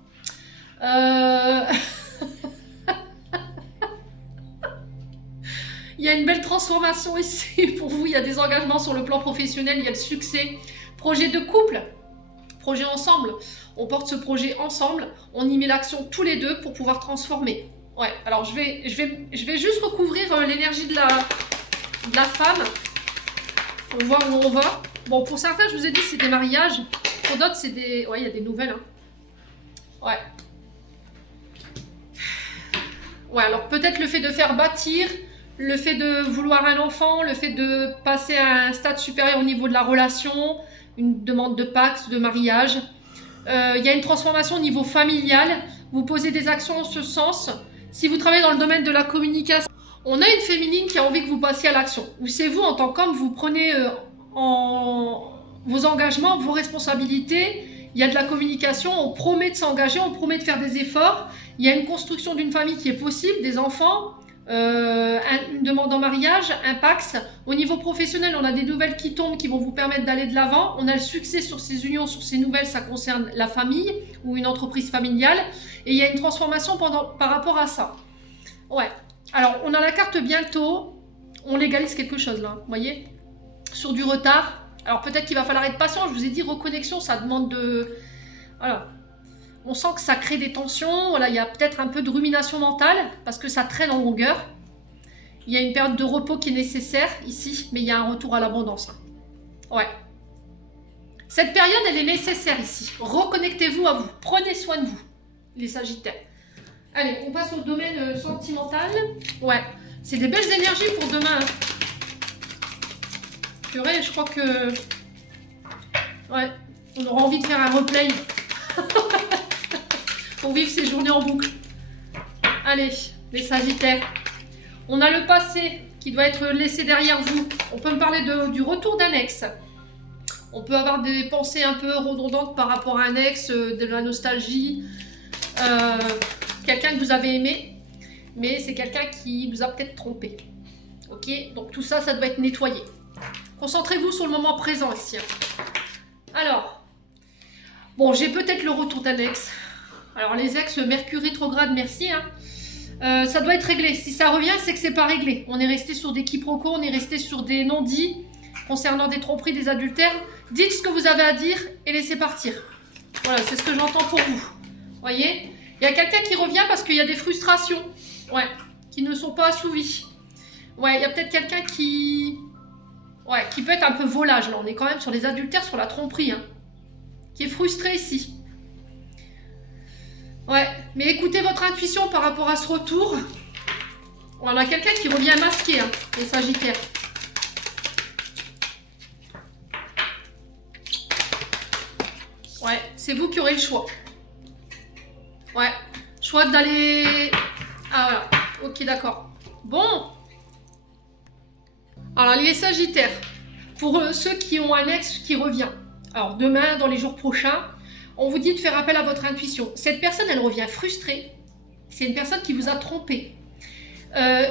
Il y a une belle transformation ici pour vous. Il y a des engagements sur le plan professionnel. Il y a le succès. Projet de couple. Projet ensemble, on porte ce projet ensemble, on y met l'action tous les deux pour pouvoir transformer. Ouais, alors je vais juste recouvrir l'énergie de la femme pour voir où on va. Bon, pour certains, je vous ai dit, c'est des mariages. Pour d'autres, c'est des... Ouais, il y a des nouvelles. Hein. Ouais. Ouais, alors peut-être le fait de faire bâtir, le fait de vouloir un enfant, le fait de passer à un stade supérieur au niveau de la relation, une demande de pacte, de mariage. Il y a une transformation au niveau familial. Vous posez des actions en ce sens. Si vous travaillez dans le domaine de la communication, on a une féminine qui a envie que vous passiez à l'action. Ou c'est vous, en tant qu'homme, vous prenez vos engagements, vos responsabilités. Il y a de la communication, on promet de s'engager, on promet de faire des efforts. Il y a une construction d'une famille qui est possible, des enfants. Une demande en mariage, un pax. Au niveau professionnel, on a des nouvelles qui tombent qui vont vous permettre d'aller de l'avant. On a le succès sur ces unions, sur ces nouvelles, ça concerne la famille ou une entreprise familiale. Et il y a une transformation par rapport à ça. Ouais. Alors, on a la carte bientôt. On légalise quelque chose là, vous voyez, sur du retard. Alors peut-être qu'il va falloir être patient. Je vous ai dit, reconnexion, ça demande de... Voilà. On sent que ça crée des tensions, voilà, il y a peut-être un peu de rumination mentale, parce que ça traîne en longueur. Il y a une période de repos qui est nécessaire ici, mais il y a un retour à l'abondance. Ouais. Cette période, elle est nécessaire ici. Reconnectez-vous à vous, prenez soin de vous, les Sagittaires. Allez, on passe au domaine sentimental. Ouais, c'est des belles énergies pour demain. Hein. Purée, je crois que... Ouais, on aura envie de faire un replay. Pour vivre ces journées en boucle. Allez, les Sagittaires. On a le passé qui doit être laissé derrière vous. On peut me parler du retour d'un ex. On peut avoir des pensées un peu redondantes par rapport à un ex, de la nostalgie. Quelqu'un que vous avez aimé, mais c'est quelqu'un qui vous a peut-être trompé. Ok, donc tout ça, ça doit être nettoyé. Concentrez-vous sur le moment présent ici. Alors, bon, j'ai peut-être le retour d'un ex. Alors les ex, Mercure rétrograde, merci. Hein. Ça doit être réglé. Si ça revient, c'est que c'est pas réglé. On est resté sur des quiproquos, on est resté sur des non-dits concernant des tromperies, des adultères. Dites ce que vous avez à dire et laissez partir. Voilà, c'est ce que j'entends pour vous. Voyez, il y a quelqu'un qui revient parce qu'il y a des frustrations, ouais, qui ne sont pas assouvies. Ouais, il y a peut-être quelqu'un qui peut être un peu volage. Là, on est quand même sur les adultères, sur la tromperie, hein, qui est frustré ici. Ouais, mais écoutez votre intuition par rapport à ce retour. On a quelqu'un qui revient masqué, hein, les Sagittaires. c'est vous qui aurez le choix. Ouais, choix d'aller... Ah voilà, ok d'accord. Bon. Alors les Sagittaires, pour ceux qui ont un ex qui revient, alors demain, dans les jours prochains, on vous dit de faire appel à votre intuition. Cette personne, elle revient frustrée. C'est une personne qui vous a trompé.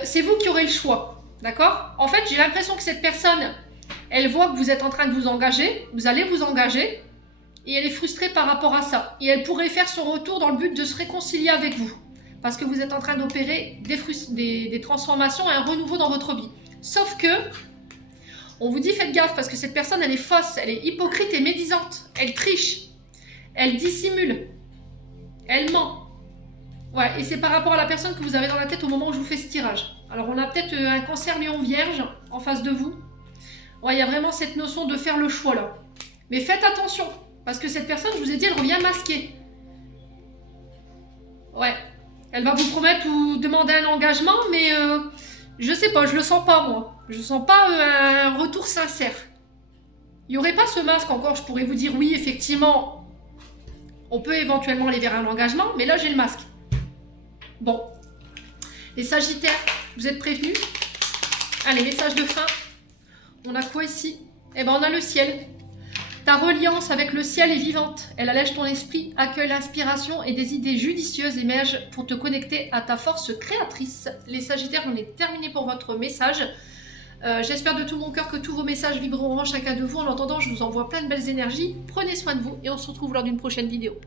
C'est vous qui aurez le choix, d'accord? En fait, j'ai l'impression que cette personne, elle voit que vous êtes en train de vous engager, vous allez vous engager, et elle est frustrée par rapport à ça. Et elle pourrait faire son retour dans le but de se réconcilier avec vous, parce que vous êtes en train d'opérer des transformations et un renouveau dans votre vie. Sauf que, on vous dit faites gaffe, parce que cette personne, elle est fausse, elle est hypocrite et médisante, elle triche, elle dissimule, elle ment. Ouais, et c'est par rapport à la personne que vous avez dans la tête au moment où je vous fais ce tirage. Alors, on a peut-être un cancer lion vierge en face de vous. Ouais, il y a vraiment cette notion de faire le choix là. Mais faites attention, parce que cette personne, je vous ai dit, elle revient masquée. Ouais, elle va vous promettre ou demander un engagement, mais je sais pas, je le sens pas moi. Je sens pas un retour sincère. Il n'y aurait pas ce masque encore, je pourrais vous dire oui, effectivement, on peut éventuellement aller vers un engagement, mais là j'ai le masque. Bon, les Sagittaires, vous êtes prévenus? Allez, message de fin. On a quoi ici? Eh ben on a le ciel. Ta reliance avec le ciel est vivante. Elle allège ton esprit, accueille l'inspiration et des idées judicieuses émergent pour te connecter à ta force créatrice. Les Sagittaires, on est terminé pour votre message. J'espère de tout mon cœur que tous vos messages vibreront chacun de vous. En attendant, je vous envoie plein de belles énergies. Prenez soin de vous et on se retrouve lors d'une prochaine vidéo.